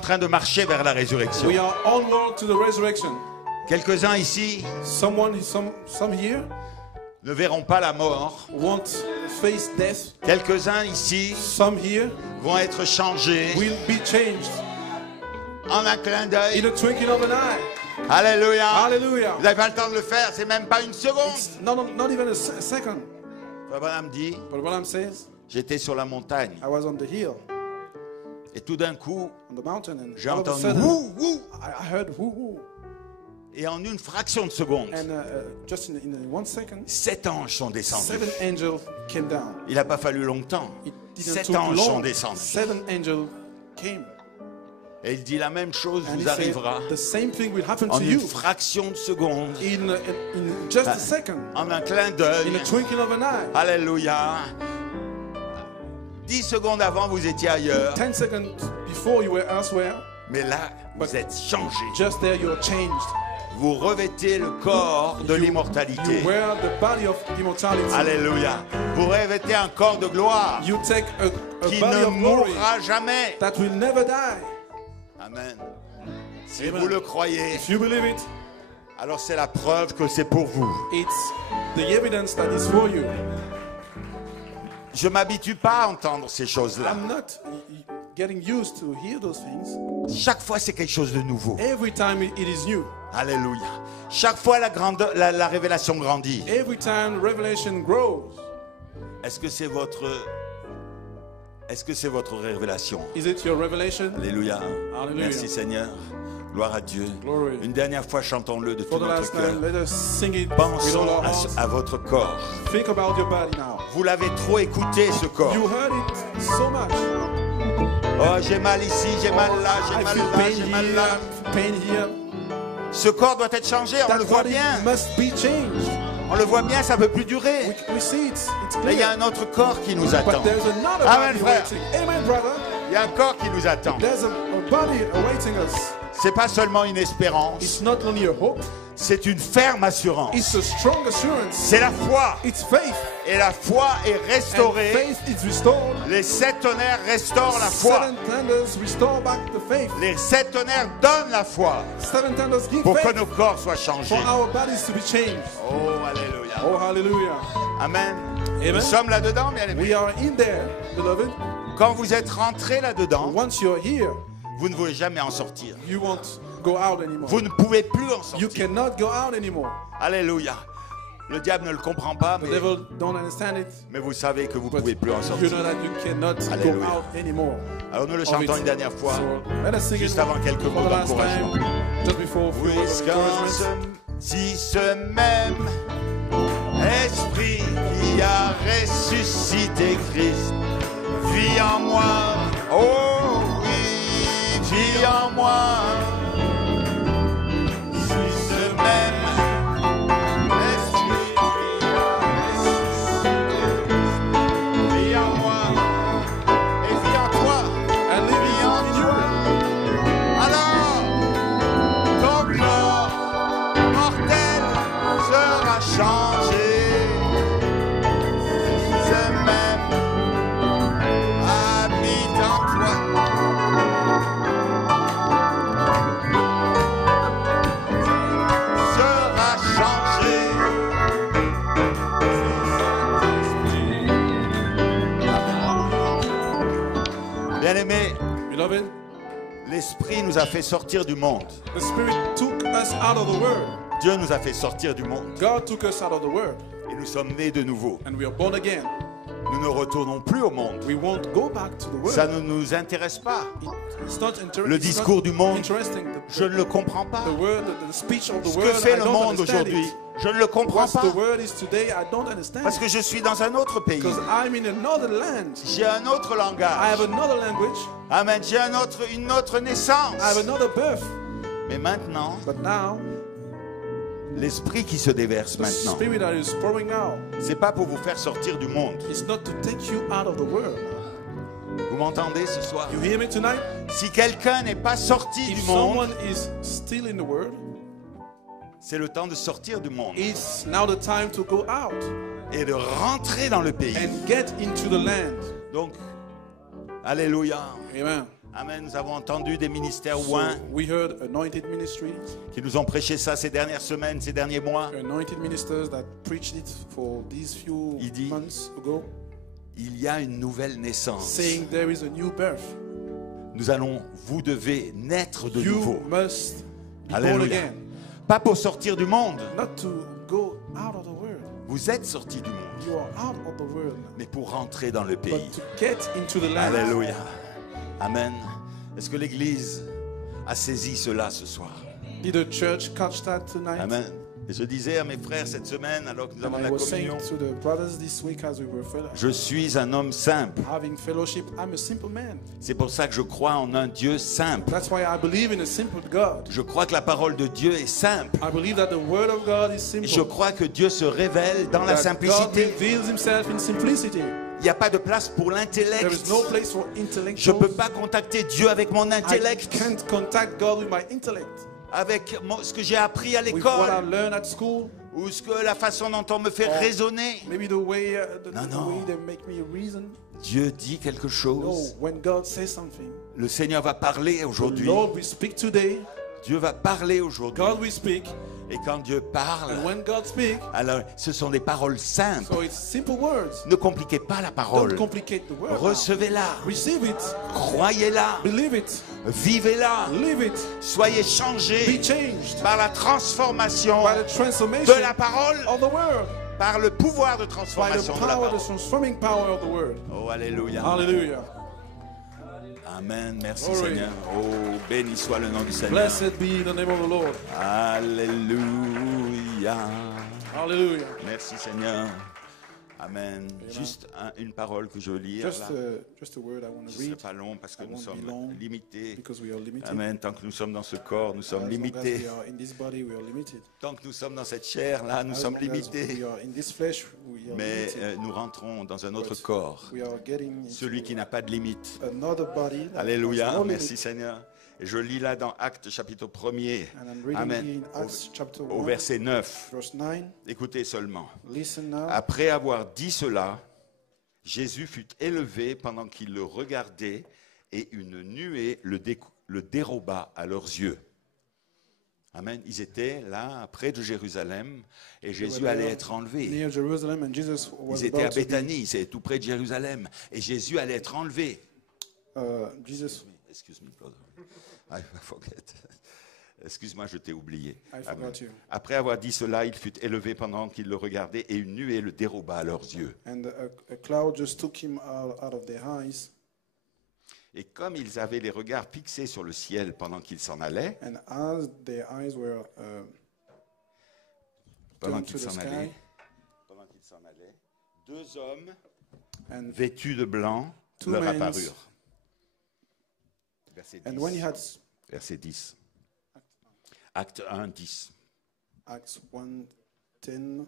En train de marcher vers la résurrection. We are onward to the resurrection. Quelques-uns ici Some here ne verront pas la mort. won't face death. Quelques-uns ici Some here vont être changés will be changed en un clin d'œil. in a twinkling of an eye. Alléluia. Hallelujah. Vous n'avez pas le temps de le faire, c'est même pas une seconde. It's not even a second. Abraham dit, But Balaam says, j'étais sur la montagne I was on the hill, et tout d'un coup, on the mountain, and j'ai all of a entendu sudden, wouh, wouh. I heard whoo whoo. Et en une fraction de seconde, And just in 1 second, 7 anges sont descendus. 7 angels came down. Il n'a pas fallu longtemps. It didn't 7 take anges sont long. descendus. 7 angels came. Et il dit la même chose And he vous said, arrivera the same thing will happen en to une you fraction de seconde, in just a second, en un clin in d'œil. a twinkling of an eye. Alléluia. 10 secondes avant, vous étiez ailleurs. 10 seconds before you were elsewhere, Mais là, vous êtes changé. just there you're changed. Vous revêtez le corps de l'immortalité. You wear the body of immortality. Alléluia. Vous revêtez un corps de gloire You take a qui body ne of glory mourra jamais. that will never die. Amen. Si Amen. vous le croyez, If you believe it, alors c'est la preuve que c'est pour vous. it's the evidence that is for you. Je ne m'habitue pas à entendre ces choses-là. I'm not getting used to hear those things. Chaque fois, c'est quelque chose de nouveau. Every time it is new. Alléluia. Chaque fois, la révélation grandit. Every time revelation grows. Est-ce que c'est votre révélation? Is it your revelation? Alléluia. Hallelujah. Merci Seigneur. Gloire à Dieu. Glory. Une dernière fois, chantons-le de tout For the notre last cœur. time, let us sing it with Pensons all our hearts. à votre corps. Think about your body now. Vous l'avez trop écouté, ce corps. You heard it so much. Oh, j'ai mal ici, j'ai mal là, j'ai I mal feel là, pain j'ai mal here, là. pain here. Ce corps doit être changé, on That le voit body bien. must be changed. On le voit bien, ça ne peut plus durer. We see it. It's Mais il y a clear. un autre corps qui nous attend. But there's another Amen, body frère. waiting. Amen, brother. Il y a un corps qui nous attend. There's a body awaiting us. C'est pas seulement une espérance, It's not only a hope. c'est une ferme assurance. It's a strong assurance. C'est la foi. It's faith. Et la foi est And restaurée. faith is restored. Les 7 tonnerres restaurent la foi. 7 thunders restore back the faith. Les 7 tonnerres donnent la foi 7 thunders give pour que faith nos corps soient changés. for our bodies to be changed. Oh, alléluia. Oh, hallelujah. Amen. Amen. Nous sommes là-dedans, bien aimés. We are in there, beloved. Quand vous êtes rentrés là-dedans, Once you're here, vous ne voulez jamais en sortir. you won't go out anymore. Vous ne pouvez plus en You sortir. cannot go out anymore. Alléluia. Le diable ne le comprend pas, The mais, devil don't understand it, vous savez que vous ne but pouvez plus en you sortir. know that you cannot Alléluia. go out anymore. Alors nous le of chantons it. une dernière fois, So let us sing juste it avant quelques for mots the last d'encouragement. time, just before a few words of encouragement. Si ce même esprit qui a ressuscité Christ vit en moi, oh oui, vit en moi. Si ce même esprit qui a ressuscité Christ vit en moi et vit en toi, And vit living en in toi. you. Alors, ton corps mortel sera changé. Ce même habite en toi. Sera changé. Bien-aimés, Beloved, l'Esprit nous a fait sortir du monde. the Spirit took us out of the world. Dieu nous a fait sortir du monde. God took us out of the world, Et nous sommes nés de nouveau. and we are born again. Nous ne retournons plus au monde. We won't go back to the world. Ça ne nous intéresse pas. It's not Le discours du monde, interesting. je ne le comprends pas. The word, the speech of the Ce que world, fait I le don't monde understand aujourd'hui, it. je ne le comprends What pas. the word is today, I don't understand. Parce que je suis dans un autre pays. Because I'm in another land. J'ai un autre I langage. have another language. Amen. J'ai une autre naissance. I have another birth. Mais maintenant, But now, l'esprit qui se déverse the maintenant, Spirit that is pouring out c'est pas pour vous faire sortir du monde. is not to take you out of the world. Vous m'entendez ce soir? You hear me tonight? Si quelqu'un n'est pas sorti If du monde, someone is still in the world, c'est le temps de sortir du monde it's now the time to go out et de rentrer dans le pays. and get into the land. Donc, alléluia. Amen. Amen. Nous avons entendu des ministères So ouins we heard anointed ministries, qui nous ont prêché ça ces dernières semaines, ces derniers mois. anointed ministers that preached it for these few Il dit- months ago, Il y a une nouvelle naissance. saying there is a new birth. Vous devez naître de You nouveau. must be born Alléluia. again. Pas pour sortir du monde. Not to go out of the world. Vous êtes sortis du monde. You are out of the world. Mais pour rentrer dans le pays. But to get into the land. Alléluia. Amen. Est-ce que l'Église a saisi cela ce soir? Did the church catch that tonight? Amen. Et je disais à mes frères cette semaine, alors que nous avons And I la was saying communion, to the brothers this week as we were je suis un homme simple. having fellowship, I'm a simple man. C'est pour ça que je crois en un Dieu simple. That's why I believe in a simple God. Je crois que la parole de Dieu est simple. I believe that the word of God is Et simple. je crois que Dieu se révèle dans la That God simplicité. reveals himself in simplicity. Il n'y a pas de place pour There l'intellect. is no place for Je ne intellectuals. peux pas contacter Dieu avec mon I intellect, can't contact God with my intellect. avec ce que j'ai appris à With what I l'école, learned at school. ou la façon dont on me fait Or raisonner. Maybe the way, Non, the non. way they make me reason. Dieu dit quelque No, chose. when God says something, Le Seigneur va parler the aujourd'hui. Lord will speak today. Dieu va parler aujourd'hui. God will speak. Et quand Dieu parle, And when God speaks, alors ce sont des paroles simples. so it's simple words. Ne compliquez pas la Don't parole. complicate the word. Recevez-la. Receive it. Croyez-la. Believe it. Vivez-la. Live it. Soyez Be changés changed par la transformation by the de transformation la parole, of the word. par le pouvoir de By the transformation de la power, the parole. transforming power of the word. Oh, alléluia. Hallelujah. Amen. Merci Glory. Seigneur. Oh, béni soit le nom du Seigneur. Blessed be the name of the Lord. Alléluia. Hallelujah. Merci Seigneur. Amen. Juste une parole que je veux lire. Just Là. a word I want to Ce ne sera read pas long parce que I nous won't be sommes long limités. because we are limited. Amen. Tant que nous sommes dans ce corps, nous As sommes long as limités. we are in this body, we are limited. Tant que nous sommes dans cette chair, là, nous As sommes long as limités. we are in this flesh, we are Mais limited. nous rentrons dans un autre But corps. we are getting into Celui qui n'a pas de limite. another body that has Alléluia. no Merci limit. Seigneur. Et je lis là dans Actes chapitre 1er. And I'm reading Amen. in Acts chapter Au 1, verset 9. verse 9. Écoutez seulement. Listen now. Après avoir dit cela, Jésus fut élevé pendant qu'ils le regardaient et une nuée le déroba à leurs yeux. Amen. Ils étaient là, près de Jérusalem, et Jésus allait être enlevé. Near Jerusalem, and Jesus was Ils étaient à about to be, Béthanie, c'est tout près de Jérusalem, et Jésus allait être enlevé. Jesus, Excuse me, brother. I forget. Excuse-moi, je t'ai oublié. I Amen. forgot you. Après avoir dit cela, il fut élevé pendant qu'ils le regardaient, et une nuée le déroba à leurs yeux. And a cloud just took him out of their eyes. Et comme ils avaient les regards fixés sur le ciel pendant qu'ils s'en allaient, And as their eyes were pendant turned to qu'ils the s'en sky, allaient, deux hommes and vêtus de blanc Two leur men. apparurent. Verset 10. when he had Verset 10. Acte 1, 10. Acts 1:10,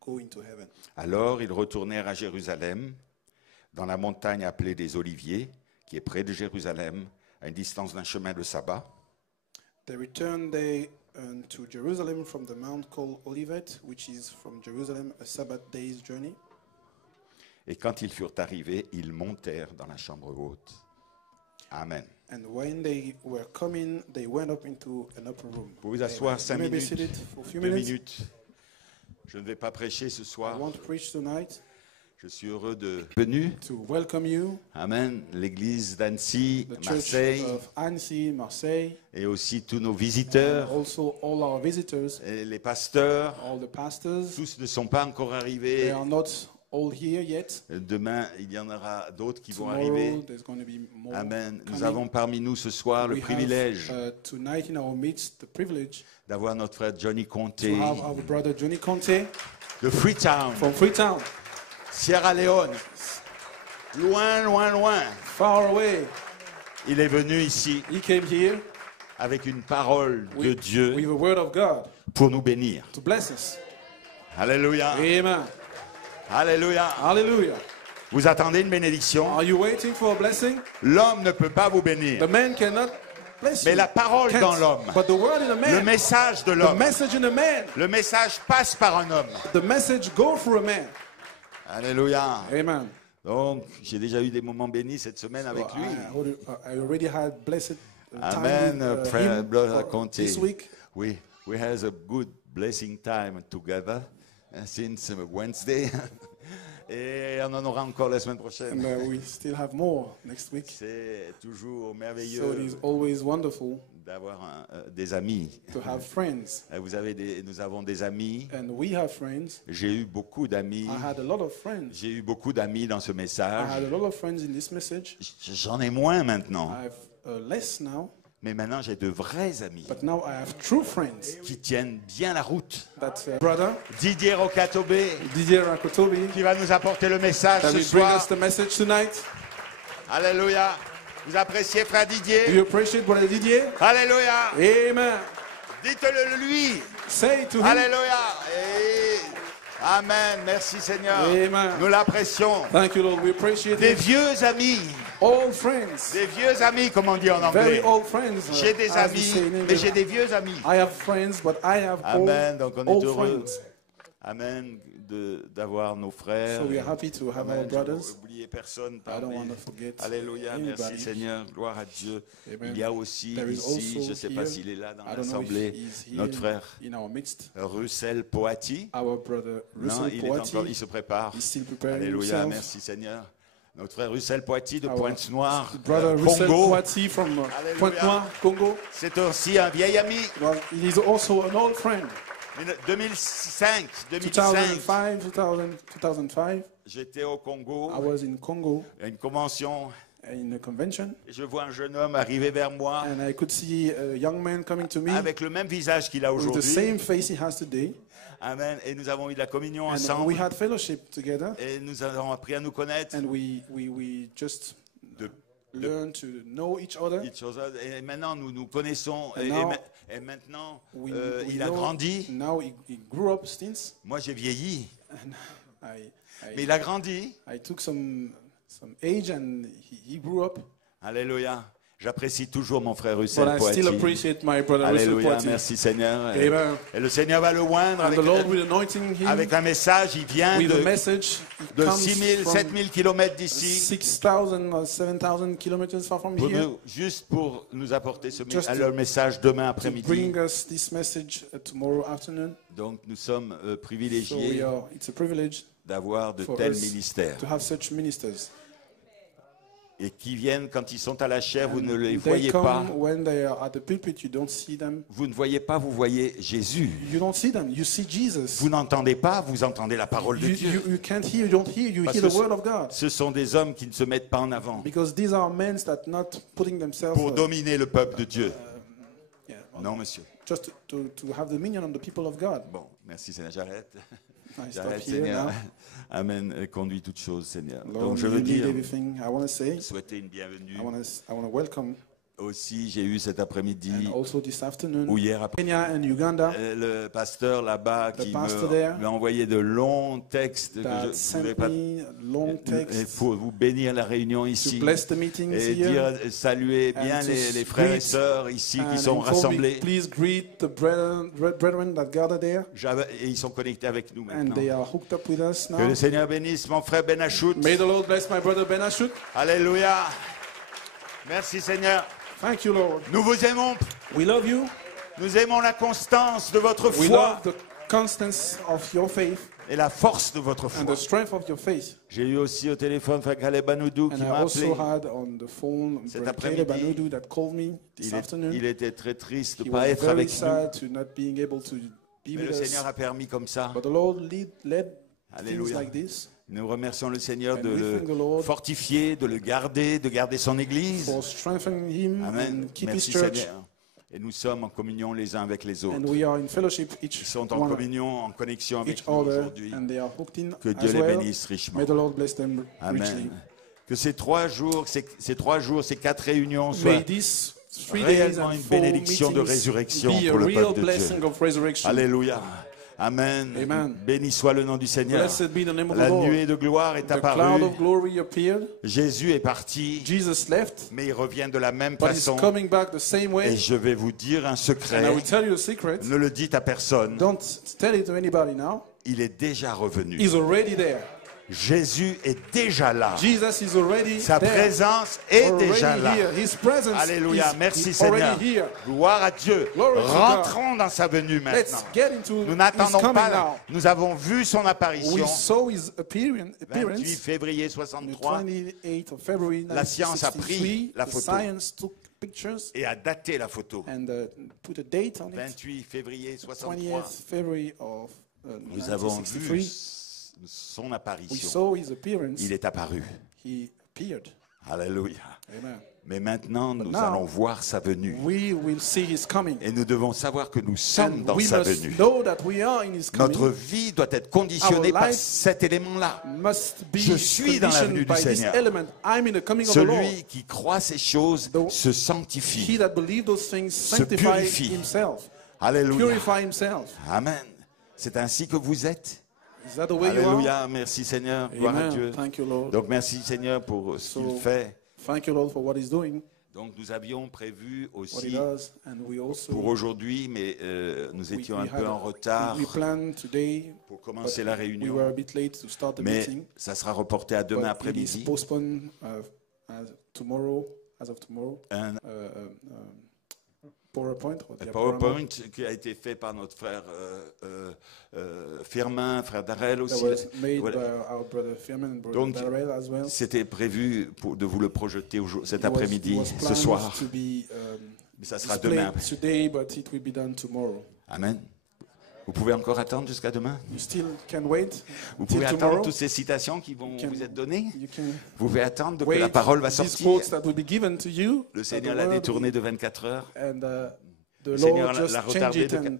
go into heaven. Alors ils retournèrent à Jérusalem, dans la montagne appelée des Oliviers, qui est près de Jérusalem, à une distance d'un chemin de sabbat. They returned they to Jerusalem from the mount called Olivet, which is from Jerusalem a Sabbath day's journey. Et quand ils furent arrivés, ils montèrent dans la chambre haute. Amen. And when they were coming, they went up into an upper room. Vous pouvez vous asseoir 5 You may be minutes, seated for a few 2 minutes. minutes. Je ne vais pas prêcher ce I soir. want to preach tonight Je suis heureux de venir. to welcome you, Amen. L'église d'Annecy, the church Marseille, of Annecy, Marseille, et aussi tous nos and visiteurs, also all our visitors, et les pasteurs. all the pastors. Tous ne sont pas encore They arrivés. are not all here yet. Demain, il y en aura d'autres qui vont Tomorrow, arriver. there's going to be more Amen. Nous coming. avons parmi nous ce soir le We privilège have tonight in our midst the privilege d'avoir notre frère Johnny Conte to have our brother Johnny Conte de Freetown, from Freetown, Sierra Leone. Loin, loin, loin. far away. Il est venu ici He came here avec une parole de with Dieu a word of God pour nous bénir. to bless us. Alléluia. Amen. Alléluia. Hallelujah. Vous attendez une bénédiction? Are you waiting for a blessing? L'homme ne peut pas vous The bénir. man cannot bless Mais you. la parole Can't. dans l'homme, But the word in a le man, message de the l'homme, message in a man, le message passe par un homme. the message go through a man. Alléluia. Amen. Donc, j'ai déjà eu des moments bénis cette semaine avec So lui. I already had blessed Amen, time with frère him Brother for Conte. this week. We had a good blessing time together since Wednesday. Et on en aura encore la semaine prochaine. And we still have more next week. C'est toujours So it merveilleux is always wonderful d'avoir des amis. to have friends. Nous avons des amis. And we have friends. J'ai eu beaucoup d'amis. I had a lot of friends. J'ai eu beaucoup d'amis dans ce I message. had a lot of friends in this message. J'en ai moins maintenant. I have less now, Mais maintenant, j'ai de vrais amis but now I have true friends. qui tiennent bien la route. That's brother Didier Rokatobé, Didier Rakotobi qui va nous apporter le message that ce will bring soir. us the message tonight. Alléluia. Vous appréciez frère Do Didier? you appreciate brother Didier? Alléluia. Amen. Dites-le lui. Say to him. Alléluia. Amen. Merci Seigneur. Amen. Nous l'apprécions. Thank you, Lord. We appreciate Des it. vieux amis. Old friends. Des vieux amis, comme on dit en Very anglais. old friends. J'ai des as we amis, say in mais English. j'ai des vieux amis. I have friends, but I have Amen. Donc on est old heureux. friends. Amen. D'avoir nos frères. So we are happy to have our Amen. brothers. N'oubliez personne. I don't parmi- want to forget Alléluia, merci anybody. Seigneur, gloire à Dieu. Amen. Il y a aussi There is ici, also je ne sais pas here, s'il est là dans I don't know if l'assemblée, he's here notre frère in our midst. Russell Poati. Our brother Non, Russell il est encore, Poati il se prépare. is still preparing Alléluia, himself. merci Seigneur. Notre frère Russell Poati de Our Pointe-Noire, Brother Russell Congo. Poati from Alléluia. Pointe-Noire, Congo. C'est aussi un vieil ami. Well, he is also an old friend. 2005, 2005, 2005, j'étais au Congo, I was in Congo à une convention, in a convention, et je vois un jeune homme arriver vers moi and I could see a young man coming to me avec le même visage qu'il a with the aujourd'hui. same face he has today. Amen. Et nous avons eu de la communion And ensemble. we had fellowship together, Et nous avons appris à nous connaître. and we just De- learned to know each other. Et maintenant, nous nous connaissons. And Et, now et maintenant, We il a know- grandi. Now he grew up since, Moi, j'ai vieilli. and Mais il a grandi. I took some age, and he grew up. Alléluia. J'apprécie toujours mon frère But Russell I Poati. still appreciate my brother Russell Alléluia. Poati. Merci Seigneur. Amen. Et le Seigneur va le oindre And avec, the Lord will anointing him avec un message. Il vient with a de message. It de comes 6 000, from 7 000 kilomètres d'ici. 6,000 or 7,000 kilometers far from here Juste pour nous apporter Just to- leur message demain to après-midi. bring us this message tomorrow afternoon. Donc nous sommes So privilégiés it's a privilege d'avoir de for tels us ministères. to have such ministers. Et qui viennent quand ils sont à la chair, vous And ne les they voyez pas. come when they are at the pulpit, you don't see them. Vous ne voyez pas, vous voyez Jésus. You don't see them, you see Jesus. Vous n'entendez pas, vous entendez la parole de Dieu. You can't hear, you don't hear, you Parce hear que the word of God. ce sont des hommes qui ne se mettent pas en avant Because these are men that not putting themselves pour dominer le peuple de Dieu. yeah, Non, monsieur. just to have dominion on the people of God. Bon, merci Seigneur, j'arrête. I stop J'arrête, here Seigneur. now. Amen. Conduis toutes choses, Seigneur. Lord, Donc je you veux lead dire, everything I want to say. souhaiter une bienvenue. I want to welcome, Aussi, j'ai eu cet après-midi and also this afternoon, ou hier après. Kenya and Uganda Le pasteur là-bas The qui pastor there m'a envoyé de longs textes que that je ne sent voudrais pas. me long Il text faut vous bénir la réunion to ici bless the meetings et here. dire saluer bien and to les frères et greet sœurs ici qui And sont inform me, rassemblés. please greet the brethren that gather there, Et ils sont connectés avec nous and maintenant. they are hooked up with us Que le now. Seigneur bénisse mon frère Ben Achout. May the Lord bless my brother Ben Ashut. Alléluia. Merci Seigneur. Thank you, Lord. Nous vous aimons. We love you. Nous aimons la constance de votre We foi love the constance of your faith et la force de votre and foi. the strength of your faith. J'ai eu aussi au téléphone frère Caleb Anoudou qui And I m'a appelé. also had on the phone Cet Brother Caleb après-midi, Anoudou that called me this afternoon. Il était très triste de He ne pas was être very avec nous. sad to not being able to be Mais with le us. Seigneur a permis comme ça. But the Lord led things Alléluia. like this Nous remercions le Seigneur And de we le thank the Lord fortifier, de le garder, de garder son Église. for strengthening him Amen. and keep Merci his church. Seigneur. Et nous sommes en communion les uns avec les autres. And we are in fellowship Ils each sont en one communion, en connexion avec each nous other, aujourd'hui. and they are hooked in Que Dieu as les well. bénisse richement. May the Lord bless them richly. Amen. Que ces 3 jours, ces 4 réunions May soient these 3 days réellement and une 4 bénédiction de meetings résurrection be a pour le real peuple de blessing Dieu. of resurrection. Alléluia. Amen. Amen. Béni soit le nom du Seigneur. Blessed be the name of the La Lord. nuée de gloire est The cloud apparue. of glory appeared. Jésus est parti, Jesus left, mais il revient de la même but he's façon. coming back the same Et way. je vais vous dire un And I secret. will tell you a secret. Ne le dites à personne. Don't tell it to anybody now. Il est déjà revenu. He's already there. Jésus est déjà là. Jesus is already Sa there. présence est Already déjà là. here. His presence Alléluia. is Merci already Seigneur. here. Gloire à Dieu. Glory to God. Rentrons dans sa venue maintenant. Let's get into Nous His n'attendons coming pas. now. Nous avons vu son We apparition. saw His 28 appearance février on the 63 28th of February La science a pris 1963. la The photo. science took pictures et a daté la photo. and put a date on it. 28 février 63. 20th February of Nous avons vu 1963. son We apparition. saw His appearance. Il est apparu. He appeared. Alléluia. Amen. Mais maintenant, nous now, allons voir sa venue. We will see His coming. Et nous devons savoir que nous sommes And dans we sa must venue. know that we are in His coming. Notre vie doit être conditionnée Our par life cet élément-là. Must be Je suis dans la venue conditioned du by this Seigneur. element. I'm in the coming of the Lord. Celui qui croit ces choses The- se He sanctifie. that believes those things Se sanctify purifie. himself. Alléluia. Purify himself. Amen. C'est ainsi que vous êtes. Is that the way you are? Alléluia. Merci Seigneur. Gloire à Dieu. Amen. Thank you, Lord. Donc merci Seigneur pour ce qu'il fait. Thank you, Lord, for what He's doing, Donc nous avions prévu what He aussi does, and we also pour aujourd'hui, mais nous we étions un had peu en retard we planned today, pour commencer but la we were réunion. a bit late to start the Mais meeting. ça sera reporté à demain But it is après-midi. postponed tomorrow, as of tomorrow. Un PowerPoint. Or the PowerPoint qui a été fait par notre frère Firmin, frère Darrell that aussi. was made Voilà. by our brother Firman and brother Donc, Darrell as well. C'était prévu de vous le projeter cet It was après-midi, ce planned soir. to be Mais ça sera displayed demain. today, but it will be done tomorrow. Amen. Vous pouvez encore attendre jusqu'à demain? You still can wait Vous till pouvez attendre tomorrow. toutes ces citations qui vont Can- vous être données? You can Vous pouvez attendre que wait la parole va these sortir. quotes that will be given to you. Le that Seigneur the l'a word détourné de 24 heures. And the Le Seigneur Lord just l'a changed retardé it de and,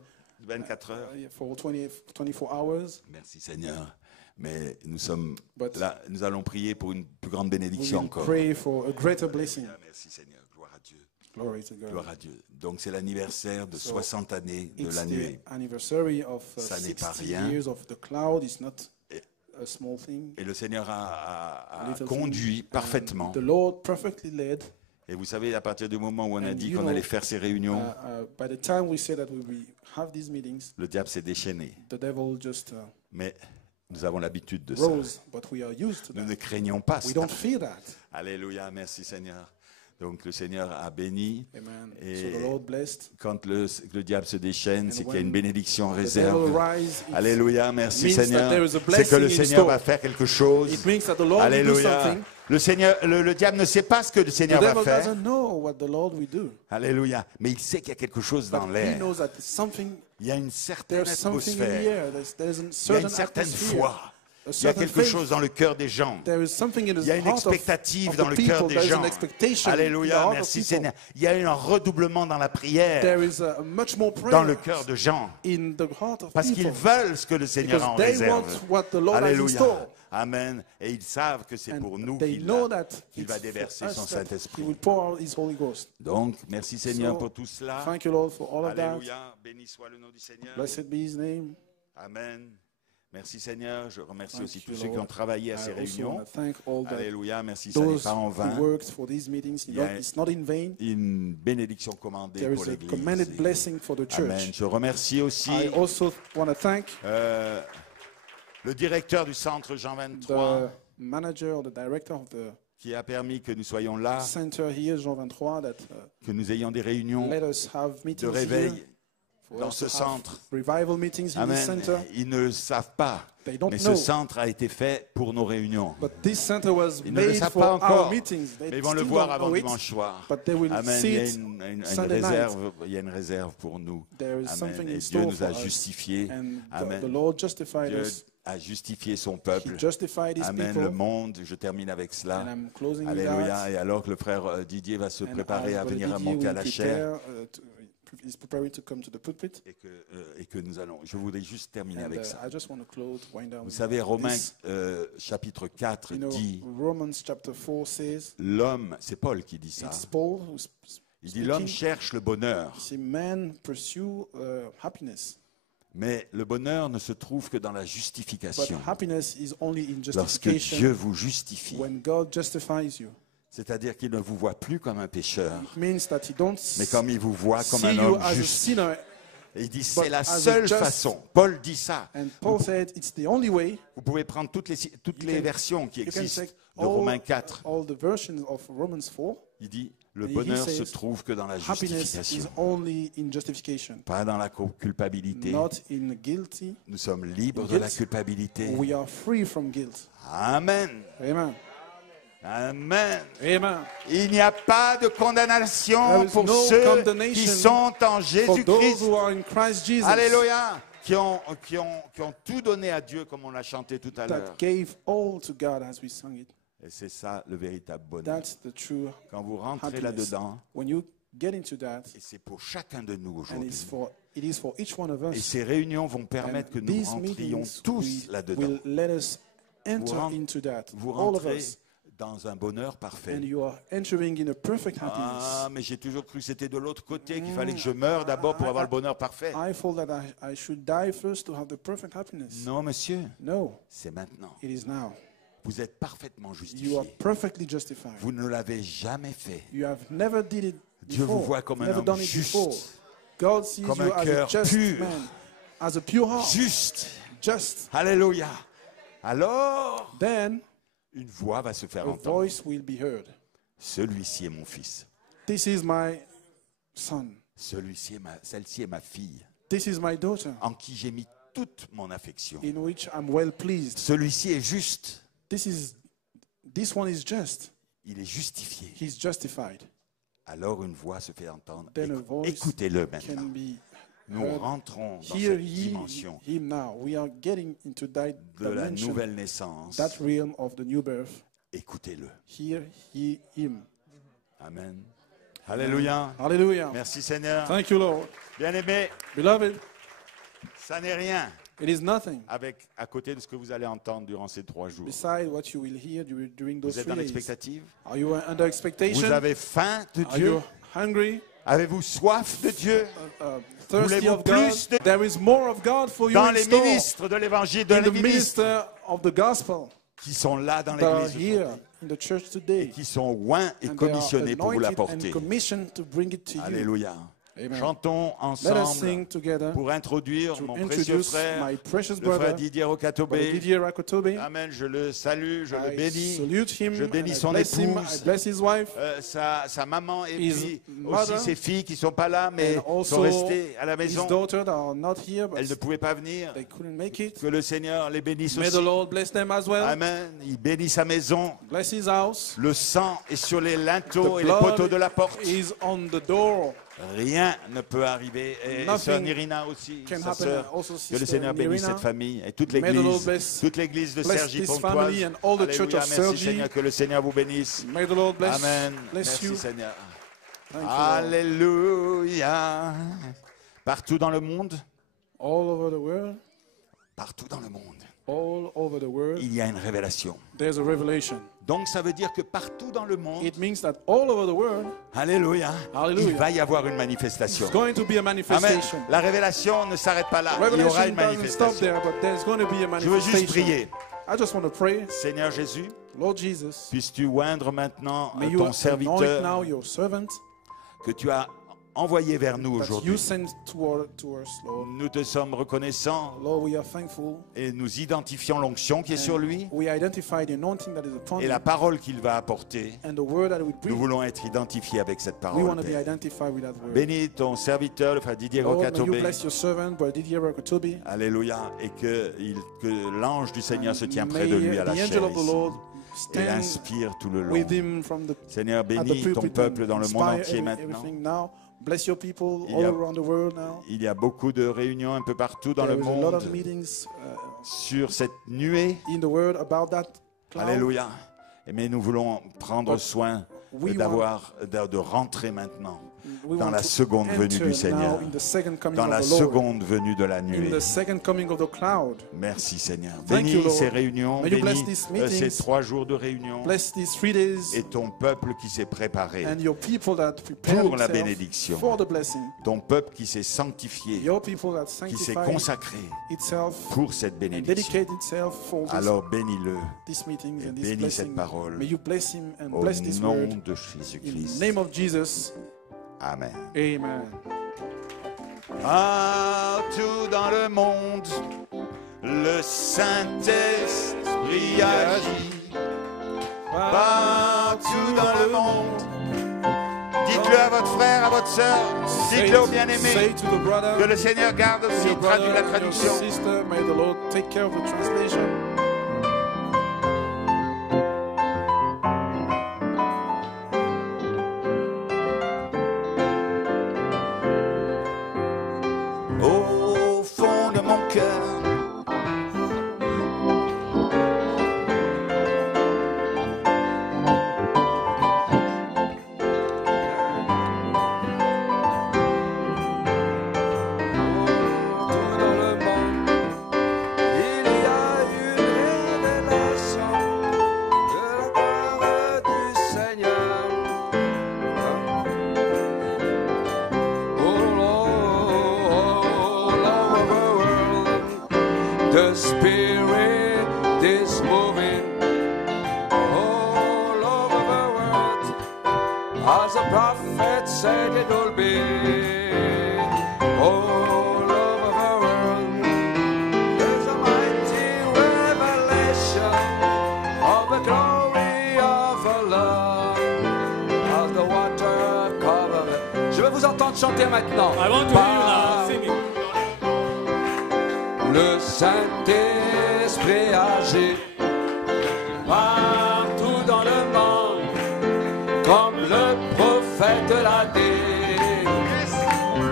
24 heures. for 24 hours. Merci Seigneur. Mais nous sommes But là, nous allons prier pour une plus grande we bénédiction will encore. pray for a greater blessing. Merci Seigneur. Gloire à Dieu. Glory to God. Gloire à Dieu. Donc c'est l'anniversaire de So, 60 années de It's la the nuée. anniversary of Ça n'est pas 60 rien. years of the cloud. It's not Et- a small thing. Et le Seigneur a Little conduit thing. parfaitement. And the Lord perfectly led. Et vous savez, à partir du moment où on a And dit you qu'on know, allait faire ces réunions, By the time we said that we will have these meetings, le diable s'est déchaîné. the devil just Mais nous avons l'habitude de ça. rose. But we are used to Nous that. ne craignons pas We ça. don't fear that. Alléluia, merci Seigneur. Donc le Seigneur a béni. Amen. Et So the Lord blessed. Quand le diable se déchaîne, c'est qu'il y a une when bénédiction en The devil réserve. rise. Alléluia, merci means that Seigneur. there is a C'est que le blessing in Seigneur store. va faire quelque chose. It means that the Lord will do Alléluia. something. Le Seigneur, le diable ne sait pas ce que le The Seigneur va devil faire. doesn't know what the Lord will do. Alléluia. Mais il sait qu'il y a quelque chose dans But he l'air. knows that something, Il y a une certaine there's something in the atmosphère. air. There's a Il y a certain une certaine atmosphere. foi. A Il y a certain quelque faith. chose dans le cœur des gens. There is something in Il y a the une heart expectative of dans the le cœur people. des There is gens. an expectation in the Alléluia, heart of merci people. Seigneur. Il y a eu un redoublement dans la prière, There is much more dans le prayer cœur de gens, in the heart of parce qu'ils people. veulent ce que le Seigneur a en Because they want réserve. what the Lord has in Alléluia. store. Amen. Et ils savent que c'est And pour nous they qu'il know va, that qu'il it's va for déverser us son that He Saint-Esprit. will pour out His Holy Ghost. Donc, merci Seigneur So, pour tout cela. Thank you, Lord, for all of that. Alléluia. Béni soit le nom du Seigneur. Blessed be His name. Amen. Merci Seigneur. Je remercie Thank aussi you, tous ceux qui Lord. ont travaillé à I ces also réunions. want to thank all Alléluia. Merci, ça n'est those pas en who vain. worked for these meetings. Il y a- It's not in vain. Une bénédiction commandée There pour is a l'Église. commanded blessing for the Amen. church. Je remercie aussi I also want to thank le directeur du centre Jean 23 the manager or the director of the qui a permis que nous soyons là, center here, Jean 23, that que nous ayons des réunions let us have de meetings réveil here. For dans us ce to have centre. revival meetings in this Amen. center. Ils ne le savent pas, They don't mais know. ce centre a été fait pour nos réunions. But this center was Ils ne le made savent for pas our encore, meetings. They mais ils vont le still voir don't avant know it, dimanche soir. but they will Amen. see Il y a it une Sunday night. réserve, il y a une réserve pour nous. There is Amen. something Et in Dieu store nous for a us. justifiés. And Amen. the Lord justified Dieu us. a justifié son He peuple. justified His Amen. people. Le monde, je termine avec And cela. I'm closing with Alléluia. that. Et alors que le frère Didier va se And préparer as à Brother venir à Didier monter à will la chair, is preparing to come to the pulpit. et que nous allons. Je voudrais juste terminer And avec ça. I just want to close, wind down. Vous savez, Romains this. chapitre 4 You know, dit, Romans chapter 4 says, l'homme, c'est Paul qui dit ça, it's Paul who's il dit l'homme speaking. cherche le bonheur, He said, man pursue happiness, mais le bonheur ne se trouve que dans la but justification. happiness is only in Lorsque justification Dieu vous justifie, when God justifies you. c'est-à-dire qu'il ne vous voit plus comme un pécheur, It means that He don't mais comme il vous voit comme see un you homme as a juste. sinner, Et il dit, c'est But la as a seule just- façon. Paul dit ça. And Paul said it's the only way. Vous pouvez prendre toutes les can- versions qui You can existent take de Romains 4. all the versions of Romans 4. Il dit, le And he bonheur says, se trouve que dans la Happiness is justification, only in justification, pas dans la culpabilité. not in guilty. Nous sommes libres de Guilt. la culpabilité. We are free from guilt. Amen. Amen. Amen. Amen. Il n'y a pas de condamnation There is pour no ceux qui condemnation sont en For Jésus-Christ. those who are in Christ Jesus, Alléluia. Qui ont tout donné à Dieu, comme on l'a chanté tout à l'heure. that gave all to God as we sang it. Et c'est ça le véritable bonheur. That's the true Quand vous rentrez happiness. là-dedans, When you get into that, et c'est pour chacun de nous and aujourd'hui. it is for each one of Et us. ces réunions vont And permettre que nous these rentrions meetings tous là-dedans. will let us enter rentrez- into that, Vous all of rentrez us. dans un bonheur parfait. And you are entering in a perfect Ah, happiness. mais j'ai toujours cru que c'était de l'autre côté, qu'il fallait que je meure d'abord pour avoir le bonheur parfait. I thought that I should die first to have the perfect happiness. Non, monsieur, No, c'est maintenant. it is now. Vous êtes parfaitement You are justifié. perfectly justified. Vous ne l'avez jamais fait. You have never did it Dieu vous before. voit comme un Never homme done it juste, before. God sees comme you un as a cœur just pur. man, as a pure heart. Juste. Just. Alléluia. Alors, Then une voix va se faire a entendre. voice will be heard. Celui-ci est mon fils. This is my son. Celle-ci est ma fille, This is my daughter, en qui j'ai mis toute mon affection. in which I'm well pleased. Celui-ci est juste. This one is just. Il est justifié. He's justified. Alors une voix se fait entendre. Then a voice Écoutez-le can maintenant. be Nous heard. rentrons dans Hear cette dimension him now. We are getting into that de la dimension, nouvelle naissance. that realm of the new birth. Écoutez-le. Hear him. Amen. Alléluia. Hallelujah. Merci Seigneur. Thank you, Lord. Bien-aimés, Beloved, ça n'est rien it is nothing à côté de ce que vous allez entendre durant ces 3 jours. beside what you will hear during those Vous êtes 3 en days. expectative? Are you under Vous expectation? avez faim de Are Dieu? you hungry? Avez-vous soif de Dieu? Thirsty Voulez-vous of God? plus de- There is more of God for you Dans in les store. ministres de l'évangile, dans In les the ministres minister of the gospel qui sont là dans that are l'église here aujourd'hui, in the church today. qui sont oints et And they are commissionnés pour vous anointed and l'apporter. commissioned to bring it to you. Alléluia. Amen. Chantons Let us ensemble sing together pour introduire to mon précieux introduce frère, my precious le brother, frère Didier Brother Rokatobé. Didier Rakotobe. Amen, je le salue, je le I bénis. salute him, Je bénis and I son bless him, épouse. I bless his wife, Sa maman et His puis mother, aussi ses filles qui ne sont pas là, mais and sont also restées à la his maison. daughter that are not here, but Elles ne pouvaient pas venir. they couldn't make it. Que le Seigneur les bénisse May aussi. the Lord bless them as well. Amen. Il bénit sa maison. Bless his house. Le sang est sur les linteaux The et les poteaux blood de la porte. is on the door. Rien ne peut arriver. Et Nothing sœur Nirina aussi, can sa happen. sœur. Also, Que le Sister Seigneur bénisse Nirina. cette famille et toute May the Lord l'église, bless- toute l'église de bless Cergy this Pontoise. family and all the church Alléluia. of Merci Cergy. Seigneur, que le Seigneur vous bénisse. May the Lord bless, Amen. bless Merci you. Seigneur. Thank you, Lord. Alléluia. Partout dans le monde, All over the world, partout dans le monde, all over the world, il y a une révélation. there's a revelation. Donc ça veut dire que partout dans le monde, It means that all over the world, alléluia, Hallelujah. il va y avoir une manifestation. it's going to be a Amen. manifestation. La révélation ne s'arrête pas là. Il y aura Revelation une doesn't stop manifestation. there, but there's going to be a Je veux juste manifestation. prier. I just want to pray, Seigneur Jésus, Lord Jesus, puisses-tu oindre maintenant may you ton anoint now serviteur your servant que tu as envoyé vers nous that you aujourd'hui. sent to us, Lord. Nous te sommes reconnaissants Lord, we are thankful. et nous identifions l'onction qui est sur lui We identify the anointing that is upon et him la parole qu'il va apporter. and the word that we Nous bring. voulons être identifiés avec cette We parole. want to be Père. identified with that word. Bénis ton serviteur, le frère Didier Lord, may you Rokatobé. bless your servant, Brother Didier Rakotobe. Alléluia. Et que l'ange du Seigneur se tient près May de lui à the la angel chair of the ici, Lord et stand l'inspire tout le long. with him from the Seigneur, at the bénis ton pulpit peuple and dans le monde inspire entier maintenant. everything now. Bless your people Il all y a- around the world now. Il y a beaucoup de réunions un peu partout dans There le is a lot of monde meetings sur cette nuée. in the world about that cloud. Alléluia. Mais nous voulons prendre But soin we de rentrer maintenant We dans want la to seconde venue enter du Seigneur, now in the second coming dans of la the Lord, seconde venue de la in nuée. the second coming of the cloud. Merci Seigneur. Thank you, Bénis Lord. ces réunions, May you bless bénis these meetings. ces 3 jours de réunion Bless these 3 days et ton peuple qui s'est préparé, and your people that prepare pour la themselves bénédiction. for the blessing. ton peuple qui s'est sanctifié, Your people that qui s'est sanctify consacré itself pour cette and bénédiction. dedicate itself for Alors bénis-le these meetings et and this bénis cette blessing. parole May you bless him and au bless this nom word. de In Jésus-Christ. the name of Jesus, Amen. amen. Partout dans le monde, le Saint-Esprit agit. Partout dans le monde. Dites-le à votre frère, à votre sœur. Dites-le au bien-aimé. Que le Seigneur garde aussi, traduit la traduction. Sister, may the Lord take care of the translation. Au fond de mon cœur, The Spirit is moving all over the world, as the prophet said it will be. All over the world, there's a mighty revelation of the glory of the Lord, as the water covered. Je vais vous entendre chanter maintenant. I want to hear you now singing. Le Saint-Esprit agit partout dans le monde, comme le prophète l'a dit.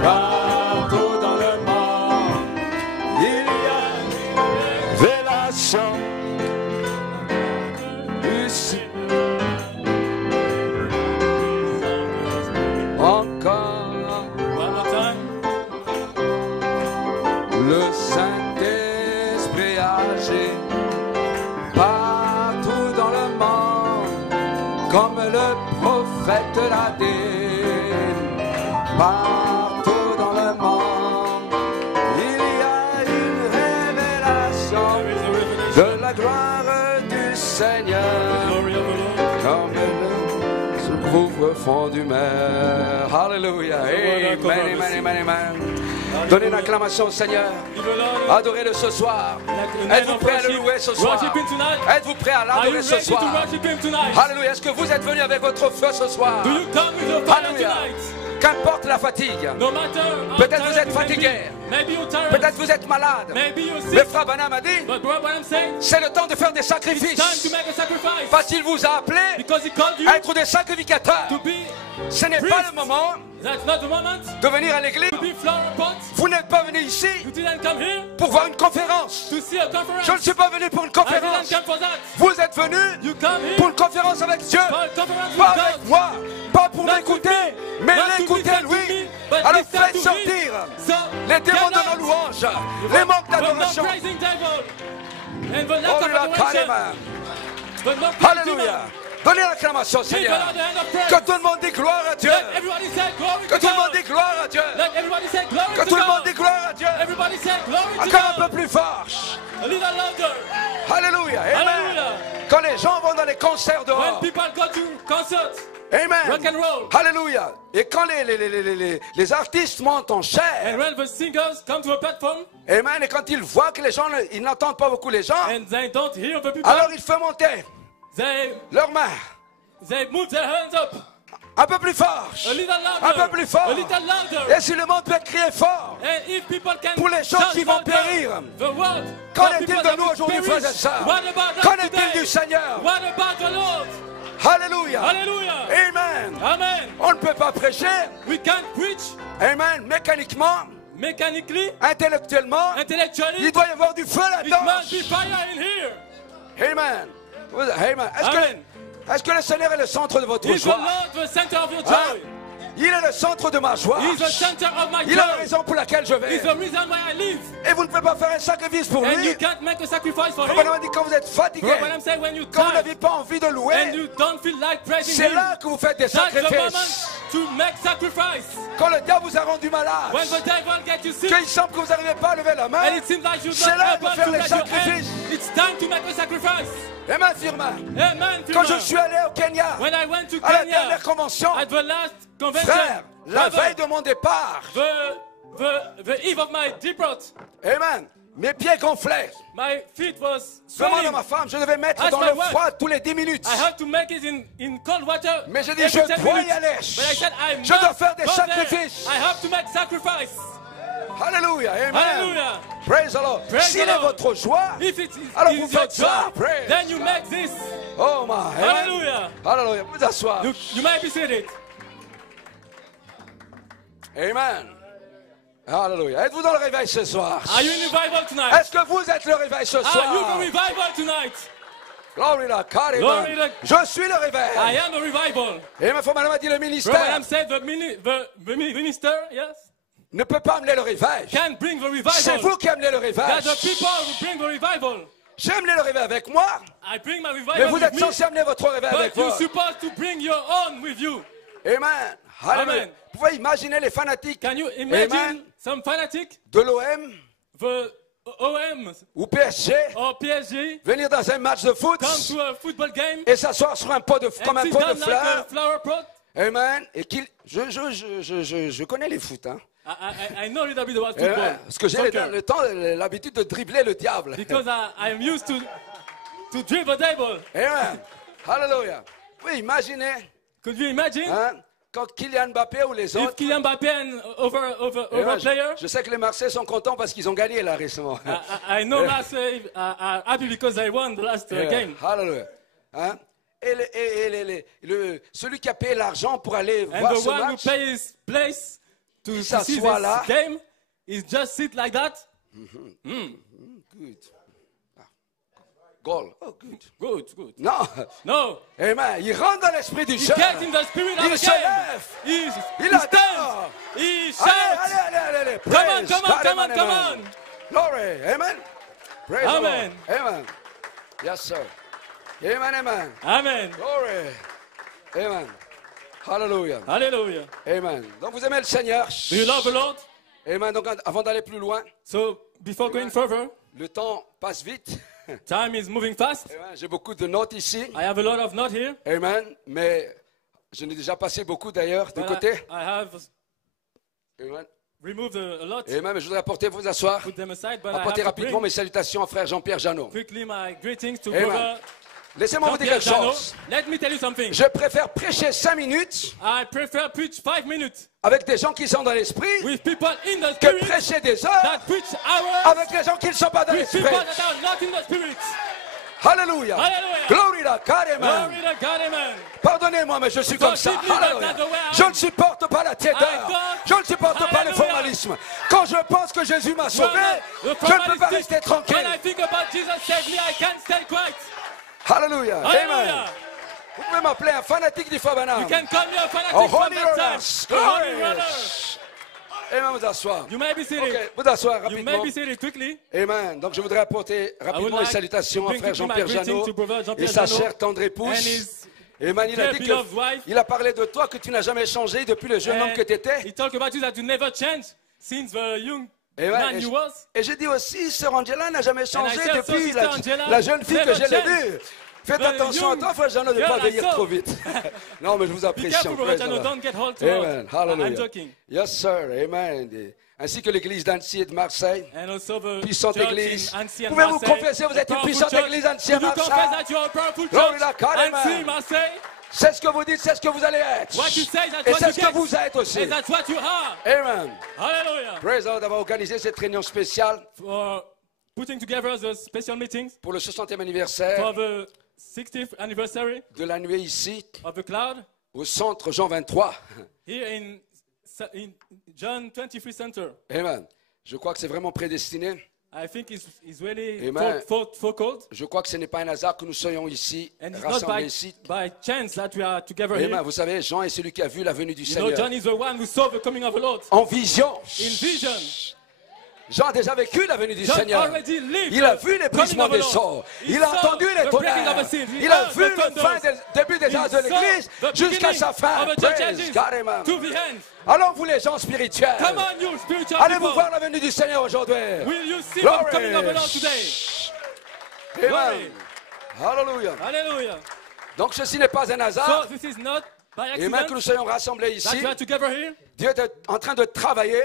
Partout dans le monde, il y a une révélation ici. Encore, One more time. le Saint-Esprit agit partout dans le monde, comme le prophète l'a dit. Partout dans le monde, il y a une révélation de la gloire du Seigneur, Glory of the Lord. comme le se couvre fond du mer. Hallelujah. Amen, amen, amen, amen. Donnez une acclamation au Seigneur. Give the Lord Adorez-le ce soir. Êtes-vous prêts à le louer ce soir? Worship Him tonight. Êtes-vous prêts à Are you l'adorer ce ready to soir? worship Him tonight? Alléluia. Est-ce que vous êtes venus avec votre feu ce soir? Do you come with your fire Alléluia. tonight? Qu'importe la fatigue. No matter how Peut-être vous tired êtes you may be, fatigué. maybe you're tired. Peut-être vous êtes malade. Maybe you're Mais sick. frère Branham a dit, But Brother Branham said, c'est le temps de faire des it's time sacrifices. to make a sacrifice. Parce qu'il vous a appelé Because He called you à être des sacrificateurs. to be. Ce n'est pas le moment That's not the moment de venir à l'église. to be flower pots. Vous n'êtes pas venu ici You didn't come here pour voir une conférence. to see a conference. Je ne suis pas venu pour une I didn't conférence. come for that. Vous êtes venu You come here pour une conférence avec Dieu. for a conference Pas with avec God. moi, pas pour Not m'écouter, to me, mais not to l'écouter listen to lui. me, but Alors listen faites to me. sortir So, les démons de cannot- nos louanges, les manques But no d'adoration. praising devil. And the Oh, lack of la adoration. calme. But no praising Alléluia. demon. Donnez l'acclamation, Give the Seigneur. Lord the hand of praise. Que tout le monde dise gloire à Dieu. Let everybody say glory Que to tout le monde God. dise gloire à Dieu. Let everybody say glory Que to tout le monde God. dise gloire à Dieu. Everybody say glory to Encore un peu God. plus fort. A little louder. Alléluia. Amen. Hallelujah. Quand les gens vont dans les concerts When dehors. people go to concerts, Amen. rock and roll. Alléluia. Et quand les artistes montent en chair. And when the singers come to a platform Amen. Et quand ils voient que les gens, ils n'entendent pas beaucoup les gens. and they don't hear the people, Alors ils font monter they leurs mains. move their hands up. Un peu plus fort. A little louder. Un peu plus fort. A little louder. Et si le monde peut crier fort. And if people can Pour les gens shout qui vont louder, périr. the world, Qu'en what est-il people de that nous will aujourd'hui, perish? frères et sœurs? What about us Qu'en est-il today? du Seigneur? What about the Lord? Alléluia. Hallelujah. Amen. Amen. On ne peut pas prêcher. We can't preach Amen. Mécaniquement, mechanically, intellectuellement. intellectually. Il doit y avoir du feu It là-dedans. must be fire in here. Amen. Amen. Amen. Est-ce que le Seigneur est le centre de votre Is the joie? Lord the center of your Hein? joy? Il est le centre de ma joie. He's the center of my Il a la joy. raison pour laquelle je vais. He's the reason why I live. Et vous ne pouvez pas faire un sacrifice pour And lui. you can't make a sacrifice for him. Comme on a dit, quand vous êtes fatigué, But when I'm saying when you quand vous tired n'avez pas envie de and louer, you don't feel like praising c'est him, là que vous faites des that's the moment sacrifices. to make sacrifice. Quand le diable vous a rendu malade, When the devil gets you sick, qu'il semble que vous n'arrivez pas à lever la and main, it seems like you're c'est là not de able faire to les let your hand, sacrifices. it's time to make a sacrifice. Amen, firma. Amen. Quand Firma. je suis allé au Kenya, When I went to à la Kenya dernière convention, at the last convention, frère, la brother, veille de mon départ, the the eve of my debut. Amen. Mes pieds gonflaient. My feet was Demande swelling. à ma femme, je devais mettre Ask dans my le wife. froid tous les 10 minutes. I had to make it in cold water. Mais j'ai dit, every je 10 dois y minutes. aller. But I said, I Je dois must faire des go there. sacrifices. I have to make sacrifice. Alléluia. Amen. Hallelujah. Praise the Lord. Praise S'il the est Lord. votre joie, If it is, alors is vous your faites ça. job, Praise. then you make this. Oh my. Amen. Hallelujah. Alléluia. Vous asseoir. You might be seated. Amen. Alléluia. Êtes-vous dans le réveil ce soir? Are you in revival tonight? Est-ce que vous êtes le réveil ce Are you soir? the revival tonight? Glory to God. Glory Amen. to- Je suis le I réveil. am a revival. Et ma femme m'a dit le Brother ministère Adam said the minister, yes, ne peut pas amener le réveil. can bring the C'est revival. vous qui amenez le réveil. That's the people who bring the revival. J'ai amené le réveil avec moi, I bring my mais revival vous with êtes me, censé amener votre réveil avec but you're vous. supposed to bring your own with you. Amen. Alléluia. Amen. Vous pouvez imaginer les fanatiques Can you imagine Amen. some fanatic, de l'OM the OM ou PSG or PSG, venir dans un match de foot come to a football game et s'asseoir sur un pot de, comme and un sit pot de down like a fleurs. flower pot? Amen. Et qu'il, je connais les foot, hein. I know a little bit about football. Amen. Parce que j'ai Soccer. le temps, l'habitude de dribbler le diable. Because I'm used to dribble the table. Amen. Alléluia. Oui, imaginez, Could you imagine hein, quand Kylian Mbappé ou les if autres. Kylian Mbappé and over Amen. player? Je sais que les Marseillais sont contents parce qu'ils ont gagné là récemment. I know Marseille are happy because they won the last game. Alléluia. Hein? Celui qui a payé l'argent pour aller And voir the ce one who match, pays place to see s'assoit this là. game is just sit like that. good. Ah. Goal. Oh, good. Good. Non. No, Amen. Il rentre dans l'esprit du he jeu. gets in the spirit of Il the se game. lève. He Il stands. adore. He shouts. Allez. Praise. Come on. Amen. Glory. Amen. Praise the Amen. Lord. Amen. Yes, sir. Amen. Amen. Glory. Amen. Hallelujah. Hallelujah. Amen. Donc vous aimez le Seigneur. Do you love the Lord? Amen. Donc avant d'aller plus loin, So before going further, le temps passe vite. time is moving fast. Amen. J'ai beaucoup de notes ici. I have a lot of notes here. Amen. Mais je n'ai déjà passé beaucoup d'ailleurs de But côté. I have Amen. removed a lot. Amen. Mais je voudrais apporter, vous asseoir. Put them aside, but I have Apporter to rapidement bring mes salutations à frère Jean-Pierre Janot. quickly my greetings to Amen. brother Laissez-moi vous dire Jean-Pierre quelque Janot. chose. Let me tell you something. Je préfère prêcher 5 minutes I prefer preach 5 minutes avec des gens qui sont dans l'esprit with people in the que spirit prêcher des heures that preach hours avec les gens qui ne sont pas dans with l'esprit. people that are not in the spirit. Alléluia. Hallelujah. Glory to God. Amen. Glory to God, amen. Pardonnez-moi, mais je suis comme ça. Forgive me, but Alléluia. that's the way I am. Je ne supporte pas la tiédeur. I don't- Je ne supporte pas le Hallelujah. formalisme. Quand je pense que Jésus m'a sauvé, je ne peux pas rester tranquille. When I think about Jesus saved me, I can't stay quiet. Alléluia. Amen. Hallelujah. Vous pouvez m'appeler un fanatique du Fabanam. You can call me a fanatic Oh, from holy that time. runners. A holy Glory. runner. Amen, vous asseoir. You may be seated. Ok, vous asseoir You may rapidement. be seated quickly. Amen. Donc je voudrais apporter rapidement les like salutations to à bring frère quickly my Jean-Pierre greeting Janot to brother et Jean-Pierre sa Janot chère tendre and épouse. his Amen. Il a dear dit beloved wife. qu'il a parlé de toi, que tu n'as jamais changé depuis le jeune homme And que tu étais. he talked about you that you never changed since the young Amen. man you was. Et j'ai dit aussi, sœur Angela n'a jamais changé said also, depuis Sister Angela la jeune fille que never je l'ai changed. vue. Faites The attention à young toi, frère Jeannot, de ne pas girl I vieillir saw. trop vite. Non, mais je vous Be apprécie. careful, brother praise Janot. the Lord. Don't get hold too Amen. hard. I'm Hallelujah. joking. Yes, sir. Amen. Ainsi que l'église d'Annecy et de Marseille. And also the Puissante church église. in Annecy and Pouvez-vous Marseille. confesser, vous êtes une Powerful puissante church. église Annecy et Do you confess Marseille? that you are a powerful Glory church? to God, amen. Annecy, Marseille. C'est ce que vous dites, c'est ce que vous allez être. What you say, that's Et what c'est you ce que get. vous êtes aussi. And that's what you are. Amen. Hallelujah. Praise the Lord d'avoir organisé cette réunion spéciale For putting together the special meetings pour le 60e anniversaire for the 60th anniversary de la nuée ici of the cloud au centre Jean 23. here in John 23 Center. Amen. Je crois que c'est vraiment prédestiné. I think it's really Amen. forecalled. Je crois que ce n'est pas un hasard que nous soyons ici, And it's not rassemblés ici. by chance that we are together Amen. here. Vous savez, Jean est celui qui a vu la venue du You know, Seigneur John is the one who saw the coming of the Lord en vision. in vision. Jean a déjà vécu la venue du John Seigneur. already lived Il a the vu les coming brisements of the des Lord. sorts. He Il a saw entendu les the breaking of tonnerres. the seas. He Il a heard vu the le thunders. début des âges de He saw l'Église the jusqu'à beginning sa fin. of the church Praise ages God, amen. to the end. Alors vous les gens spirituels, Come on, you spiritual allez-vous people. voir la venue du Seigneur aujourd'hui. Will you see Glory. the coming of the Lord today? Amen. Hallelujah. Hallelujah. Donc ceci n'est pas un So hasard. this is not by Et même que nous accident soyons rassemblés that ici, we are together here. Dieu est en train de travailler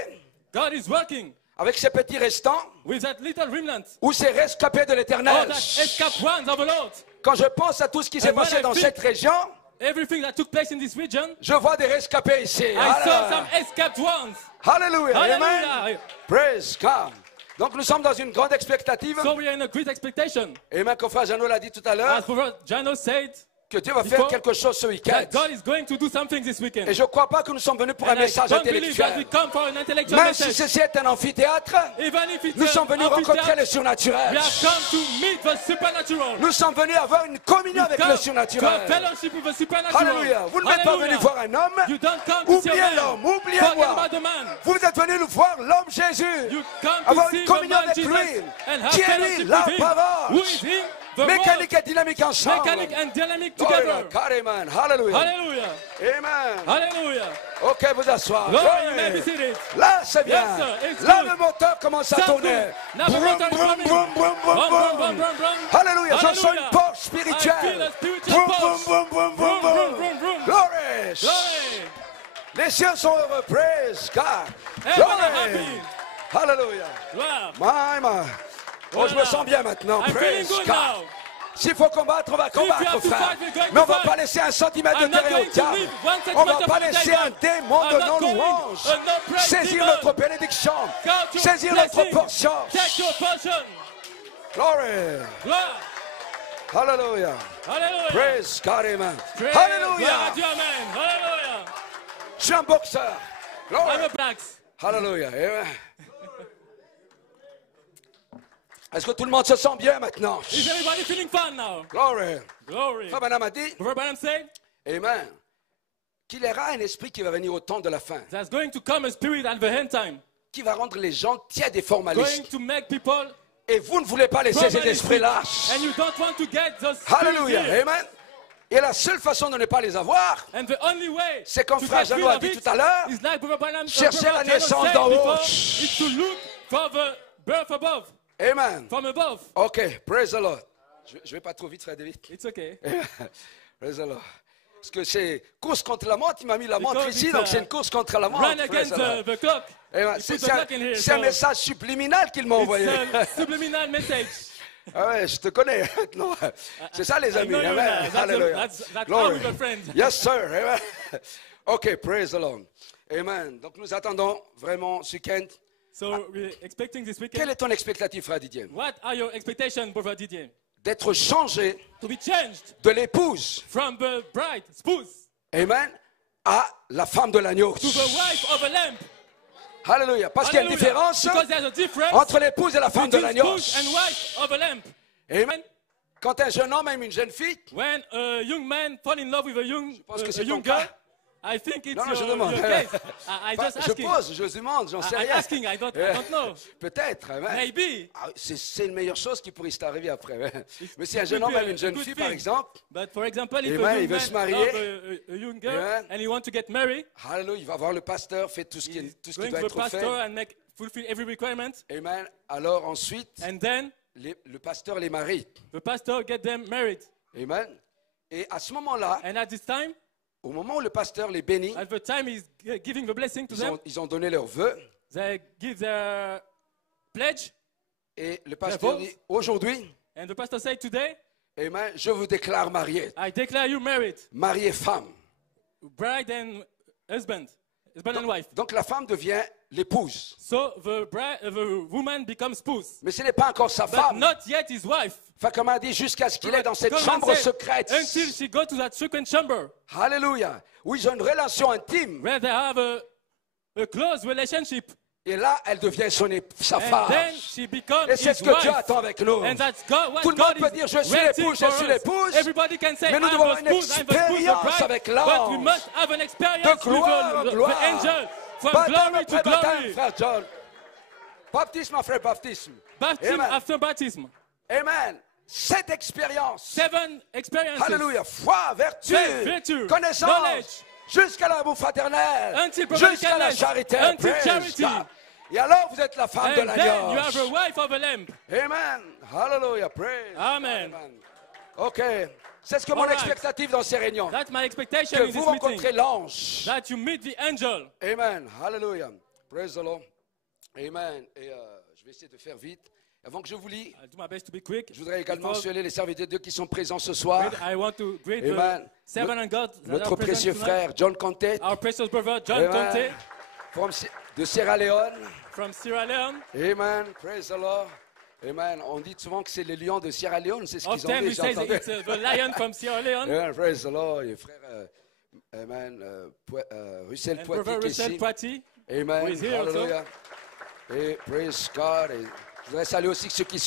God is working avec ces petits restants with that little remnant. ou ces rescapés de All l'éternel. that escaped ones of the Lord. Quand je pense à tout ce qui s'est And when passé I dans think- cette région, Everything that took place in this region, je vois des rescapés ici. I saw some escaped ones. Hallelujah. Amen. Hallelujah. Praise God. Donc nous sommes dans une grande expectative. So we are in a great expectation. Amen. Comme frère Jeannot l'a dit tout à l'heure, As Prophet Jano said, que Dieu va faire quelque chose ce week-end. that God is going to do something this weekend. Et je ne crois pas que nous sommes venus pour un And I message don't believe that we intellectuel. come for an intellectual Même si message. ceci est un amphithéâtre, Even if it's nous sommes venus rencontrer le we surnaturel. have come to meet the supernatural. Nous sommes venus avoir une communion avec Come le to a surnaturel. fellowship with the supernatural. Alléluia. Vous n'êtes pas venus voir un homme. You don't come to see Oubliez a man. l'homme, oubliez Forget moi. about the man. Vous êtes venus nous voir l'homme Jésus. You come to Avoir see une the communion man avec Jesus lui. and have Qui est lui, fellowship la with him. parole. Who is him? The Mécanique et dynamique word. ensemble. Mechanic and dynamic Glory together. to God, amen. Hallelujah. Hallelujah. Amen. Hallelujah. Ok, vous asseoir. Lord, Glory. you may be seated. Là, c'est bien. Yes, sir. It's Là, good. le moteur commence à Sounds tourner. good. Now the Brum, motor is brum, running. brum, brum, brum, Brum, brum. brum, brum, brum. Alléluia. Je sens une Hallelujah. porte I feel spirituelle. a spiritual Brum, brum, pulse. brum, brum, brum, Brum, brum, brum. brum, brum. Glory. Glory. Les cieux sont heureux. Praise God. Heaven are Glory. happy. Hallelujah. Gloire. My. Oh, je me sens bien maintenant. I'm feeling Praise good God. now. S'il faut combattre, on va you combattre, have to frère. fight, we're going Mais on to va fight. pas laisser un centimètre de I'm not terrain au going to diable. leave one On va centimeter pas from the laisser table. un démon I'm de not going non-louange a no-praise saisir demon. notre bénédiction, Count your saisir notre blessing. portion. Take your portion. Glory. Gloire. Hallelujah. Hallelujah. Praise God, amen. Praise gloire à Hallelujah. Dieu, amen. Hallelujah. Je suis un boxeur. I'm Glory. a blacks. Hallelujah. Amen. Est-ce que tout le monde se sent bien maintenant? Is everybody feeling fun now? Glory. Glory. Frère Branham a dit, Brother Branham said, amen, qu'il y aura un esprit qui va venir au temps de la fin, there's going to come a spirit at the end time, qui va rendre les gens tièdes et going formalistes. to make people Et vous ne voulez pas laisser cet formalistic, esprit-là. and you don't want to get those spirits Alléluia. here. Amen. Et la seule façon de ne pas les avoir, And the only way c'est comme to frère get rid Jeannot a of dit it tout à l'heure, is like Brother Branham chercher la Brother Jeannot naissance said d'en haut. before, is to look for the birth above, amen. from above. Ok, praise the Lord. Je vais pas trop vite, frère David. It's okay. Praise the Lord. Parce que c'est course contre la montre, il m'a mis la montre Because ici, it's donc a c'est une course contre la montre. Run Praise against the Lord. the clock. Amen. He C'est put the clock in here, c'est un so message subliminal qu'il m'a envoyé. it's a subliminal message. Ah ouais, je te connais maintenant. C'est ça les I amis. know you Amen. now. Hallelujah. That's how Glory. we're friends. Yes, sir. Amen. Ok, praise the Lord. Amen. Donc nous attendons vraiment ce week-end. So we're expecting this Quelle weekend. est ton expectative, frère Didier? What are your expectations, Brother Didier? D'être changé To be changed de l'épouse, from the bride, spouse, amen, à la femme de l'agneau. to the wife of a lamb. Alléluia. Parce qu'il y a une Hallelujah. différence Because there's a difference entre l'épouse et la femme de between l'agneau. spouse and wife of a lamb. Amen. Quand un jeune homme aime une jeune fille, When a young man fall in love with a young, pense que a c'est young ton girl, cas. I think it's Non, non, je your demande. case. I Pas- just je asking. pose, je demande, j'en sais I'm rien. asking, I don't know. Peut-être. Amen. Maybe. Ah, c'est une meilleure chose qui pourrait t'arriver après. Mais si un It jeune could homme be aime a une jeune good fille, thing. par exemple, But for example, if Amen, a il young veut se man marier. love a young girl Amen. and he want to get married, hallelujah, il va voir le pasteur, fait tout ce qui, tout ce qui going doit to the être fait. pastor and fulfill every requirement, Amen. Alors ensuite, and then le pasteur les marie. the pastor get them married. Amen. Et à ce moment-là, And at this time, au moment où le pasteur les bénit, at the time he's giving the blessing to them, ils ont donné leurs vœux. they give their pledge, Et le pasteur vows. dit, aujourd'hui, and the pastor said, today, amen, je vous déclare marié. I declare you married, Marié femme. bride and husband and wife. Donc la femme devient l'épouse. So the woman becomes spouse, Mais ce n'est pas encore sa but femme. not yet his wife. Enfin, comme a dit, jusqu'à ce qu'il est dans cette God chambre said, secrète. until she go to that secret chamber Alléluia. Où ils ont une relation intime. where they have a close relationship, Et là, elle devient sa and femme. then she becomes Et c'est his ce que Dieu wife. attend avec nous. And that's God, what Tout le monde God peut is dire, je suis waiting l'épouse, je for suis us. l'épouse. Everybody can say, Mais nous devons avoir I'm une the spouse, I'm the spouse, the expérience bride. avec But l'ange. we must have an experience De gloire en with gloire. the angel, from Baptême glory to après baptême, glory. frère John. Baptisme après baptisme. Baptism Amen. after baptism. Amen. Cette expérience. 7 experiences. Alléluia. Foi, vertu, Virtue, connaissance, knowledge. jusqu'à l'amour fraternel, Until brotherly jusqu'à la kindness, charité. until Praise charity. God. Et alors, vous êtes la femme de And then l'agneau. you have a wife of a lamb. Amen. Hallelujah. Praise. Amen. OK. C'est ce que mon All right. expectative dans ces réunions. That's my expectation Que in vous this rencontrez meeting. l'ange. That you meet the angel. Amen. Hallelujah. Praise the Lord. Amen. Et je vais essayer de faire vite. Avant que je vous lis, I'll do my best to be quick. je voudrais également Before- saluer les serviteurs de Dieu qui sont présents ce soir. I want to greet Amen. the servant and God that Notre are present précieux tonight. frère John Conte Our precious brother John Amen. Conte de Sierra Leone. from Sierra Leone. Amen. Praise the Lord. Amen. On dit souvent que c'est les lions de Sierra Leone, c'est ce qu'ils ont Often we dit. say that J'entendais. it's the lion from Sierra Leone. Amen. Praise the Lord. Et frère Amen. Russell And Poitiers brother qui est Russell ici. Poitiers. Amen. who is here also. Hallelujah. Et praise God. Et je voudrais saluer aussi ceux qui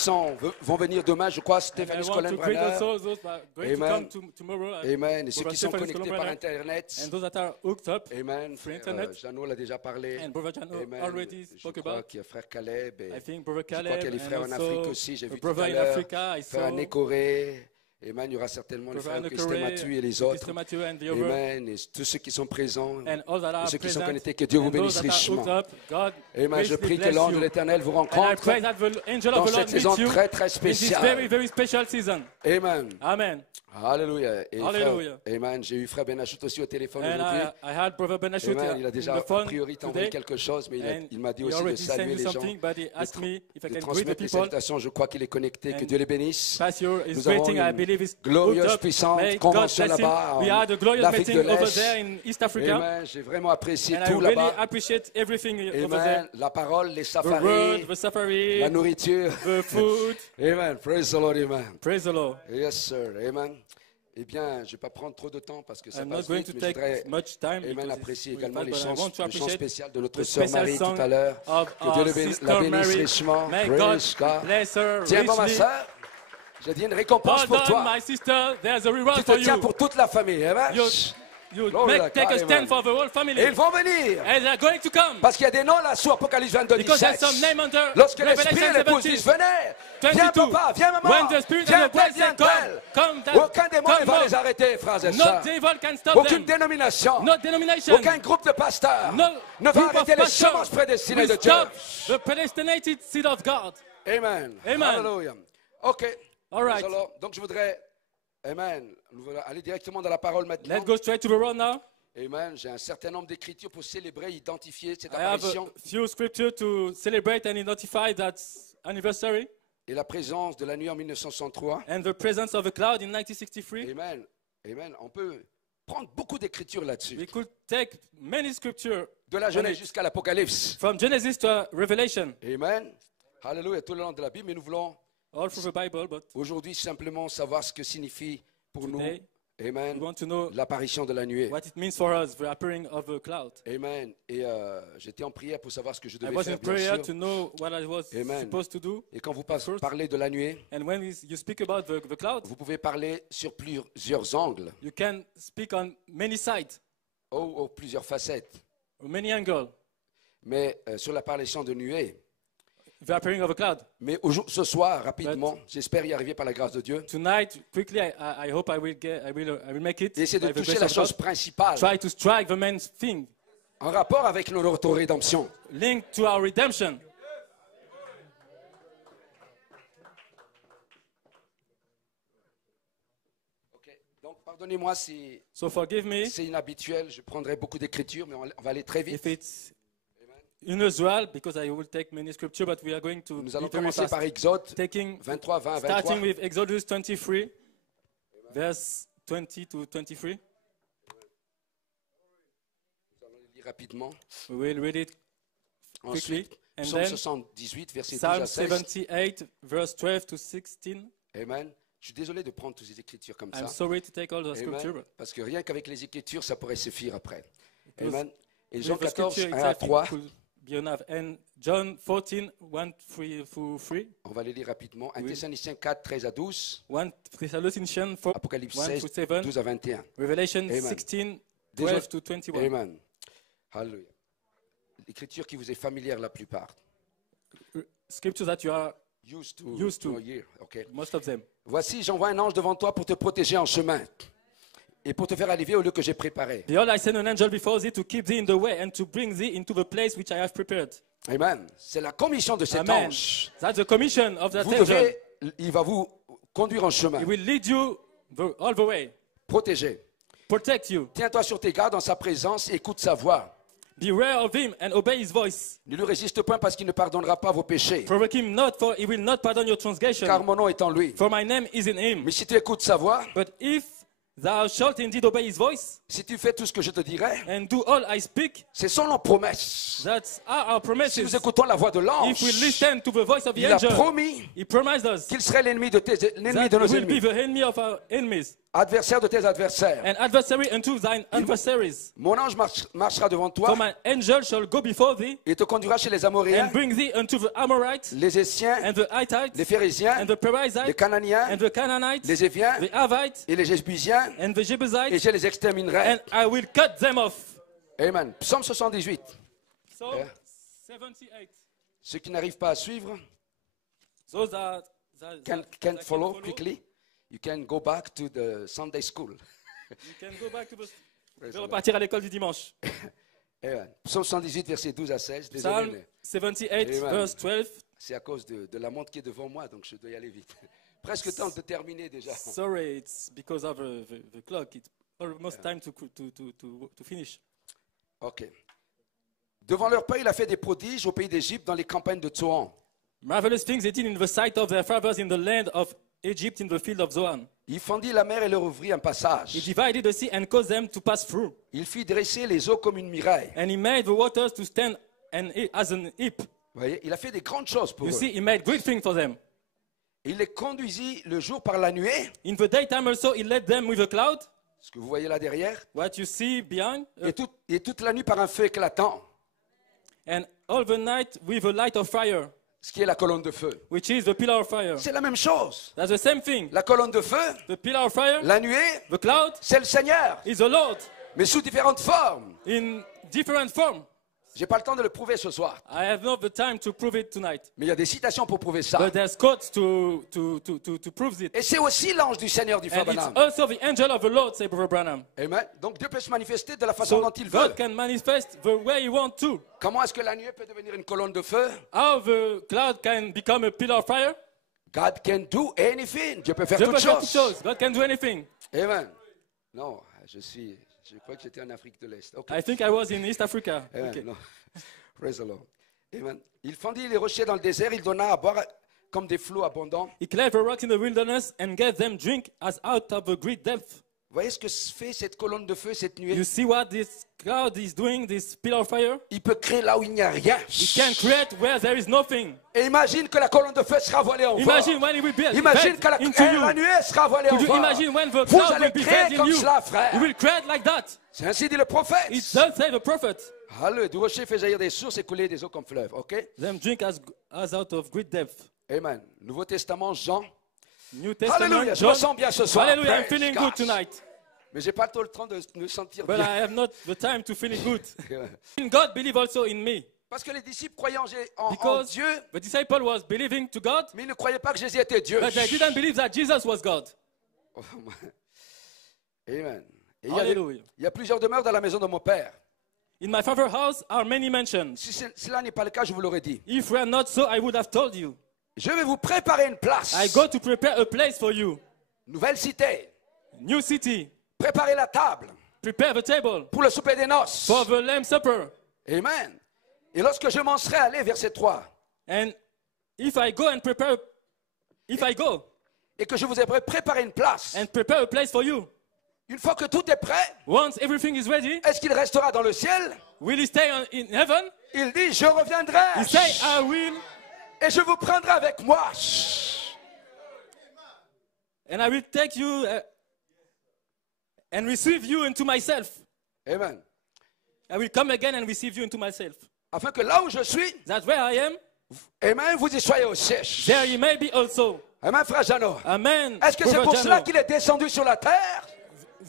vont venir demain, je crois, And I Stéphanie want Colin to greet Brenner. also those that are going Amen. to come tomorrow. Amen. Et ceux Brother qui sont Stephen connectés Colombo par Brenner. Internet. And those that are hooked up. Amen. through Frère, Internet. Jeannot l'a déjà parlé. And Brother Jano Amen. already Je spoke crois about. qu'il y a frère Caleb. Et I think Brother je crois qu'il y a Caleb les frères and en Afrique also aussi. J'ai a vu tout à brother in l'heure. Africa. I Frère saw Nécoré. Amen. Il y aura certainement les Brother frères Christophe Anokore, Mathieu et les autres. Mr. Matthew and the other. Amen. Et tous ceux qui sont présents. And all that are Et ceux qui sont present. connectés, que Dieu vous And those bénisse that are richement. hooked up, God Amen. Je graciously prie que bless l'ange de you. l'Éternel vous And I rencontre pray that the angel dans of the cette Lord saison meets you très, très in this spéciale. very, very special season. Amen. Amen. Alléluia. Et Hallelujah. frère, amen. J'ai eu frère Benachut aussi au téléphone And aujourd'hui. I had Brother Benachut Amen. Il a in déjà the a phone priori envoyé today. quelque chose, mais And il m'a dit he aussi de already sent saluer me les gens, something, but he asked me if I de can greet the transmettre les people. salutations. Je crois qu'il est connecté. Que And Dieu les bénisse. Pastor is Nous avons greeting, I une believe, is glorieuse, hooked up. puissante May God convention bless him. là-bas We en had a glorious Afrique de meeting over l'Est. there in East Africa. Amen. J'ai vraiment apprécié And I tout really là-bas. appreciate everything over there. Amen. La parole, les The word, safaris, the safari, la nourriture. the food. Amen. Praise the Lord. Amen. Praise the Lord. Yes, sir. Amen. Eh bien, je ne vais pas prendre trop de temps parce que ça I'm not passe going vite, to mais je take voudrais, much time amen, because apprécier it's également really les fast, but I chants, want to le chant appreciate spécial de notre the sœur special Marie song tout à l'heure. of Que Dieu our la sister bénisse Mary. richement. May God Praise God. bless her Tiens bon, ma richly. sœur, j'ai dit une récompense Well pour done, toi. my sister. There's a reward Tu for te tiens you. pour toute la famille. Amen. You Glory to take God, a stand amen. for the whole Et family. ils vont venir. And they're going to come. Parce qu'il y a des noms là sous Apocalypse 22, Because 17. there's some name under Lorsque l'esprit Revelation et l'épouse 17. disent venez, viens 22. papa, viens maman, When the spirit viens and the tel, bride viens say, come, tel. come, that, Aucun démon ne come, va no. les arrêter, frères et No sœurs. devil can stop Aucune them. dénomination, No denomination. aucun groupe de pasteurs No ne va group of arrêter les pastors semences prédestinées will de Dieu. stop the predestinated seed of God. Amen. Amen. Hallelujah. OK. All right. Alors, donc je voudrais, amen, nous allons aller directement dans la parole maintenant. Let's go straight to the road now. Amen. J'ai un certain nombre d'écritures pour célébrer, identifier cette I have apparition a few scriptures to celebrate and identify that anniversary et la présence de la nuit en 1963. and the presence of a cloud in 1963. Amen. Amen. On peut prendre beaucoup d'écritures là-dessus. We could take many scriptures De la Genèse jusqu'à l'Apocalypse. from Genesis to Revelation, Amen. Alléluia, tout le long de la Bible. Mais nous voulons all through the Bible, but aujourd'hui simplement savoir ce que signifie pour nous, today we amen, want to know l'apparition de la nuée. what it means for us, the appearing of a cloud. Amen. Et j'étais en prière pour savoir ce que je I devais was faire, in bien prayer sûr. to know what I was Amen. supposed to do. Et quand vous First. parlez de la nuée, And when you speak about the cloud, vous pouvez parler sur plusieurs angles, you can speak on many sides, ou plusieurs facettes. or many angles, Mais sur l'apparition de nuée. the appearing of a cloud. Mais ce soir, rapidement, j'espère y arriver par la grâce de Dieu. Tonight, quickly, I hope I will make it. Et essayer de by the toucher grace la of chose God. principale Try to strike the main thing, en rapport avec notre rédemption. linked to our redemption. Ok. Donc, pardonnez-moi si So forgive me c'est inhabituel, je prendrai beaucoup d'écritures, mais on va aller très vite. if it's unusual, because I will take many scripture, but we are going to Nous allons be very commencer fast. par Exode Taking 23, 20, 23. Starting with Exodus 23, verse 20 to 23. Nous allons le lire rapidement. We will read it quickly. Ensuite, And Psaume then 78, verset 12 Psalm à 16. 78, verse 12 to 16. Amen. Je suis désolé de prendre toutes ces écritures comme I'm ça. sorry to take all the Amen. scripture. Parce que rien qu'avec les écritures, ça pourrait suffire après. Because Amen. Et with Jean the 14, scripture 1 à itself, it 3, could be enough. And John 14, 1 through 3. on va les lire rapidement. 1 Oui. Thessaloniciens 4, 13 à 12. 1 Thessalonians 4, Apocalypse 1 16, through 7. 12 à 21. Revelation Amen. 16, Déjà- 12 to 21. Amen. Alléluia. L'écriture qui vous est familière la plupart. Scriptures that you are Used Used to. to hear. Okay. most of them. Voici, j'envoie un ange devant toi pour te protéger en chemin et pour te faire arriver au lieu que j'ai préparé. Behold, I send an angel before thee to keep thee in the way and to bring thee into the place which I have prepared. Amen. C'est la commission de cet Amen. ange. That's the commission of that Vous angel. devez, il va vous conduire en chemin, He will lead you all the way, protéger. protect you. Tiens-toi sur tes gardes dans sa présence et écoute sa voix. Beware of him and obey his voice. Ne lui résiste point parce qu'il ne pardonnera pas vos péchés. Provoke him not, for he will not pardon your transgression. Car mon nom est en lui. For my name is in him. Mais si tu écoutes sa voix, But if thou shalt indeed obey his voice, si tu fais tout ce que je te dirai, and do all I speak, c'est son nom promesse. that's our Si promises. nous écoutons la voix de l'ange, If we listen to the voice of the il a angel, promis he promised us qu'il serait l'ennemi de that nos he will be ennemis, the enemy of our enemies, adversaire de tes adversaires. and adversary unto thine adversaries. Mon ange marchera devant toi For my angel shall go before thee, et te conduira chez les Amoréens, and bring thee unto the Amorites, les Essiens, and the Hittites, les Phérésiens, and the Perizzites, les Cananéens, and the Canaanites, les Éviens the Avites, et les Jébusiens, and the et Jebusites, je les exterminerai. and I will cut them off. Amen. Psaume 78. So, Yeah. 78. Ceux qui n'arrivent pas à suivre, Those that can't follow quickly, you can go back to the Sunday school. You can go back to the... Je vais repartir à l'école du dimanche. Amen. Psaume 78, versets 12 à 16. Désolé, Psalm mais 78, Amen. verse 12. c'est à cause de la montre qui est devant moi, donc je dois y aller vite. Presque temps de terminer déjà. Sorry, it's because of the clock. It's almost time to finish. Ok. Devant leur père, il a fait des prodiges au pays d'Égypte, dans les campagnes de Tsoan. Marvelous things they did in the sight of their fathers in the land of Egypt in the field of Zoan. Il fendit la mer et leur ouvrit un He passage. divided the sea and caused them to pass through. Il fit dresser les eaux comme une muraille. And he made the waters to stand as an heap. Vous voyez, il a fait des grandes choses pour You eux. see, he made great things for them. Il les conduisit le jour par la nuée, In the daytime also, he led them with a cloud. ce que vous voyez là derrière, What you see behind. et toute la nuit par un feu éclatant, And all the night with a light of fire, ce qui est la colonne de feu. which is the pillar of fire. C'est la même chose. That's the same thing. La colonne de feu, The pillar of fire, la nuée, the cloud, c'est le Seigneur, is the Lord mais sous différentes formes. in different form. J'ai pas le temps de le prouver ce soir, I have not the time to prove it tonight. mais il y a des citations pour prouver ça. But there's quotes to prove it. Et c'est aussi l'ange du Seigneur du Frère And it's Branham. also the angel of the Lord, say Brother Branham. Amen. Donc Dieu peut se manifester de la façon So dont il veut. God can manifest the way he wants to. Comment est-ce que la nuée peut devenir une colonne de feu? How the cloud can become a pillar of fire? God can do anything. Dieu peut faire Dieu peut toutes faire toutes choses. choses. God can do anything. Amen. Non, je crois que j'étais en Afrique de l'Est. Ok. I think I was in East Africa. Amen. Okay. Non. Praise the Lord. Amen. Il fendit les rochers dans le désert, il donna à boire comme des flots abondants. He cleft the rocks in the wilderness and gave them drink as out of a great depth. Vous voyez ce que fait cette colonne de feu, cette nuée? You see what this cloud is doing, this pillar of fire? Il peut créer là où il n'y a rien. He can create where there is nothing. Et imagine que la colonne de feu sera voilée en vol. Imagine when he will be Imagine que into la you. nuée sera voilée en Could you vol. imagine when the Vous cloud allez will be créer fed in comme you? cela, frère. You will create like that. C'est ainsi dit le prophète. It does say the prophet. Alléluia. Du rocher fait jaillir des sources et couler des eaux comme fleuve. Ok? Them drink as out of great depth. Amen. Nouveau Testament, Jean. New Testament. Alléluia. Je John. me sens bien ce soir. Hallelujah, I'm Praise feeling God. good tonight. Mais j'ai pas tout le temps de me sentir But bien. I have not the time to feel good. In God believe also in me. Parce que les disciples croyaient en Because Dieu, the disciple was believing to God, mais ils ne croyaient pas que Jésus était Dieu. but they didn't believe that Jesus was God. Amen. Et Hallelujah. il y a plusieurs demeures dans la maison de mon père. In my father's house are many mansions. Si cela n'est pas le cas, je vous l'aurais dit. If we are not so, I would have told you. Je vais vous préparer une place. I go to prepare a place for you. Nouvelle cité. New city. Préparez la table Prepare the table pour le souper des noces. for the Lamb Supper. Amen. Et lorsque je m'en serai allé, verset 3, And if I go and prepare, if I go et que je vous ai préparé une place, and prepare a place for you, une fois que tout est prêt, once everything is ready, est-ce qu'il restera dans le ciel? will he stay in heaven? Il dit, je reviendrai He say, I will, et je vous prendrai avec moi. and I will take you and receive you into myself. Amen. I will come again and receive you into myself. Afin que là où je suis, That where I am, amen, vous y soyez aussi. there you may be also. Amen, frère Jeannot. Amen. Est-ce que c'est Brother pour cela Jano. qu'il est descendu sur la terre?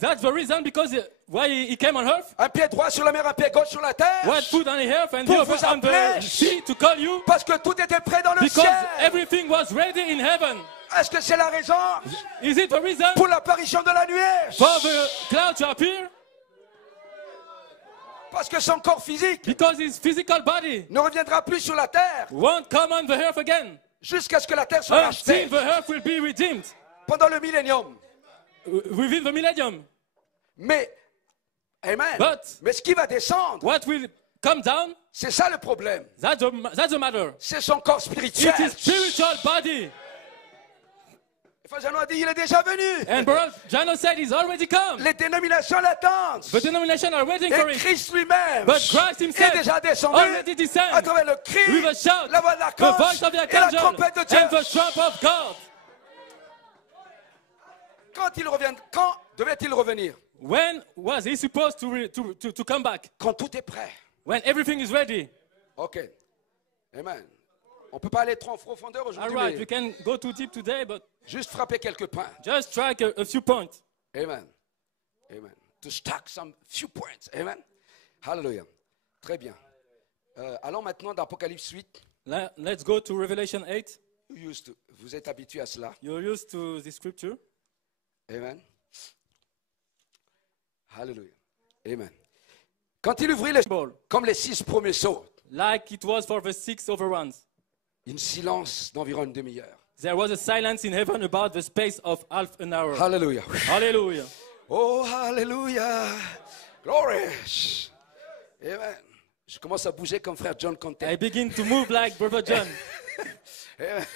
That's the reason because why he came on earth. Un pied droit sur la mer, un pied gauche sur la terre? What foot on the earth and Pour the other vous on the appeler. sea to call you? Parce que tout était prêt dans le Because ciel. everything was ready in heaven. Est-ce que c'est la raison Is it the reason pour l'apparition de la nuée? for the cloud to appear? Parce que son corps physique Because his physical body ne reviendra plus sur la terre won't come on the earth again jusqu'à ce que la terre soit until rachetée the earth will be redeemed pendant le millénium. within the millennium. Mais, amen. But Mais ce qui va descendre, what will come down, C'est ça le problème. that's the matter. C'est son corps It spirituel. is spiritual body. Frère Jeannot a dit, il est déjà venu. And Brother Jano said he's already come. Les dénominations l'attendent. The denomination are waiting for Et it. Christ lui-même But Christ est himself déjà descendu already à descended travers le cri, with a shout, la voix de the voice l'archange of the et la archangel trompette de Dieu. and the trump of God. Quand devait-il revenir? When was he supposed to come back? Quand tout est prêt. When everything is ready. Ok. Amen. On ne peut pas aller trop en profondeur All aujourd'hui, right, mais we can go too deep today, but juste frapper quelques points. just strike a few points. Amen. Amen. To stack some few points. Amen. Hallelujah. Très bien. Allons maintenant dans Apocalypse 8. Let's go to Revelation 8. Vous êtes habitués à cela. You're used to the scripture. Amen. Hallelujah. Amen. Quand il ouvrit les Ball, comme les 6 premiers sceaux, like it was for the 6 overruns. une silence d'environ une demi-heure. There was a silence in heaven about the space of half an hour. Hallelujah. Hallelujah. Oh, hallelujah. Glory. Amen. Je commence à bouger comme frère John Conte. I begin to move like Brother John. Amen.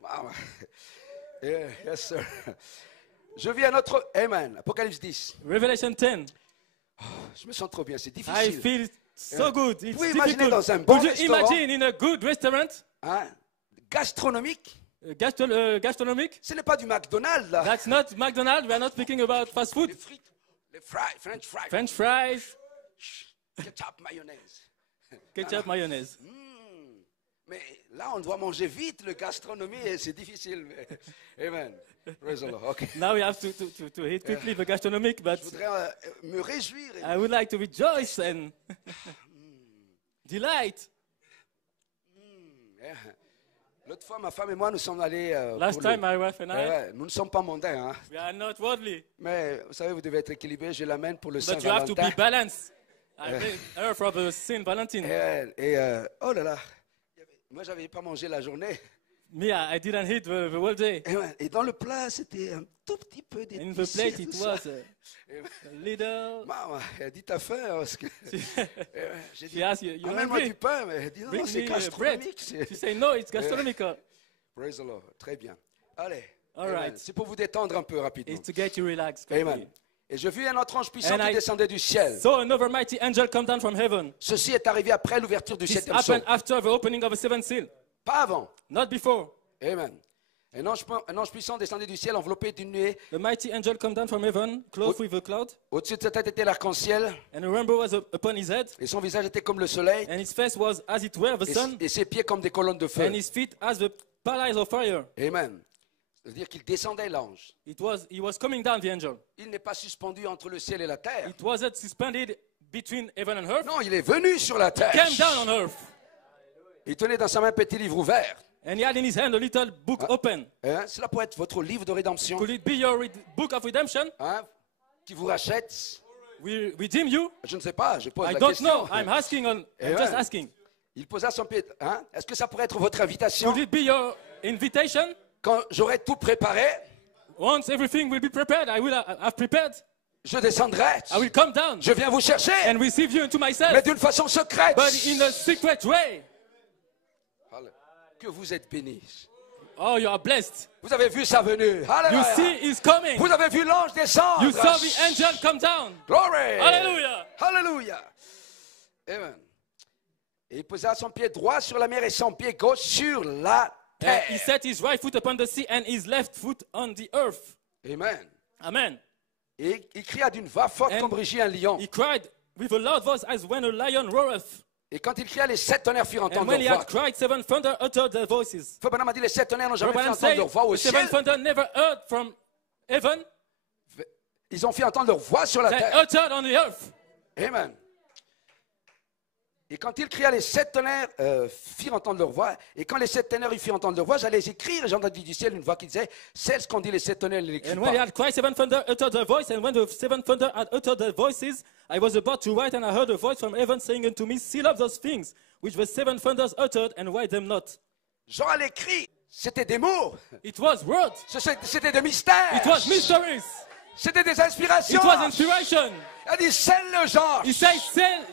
Wow. Yeah, yes, sir. Je vis à notre... Amen. Apocalypse 10. Revelation 10. Je me sens trop bien, c'est I difficile. feel so good. It's Vous imaginez dans un difficult. bon Could you restaurant, imagine in a good restaurant, hein, gastronomique, gastronomic? ce n'est pas du McDonald's là. That's not McDonald's. We are not speaking about fast food. Les frites, les fries, French fries, French fries, ketchup, mayonnaise. ketchup, mayonnaise. Mais là, on doit manger vite, le gastronomie, et c'est difficile. Mais... Amen. Praise the Lord. Okay. Now we have to hit quickly the gastronomic, but Je voudrais me réjouir. I would like to rejoice and delight. L'autre fois, ma femme et moi, nous sommes allés. Last time, my wife and I, ouais, nous ne sommes pas mondains, hein. we are not worldly, Mais vous savez, vous devez être équilibré. Je l'amène pour le but you have to Saint-Valentin. be balanced. I bring her for the Saint Valentine. Oh là là, moi, j'avais pas mangé la journée. Me, I didn't eat the whole day. Et dans le plat, c'était un tout petit peu d'épices. In the plate, et it tout ça. was a little. Maman, elle dit t'as faim parce que. J'ai dit, She asked you, amène-moi hungry? du pain, mais elle dit non, Bring c'est me bread. gastronomique. She said, no, it's gastronomical. Praise the Lord, très bien. Allez, All amen. right. C'est pour vous détendre un peu rapidement. It's to get you relaxed. Amen. quickly. Et je vis un autre ange puissant And qui I descendait du ciel. saw another mighty angel come down from heaven. Ceci est arrivé après l'ouverture du This 7e sceau. happened after the opening of the seventh seal, Pas avant. not before. Amen. Un ange puissant descendait du ciel enveloppé d'une nuée. The mighty angel come down from heaven, clothed with a cloud, Au-dessus de sa tête était l'arc-en-ciel. and a rainbow was upon his head, Et son visage était comme le soleil. and his face was as it were the sun, Et ses pieds comme des colonnes de feu. and his feet as the pillars of fire. Amen. C'est-à-dire qu'il descendait l'ange. He was coming down, the angel. Il n'est pas suspendu entre le ciel et la terre. It wasn't suspended between heaven and earth. Non, il est venu sur la terre. Came down on earth, Il tenait dans sa main un petit livre ouvert. and he had in his hand a little book open. Hein? Cela pourrait être votre livre de rédemption. Could it be your book of redemption? Hein? Qui vous rachète. We redeem you? Je ne sais pas, je pose I la don't question. know. I'm asking. I'm Amen. just asking. Il posa son pied. Hein? Est-ce que ça pourrait être votre invitation? Could it be your invitation? Quand j'aurai tout préparé, Once everything will be prepared, I've prepared. je descendrai. I will come down Je viens vous chercher. and receive you into Mais myself, d'une façon secrète. but in a secret way. Que vous êtes bénis. Oh, you are blessed. Vous avez vu sa venue. You Alléluia. see, he's coming. Vous avez vu l'ange descendre. You saw the angel come down. Glory. Hallelujah. Hallelujah. Amen. Et il posa son pied droit sur la mer et son pied gauche sur la terre. He set his right foot upon the sea and his left foot on the earth. Amen. Amen. Et il cria d'une voix forte And comme rugit un lion. He cried with a loud voice as when a lion roareth. Et quand il cria, les 7 tonnerres firent And entendre when he leur had voix. cried, 7 thunder uttered their voices. Frère Branham a dit, les 7 tonnerres n'ont jamais fait Branham entendre said, leur voix au the 7 ciel. thunder never heard from heaven. Ils ont fait entendre leur voix sur la They terre. uttered on the earth. Amen. Et quand il cria, les 7 tonnerres firent entendre leur voix. Et quand les 7 tonnerres ils firent entendre leur voix, j'allais écrire. Et j'ai entendu du ciel une voix qui disait, c'est ce qu'on dit les 7 tonnerres, ne l'écrit And when he pas. had cried, 7 thunder uttered their voice. And when the 7 thunder had uttered their voices, I was about to write, and I heard a voice from heaven saying unto me, seal up those things which the 7 thunders uttered, and write them not. Jean à l'écrit, c'était des mots. It was words. C'était des mystères. It was mysteries. C'était des inspirations. It was inspiration. Il a dit, scelle le genre. He said,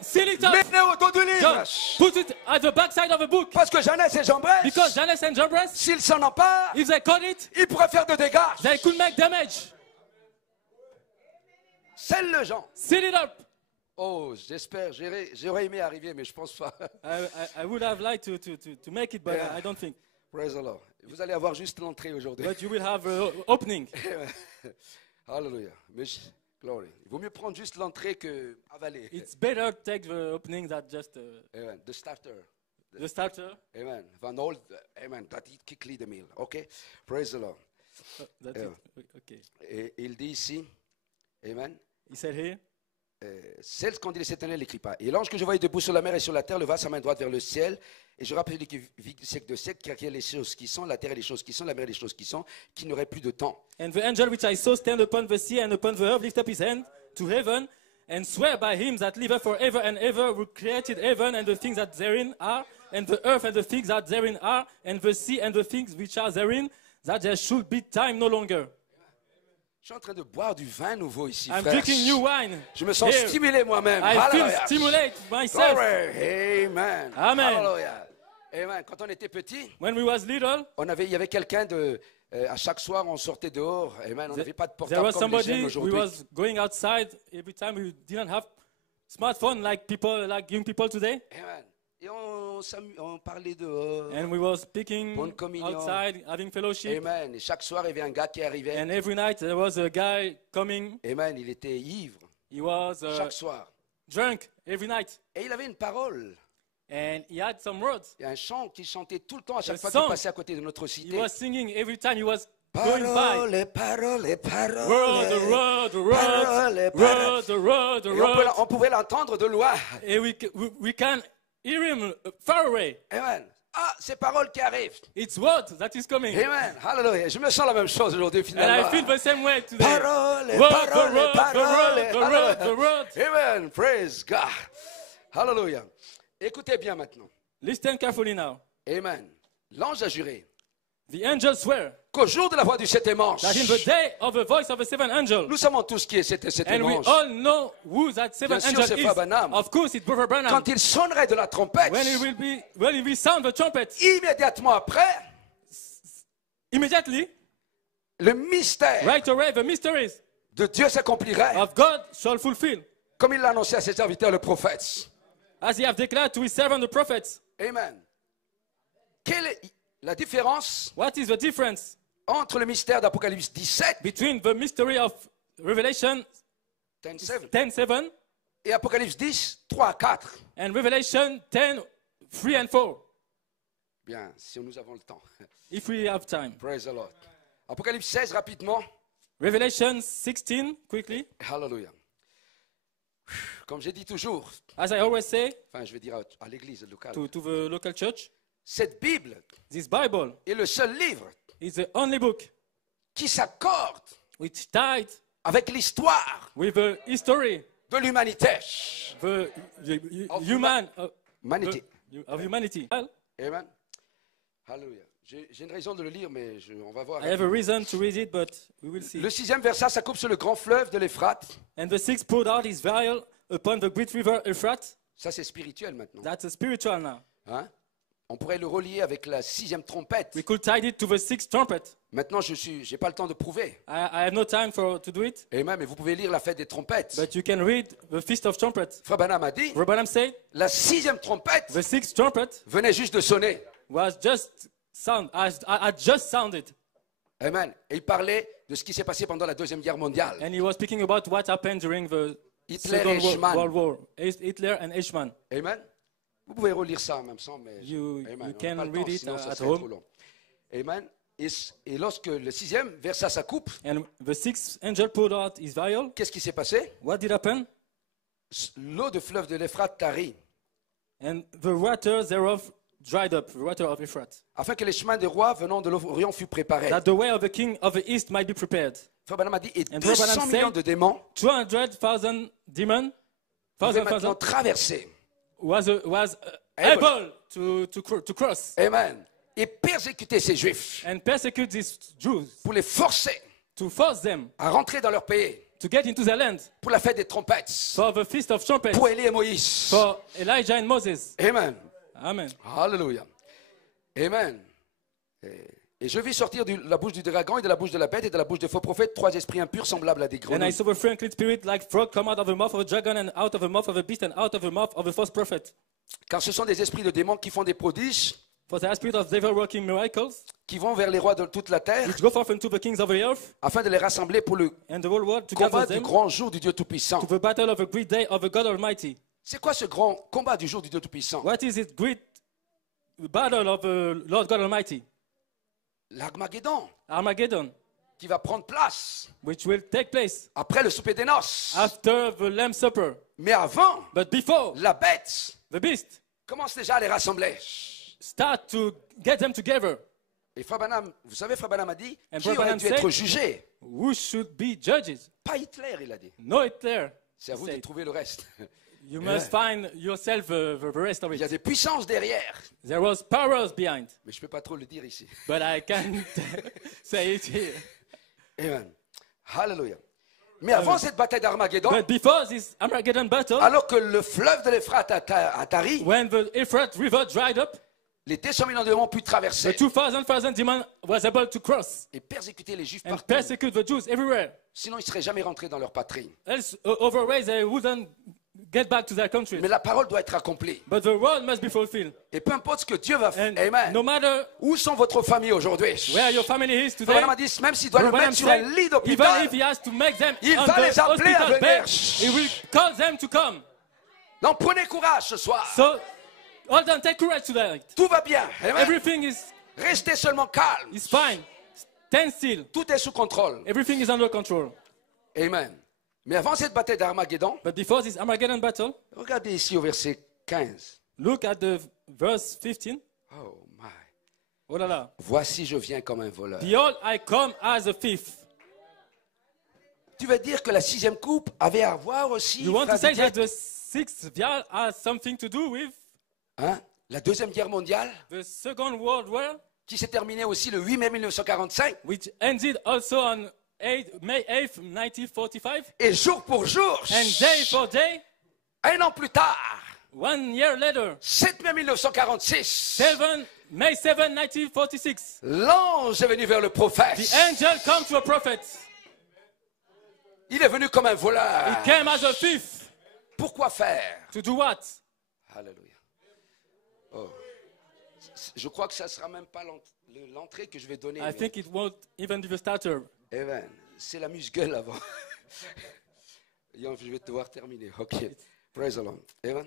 seal it up. Mets-le au dos du livre. Just put it at the backside of a book. Parce que Jeannès et Jean-Bresse, Because Jannes and Jambres, s'ils s'en emparent, if they caught it, ils pourraient faire de dégâts. they could make damage. Scelle le genre. Seal it up. Oh, j'espère, j'aurais aimé arriver, mais je pense pas. I would have liked to make it, but Yeah. I don't think. Praise the Lord. Vous allez avoir juste l'entrée aujourd'hui. But you will have an opening. Hallelujah. Mais glory. Il vaut mieux prendre juste l'entrée que avaler. It's better to take the opening than just Amen. The starter. the starter. Amen. Van old. Amen. That eat quickly the meal. Okay. Praise the Lord. That's Yeah. it. Okay. Et il dit ici. Amen. He said here, Celle qu'on dit les éternels n'écrit pas. Et l'ange que je voyais debout sur la mer et sur la terre leva sa main droite vers le ciel. Et je rappelais qu'il vit du siècle de siècle, car il y a les choses qui sont, la terre et les choses qui sont, la mer et les choses qui sont, qui n'auraient plus de temps. and the angel which I saw stand upon the sea and upon the earth lift up his hand to heaven and swear by him that liveth forever and ever, who created heaven and the things that therein are, and the earth and the things that therein are, and the sea and the things which are therein, that there should be time no longer. Je suis en train de boire du vin nouveau ici, I'm frère. drinking new wine. Je me sens Here. stimulé moi-même. I feel Hallelujah. stimulate myself. Glory. Amen. Amen. Hallelujah. Amen. Quand on était petit, When we was little, il y avait quelqu'un à chaque soir, on sortait dehors. Amen. On n'avait pas de there portable was comme les jeunes somebody, we aujourd'hui. was going outside every time. We didn't have smartphone like young people today. Amen. Et on parlait dehors. And we was speaking Bonne communion. outside, having fellowship. Amen. Et chaque soir, il y avait un gars qui arrivait. And every night there was a guy coming. Amen. Il était ivre He was chaque soir. drunk every night. Et il avait une parole. And he had some words. Il y a un chant qu'il chantait tout le temps à chaque A fois qu'il song. passait à côté de notre He cité. was singing every time he was going by. Parole, parole, Word, parole. the word, the Parole, word, parole. word, the word, the Et word. on pouvait l'entendre de loin. And we can hear him far away. Amen. Ah, ces paroles qui arrivent. It's word that is coming. Amen. Hallelujah. Je me sens la même chose aujourd'hui And finalement. I feel the same way today. Parole, Word, parole, the word, parole. the word, the word. Amen. Praise God. Hallelujah. Écoutez bien maintenant. Listen carefully now. Amen. L'ange a juré The angels swear qu'au jour de la voix du septième ange, that in the day of the voice of the seventh angel, nous savons tous qui est cet and septième we ange. all know who that seventh Bien sûr, angel c'est is. Frère Branham. Of course, it's Brother Branham. Quand il sonnerait de la trompette, When he will sound the trumpet, immédiatement après, immediately, le mystère right away, the mysteries de Dieu s'accomplirait, of God shall fulfill, comme il l'a annoncé à ses serviteurs, le prophète. as he have declared to his servant the prophets. Amen. Quelle est la différence What is the difference entre le mystère d'Apocalypse 17, between the mystery of Revelation 17 10:7 et Apocalypse 10, 3 à 4? and Revelation 10:3 and 4? Bien, si nous avons le temps. If we have time. Praise the Lord. Apocalypse 16, rapidement. Revelation 16, quickly. Hallelujah. Comme j'ai dit toujours, As I always say enfin je vais dire à l'église locale, to the local church, cette Bible this Bible est le seul livre is the only book qui s'accorde which tied avec l'histoire with the history, de l'humanité. the Of human Humanité. of humanity. Amen. Hallelujah. J'ai une raison de le lire, mais on va voir. I have a reason to read it, but we will see. Le 6e verset, ça coupe sur le grand fleuve de l'Euphrate. And the sixth poured out his vial upon the great river Euphrates. Ça, c'est spirituel maintenant. That's a spiritual now. Hein? On pourrait le relier avec la 6e trompette. We could tie it to the sixth trumpet. Maintenant, j'ai pas le temps de prouver. I have no time to do it, Amen. Mais vous pouvez lire la fête des trompettes. but you can read the Feast of Trumpets. Frère Branham a dit, Branham said la 6e trompette the sixth trumpet venait juste de sonner. was just had just sounded, Amen. Et il parlait de ce qui s'est passé pendant la Deuxième Guerre mondiale. and he was speaking about what happened during the Hitler et Second Eichmann. World War. Hitler and Eichmann. Amen. Vous pouvez relire ça en même temps, mais You Amen. On n'a can pas le read temps, it sinon ça at serait home. trop long. Amen. Et lorsque le 6e verset sa coupe, And the sixth angel poured out his vial. qu'est-ce qui s'est passé? What did happen? L'eau de fleuve de l'Euphrate tarit, And the water thereof dried up, the water of Euphrates, afin que les chemins des rois venant de l'Orient fût préparés. that the way of the king of the east might be prepared. Frère Branham a dit, et And 200 Branham millions said- de démons 200,000 demons, pouvaient 1,000 maintenant traverser. was Able. able to cross Amen. Et persécuter ces juifs and persecute these Jews, pour les forcer to force them à rentrer dans leur pays to get into their land pour la fête des trompettes, for the feast of trumpets, pour Élie et Moïse. for Elijah and Moses. Amen. Amen. Alléluia. Amen. Et je vis sortir de la bouche du dragon et de la bouche de la bête et de la bouche des faux prophètes 3 esprits impurs semblables à des And I grenouilles. saw a free and clean spirit like frog come out of the mouth of a dragon and out of the mouth of a beast and out of the mouth of a false prophet. Car ce sont des esprits de démons qui font des prodiges, For the spirit of devil working miracles, qui vont vers les rois de toute la terre, which go forth unto the kings of the earth afin de les rassembler pour le and the whole world to combat gather du them grand jour du Dieu Tout-Puissant. to the battle of the great day of the God Almighty. C'est quoi ce grand combat du jour du Dieu Tout-Puissant? What is it? Great battle of the Lord God Almighty. L'Armageddon, Armageddon, qui va prendre place which will take place après le souper des noces. after the Lamb's Supper. Mais avant, But before, la bête the beast commence déjà à les rassembler. start to get them together. Et Frère Branham, vous savez, Frère Branham a dit, And qui Frère aurait Branham dû said- être jugé? Who should be judges? Pas Hitler, il a dit. No Hitler. C'est à vous Say, de trouver le reste. you must find yourself the rest of Il y a it. des puissances derrière. There was powers behind, Mais je ne peux pas trop le dire ici. but I can't say it here. Amen. Alléluia. Mais avant cette bataille d'Armageddon, But before this Armageddon battle, alors que le fleuve de l'Euphrate a tari, when the Euphrates River dried up, les 200 000 ans de démons pu the traverser 2,000 demons was able to cross et persécuter les Juifs and partout. persecute the Jews everywhere. Sinon, ils ne seraient jamais rentrés dans leur patrie. Else, otherwise they wouldn't get back to their country. Mais la parole doit être accomplie. But the word must be fulfilled. Et peu importe ce que Dieu va faire. And Amen. no matter Où sont votre famille aujourd'hui? where your family is Frère today, Branham a dit, même s'il doit le Branham mettre sur un said, lit even d'hôpital, if he has to make them il on va the les appeler à hospital venir. bed, he will call them to come. donc prenez courage ce soir. So, hold on, take courage tonight. Tout va bien. Amen. Everything Restez seulement calme. is fine. Stand still. Tout est sous contrôle. Everything is under control. Amen. Mais avant cette bataille d'Armageddon, But before this Armageddon battle, regardez ici au verset 15. look at the verse 15. Oh my. Oh là là. Voici, je viens comme un voleur. Behold, I come as a thief. Tu veux dire que la 6e coupe avait à voir aussi, You want to frère say that Didier, the sixth vial has something to do with hein, la Deuxième Guerre mondiale, the Second World War, qui s'est terminée aussi le 8 mai 1945, which ended also on May 8th, 1945, et jour pour jour, and day for day, un an plus tard, 1 year later, 7 mai 1946, May 7, 1946, l'ange est venu vers le prophète. the angel come to a prophet. Il est venu comme un voleur. He came as a thief. Pourquoi faire? To do what? Alléluia. Oh. Je crois que ça ne sera même pas l'entrée que je vais donner. I mais- think it won't even be the starter. Amen. C'est la musgueule avant. Je vais devoir terminer. Ok. Praise the Lord. Amen.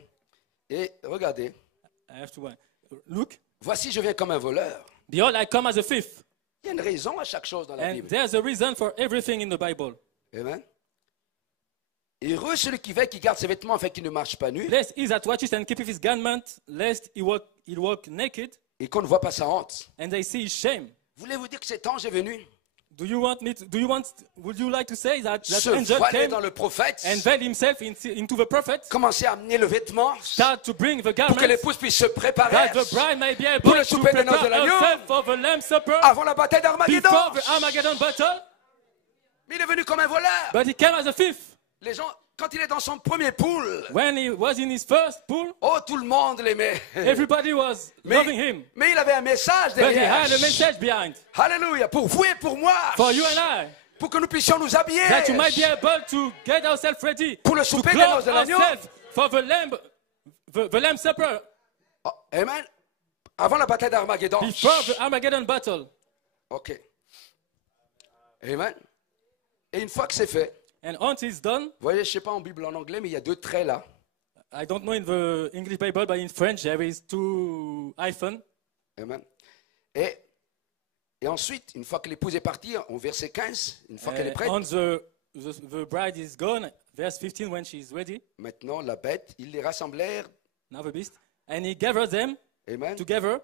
Et regardez. I have to look. Voici, je viens comme un voleur. Behold, I come as a thief. Il y a une raison à chaque chose dans la And Bible. there's a reason for everything in the Bible. Amen. Heureux celui qui veille, qui garde ses vêtements afin qu'il ne marche pas nu Blessed is that watches and keepeth his garment, lest he walk naked, et qu'on ne voit pas sa honte. and they see his shame. Voulez-vous dire que cet ange est venu Would you like to say that se angel voiler came dans le prophète, and veiled himself into the prophet, commencer à amener le vêtement start to bring the pour que garment, l'épouse puisse se préparer that the bride may be pour able le to souper des noces de prepare l'agneau herself for the Lamb's Supper avant la bataille d'Armageddon. before the Armageddon battle? Mais il est venu comme un voleur. But he came as a thief. Les gens, quand il est dans son premier pool, When he was in his first pool, oh, tout le monde l'aimait. everybody was loving him. Mais il avait un message But he derrière. had a message behind Alléluia. Pour vous et pour moi. for you and I, Pour que nous puissions nous habiller. that you might be able to get ourselves ready Pour le to souper des noces clothe de l'agneau. ourselves for the Lamb's Supper Oh, amen. Avant la bataille d'Armageddon. before the Armageddon battle. Ok. Amen. Et une fois que c'est fait, And once it's done, vous voyez, je ne sais pas en Bible en anglais, mais il y a 2 traits là. I don't know in the English Bible, but in French there is 2 hyphens. Amen. Et ensuite, une fois que l'épouse est partie, au verset 15, une fois qu'elle est prête, On the bride is gone, verse 15, when she is ready, maintenant la bête, ils les rassemblèrent. now the beast, and he gathered them Amen. together.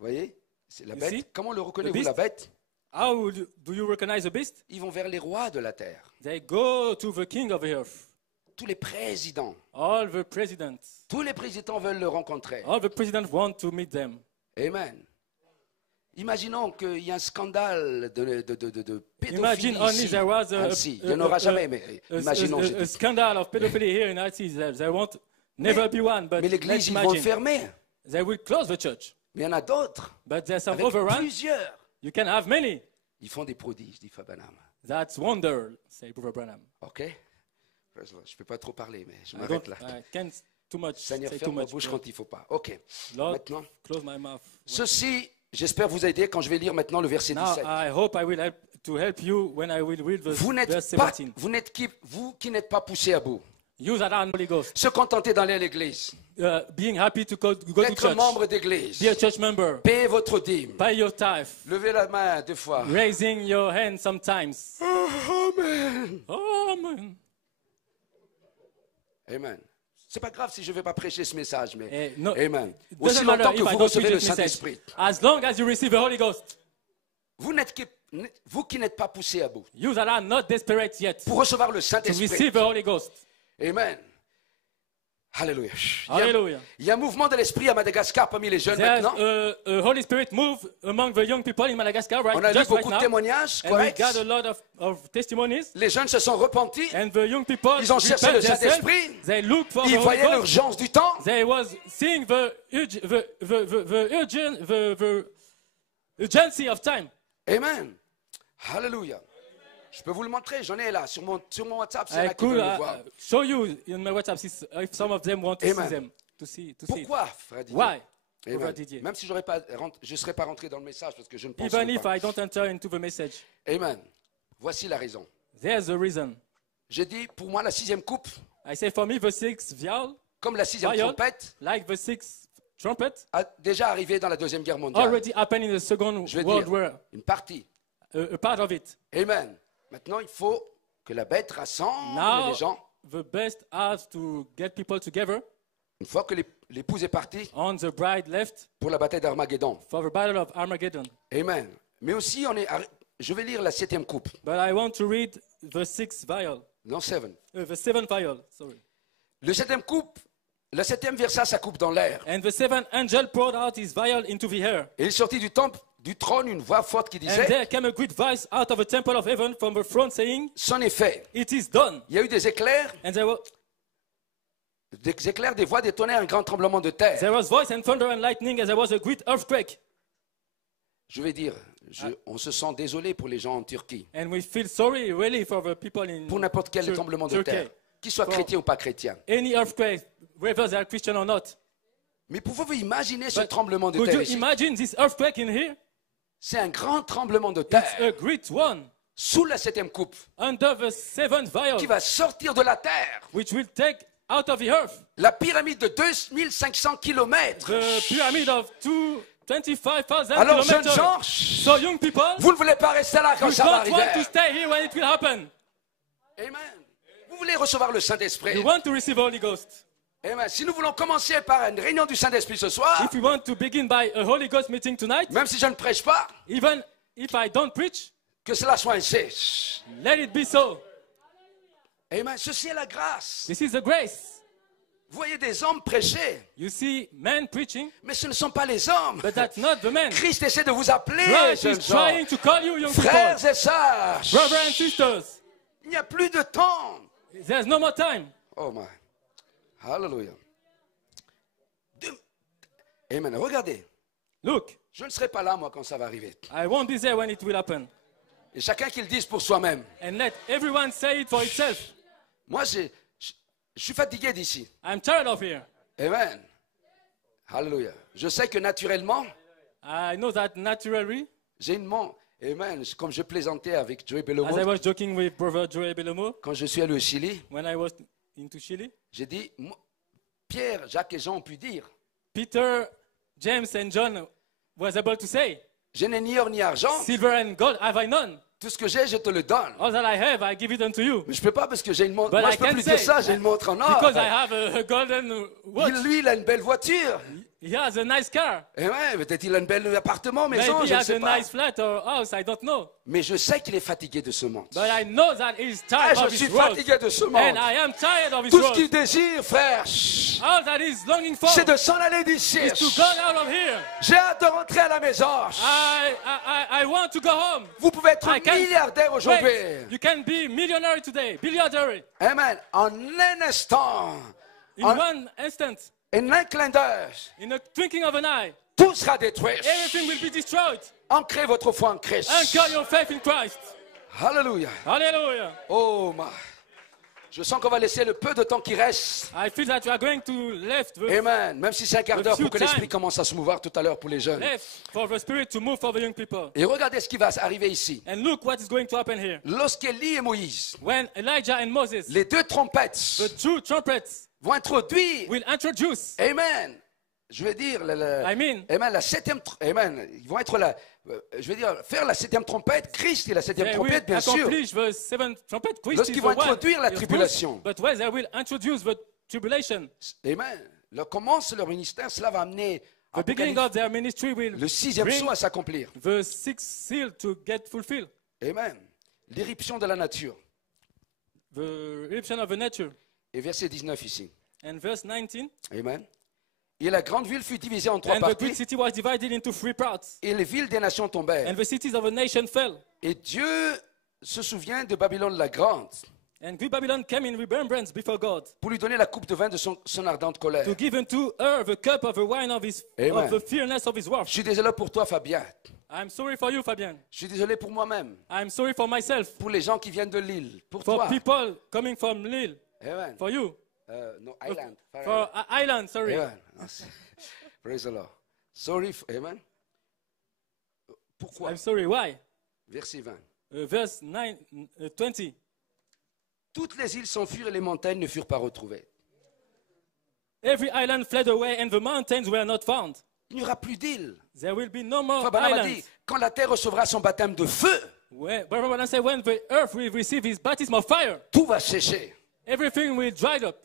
Vous voyez, c'est la You bête. see? Comment le The reconnaissez-vous, beast? la bête? How do you recognize the beast? Ils vont vers les rois de la terre. They go to the king of the earth. Tous les présidents. All the presidents, Tous les présidents veulent le rencontrer. all the presidents want to meet them. Amen. Imaginons qu'il y a un scandale de pédophilie Imagine only ici. there was Annecy. Il n'y en aura jamais, mais imaginons. j'ai a dit. scandal of pedophilia here in Haiti. There won't never be one, but Mais let's l'église, ils vont imagine. fermer. They will close the church. Mais il y en a d'autres, But there's some avec overrun. plusieurs. You can have many. Ils font des prodiges, dit Fabanam. That's wonder, say Brother Branham. OK? Je ne peux pas trop parler, mais je I m'arrête don't, là. I can't too much Seigneur, say too ferme ma much. bouche but quand il ne faut pas. OK. Lord, Maintenant, close my mouth. ceci, j'espère vous aider quand je vais lire maintenant le verset Now 17. I hope I will help you when I will read Vous verse n'êtes pas, 17. vous qui n'êtes pas poussés à bout, You that are Holy Ghost, se contenter d'aller à l'église, being happy to go to d'être church, membre d'église, be a church member, payez votre dîme, pay your tithe, levez la main 2 fois. raising your hand sometimes. Amen. Amen. Amen. C'est pas grave si je ne vais pas prêcher ce message, mais Eh, no, Amen. it Aussi doesn't matter longtemps que if I vous don't recevez preach le this message. Saint-Esprit. As long as you receive the Holy Ghost, Vous qui n'êtes pas poussés à bout, you that are not desperate yet pour recevoir le to Saint-Esprit. receive the Holy Ghost. Amen. Alléluia. Hallelujah. Il y a un mouvement de l'esprit à Madagascar parmi les jeunes There's maintenant. a Holy Spirit move among the young people in Madagascar On a lu just right beaucoup de now. témoignages, And we correct? got a lot of testimonies. Les jeunes se sont repentis. And the young people Ils ont cherché repent le themselves. Saint-Esprit. They looked for Ils the Holy voyaient Ghost. l'urgence du temps. They was seeing the urgency of time. Amen. Alléluia. Je peux vous le montrer, j'en ai là sur mon WhatsApp, c'est I là qui veut could le voir. show you in my WhatsApp if some of them want to Amen. see them, to see it. Pourquoi, frère Didier? Why? Amen. Brother Didier? Même si je ne serais pas rentré dans le message parce que je ne pense Even if pas. I don't enter into the message, Amen. Voici la raison. there's a reason. J'ai dit, pour moi, la 6e coupe, I say for me, the sixth viol, comme la 6e viol, trompette, like the sixth trumpet, a déjà arrivé dans la 2e guerre mondiale. already happened in the Second Je vais World dire, War. une partie. A part of it. Amen. Maintenant, il faut que la bête rassemble Now, les gens. the best has to get people together Une fois que l'épouse est partie on the bride left pour la bataille d'Armageddon. for the battle of Armageddon. Amen. Mais aussi, je vais lire la 7e coupe. But I want to read the sixth viol, Non, 7. the seventh viol, sorry. Le 7e coupe, la 7e versa sa coupe dans l'air. And the seventh angel poured out his vial into the air. Et il sortit du trône une voix forte qui And disait, there came a great voice out of the temple of heaven from the throne saying, c'en est fait. it is done. Il y a eu des éclairs, And there des voix, des tonnerres, un grand tremblement de terre. was voice and thunder and lightning, and there was a great earthquake. Je vais dire, on se sent désolé pour les gens en Turquie, And we feel sorry really for the people in pour n'importe quel tremblement de Turkey. terre, qu'ils soient For chrétiens ou pas chrétiens. any earthquake, whether they are Christian or not. Mais pouvez-vous imaginer ce But tremblement de could terre you ici? imagine this earthquake in here? C'est un grand tremblement de It's terre a great one sous la 7e coupe under the seventh vial, qui va sortir de la terre. which will take out of the earth La pyramide de 2500 km. the pyramid of 25,000 Alors, jeunes kilometers. gens, So young people, vous ne voulez pas rester là quand you ça va don't want to arriver. stay here when it will happen. Amen. Vous voulez recevoir le You Saint-Esprit. want to receive the Holy Ghost. Amen. Si nous voulons commencer par une réunion du Saint-Esprit ce soir, If you want to begin by a Holy Ghost meeting tonight, même si je ne prêche pas, even if I don't preach, que cela soit ainsi. let it be so. Amen. Ceci est la grâce. This is the grace. Vous voyez des hommes prêcher, You see men preaching, mais ce ne sont pas les hommes. but that's not the men. Christ essaie de vous appeler, Christ jeunes is gens. trying to call you, young people. Frères et sœurs, Brothers and sisters, il n'y a plus de temps. there's no more time. Oh my. Hallelujah. Amen. Regardez, Look, je ne serai pas là, moi, quand ça va arriver. I won't be there when it will happen. Et chacun qu'il dise pour soi-même. And let everyone say it for itself. Moi, je suis fatigué d'ici. I'm tired of here. Amen. Hallelujah. Je sais que naturellement, I know that naturally, j'ai une main. Amen. Comme je plaisantais avec Joey Belomo, as I was joking with Brother Joey Belomo quand je suis allé au Chili, when I was into Chile, j'ai dit, Pierre, Jacques et Jean ont pu dire, Peter, James, and John was able to say, je n'ai ni or ni argent, silver and gold have I none. tout ce que j'ai, je te le donne. All that I have, I give it unto you. Mais je ne peux pas parce que j'ai une montre. But Moi, I je ne peux can plus say, dire ça, j'ai une montre en or. Because I have a golden watch. Lui, il a une belle voiture. He has a nice car. Eh ouais, peut-être il a un bel appartement, maison, Maybe he je ne has a sais pas. nice flat or house. I don't know. Mais je sais qu'il est fatigué de ce monde. But I know that he's Ah, tired of je his suis road. fatigué de ce And monde. I am tired of his Tout ce road. qu'il désire, frère, All that he's longing for c'est de s'en aller d'ici. is to go out of here. J'ai hâte de rentrer à la maison. I want to go home. Vous pouvez être I can't milliardaire aujourd'hui. Wait, you can be millionaire today, billiardary. Amen. En un instant, In en one instant, en un clin d'œil, in a twinkling of an eye, tout sera détruit. everything will be destroyed. Ancrez votre foi en Christ. Anchor your faith in Christ. Alléluia. Hallelujah. Oh, my. Je sens qu'on va laisser le peu de temps qui reste. I feel that we are going to left Amen. Même si c'est un quart d'heure few pour que l'esprit time. commence à se mouvoir tout à l'heure pour les jeunes. for the Spirit to move for the young people. Et regardez ce qui va arriver ici. And look what is going to happen here. Lorsqu'Élie et Moïse, When Elijah and Moses, les deux trompettes, the two trumpets, vont introduire, will introduce, Amen. Je vais dire, Amen, la septième, Amen. Ils vont être là, je vais dire, faire la septième trompette, Christ est la septième they will trompette, bien sûr. accomplish the seventh trumpet. Christ is Lorsqu'ils the vont one, introduire la of course, tribulation. but when they will introduce the tribulation, Amen. Leur commence leur ministère, cela va amener the beginning of their ministry will le sixième bring sceau à s'accomplir. the sixth seal to get fulfilled. Amen. L'irruption de la nature. The eruption of the nature. Et verset 19 ici. And verse 19, Amen. Et la grande ville fut divisée en trois and the great parties, city was divided into three parts, et les villes des nations tombèrent. and the cities of a nation fell. Et Dieu se souvient de Babylone la grande And Great Babylon came in remembrance before God pour lui donner la coupe de vin de son ardente colère. to give unto her the cup of the wine of Amen. the fierceness of his wrath. Je suis désolé pour toi, Fabien. I'm sorry for you, Fabian. Je suis désolé pour moi-même, I'm sorry for myself, pour les gens qui viennent de l'île, pour for toi. people coming from Lille, Amen. for you, No, Island. for Island, sorry. Amen. Praise the Lord. Sorry. Amen. Pourquoi? I'm sorry, why? Verset 20. Verse 20. Toutes les îles s'enfuirent et les montagnes ne furent pas retrouvées. Every island fled away and the mountains were not found. Il n'y aura plus d'îles. There will be no more Frère Branham a dit, islands. quand la terre recevra son baptême de feu, Brother Branham said, when the earth will receive his baptism of fire, tout va sécher. everything will dry up.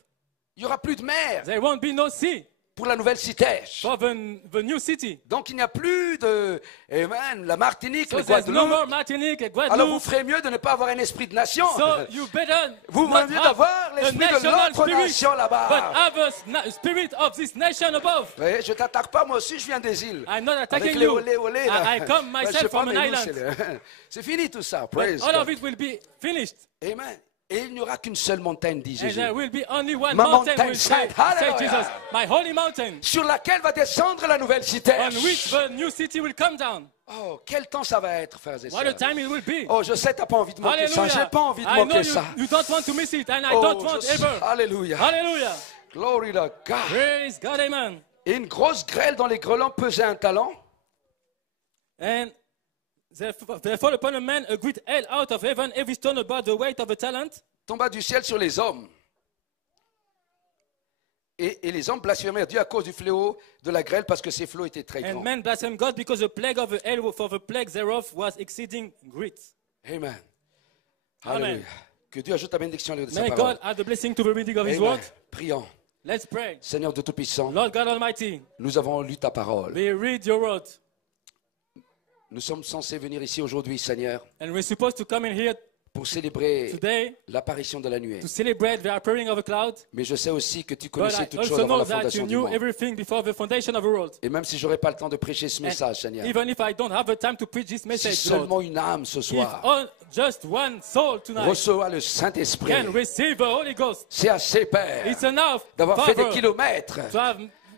Il n'y aura plus de mer There won't be no sea pour la nouvelle cité. for the new city. Donc il n'y a plus de, Amen, la Martinique, So le there's no more Guadeloupe. Martinique and Alors vous Guadeloupe. ferez mieux de ne pas avoir un esprit de nation. So you better Vous not ferez mieux have d'avoir the l'esprit de national l'autre spirit, nation but là-bas. have a spirit of this nation above. Vous voyez, je ne t'attaque pas, moi aussi je viens des îles. I'm not Avec attacking les you. olé, olé, là. I come Ben, je sais myself pas, from an mais nous, island. c'est fini tout ça. But Praise all of God. it will be finished. Amen. Et il n'y aura qu'une seule montagne, dit And Jésus, there will be only one My mountain, mountain will side. say Hallelujah. Jesus, my holy mountain, sur laquelle va descendre la nouvelle cité. on which the new city will come down. Oh, quel temps ça va être, frères et What a sœurs. time it will be. Oh, je sais, tu n'as pas envie de manquer ça. Hallelujah. J'ai pas envie de I know manquer you, ça. you don't want to miss it, and I Oh, don't want je sais. ever. Alléluia. Hallelujah. Glory to God. Praise God, amen. Et une grosse grêle dans les grelans pesait un talent. And there fall upon a man a great hail out of heaven, every stone about the weight of a talent. Tomba du ciel sur les hommes. Et les hommes blasphémèrent Dieu à cause du fléau de la grêle parce que ses flots étaient très And grands. men blasphemed God because the plague of the hail, for the plague thereof was exceeding great. Amen. Amen. Alléluia. Que Dieu ajoute la bénédiction de sa May parole. God add the blessing to the reading of his Amen. word. Prions. Let's pray. Seigneur de Tout-Puissant, Lord God Almighty, nous avons lu ta parole. we read your word. Nous sommes censés venir ici aujourd'hui, Seigneur, And we're supposed to come in here pour célébrer today l'apparition de la nuée. to celebrate the appearing of a cloud. Mais je sais aussi que tu But connaissais I toutes choses also avant know la that you fondation du knew monde. everything before the foundation of the world. Et même si j'aurais pas le temps de prêcher ce And message, Seigneur, even if I don't have the time to preach this si message, Lord, seulement une âme ce if soir just one soul tonight reçoit le Saint-Esprit, can receive the Holy Ghost, c'est assez, Père, it's enough, d'avoir fait des Father, kilomètres. to have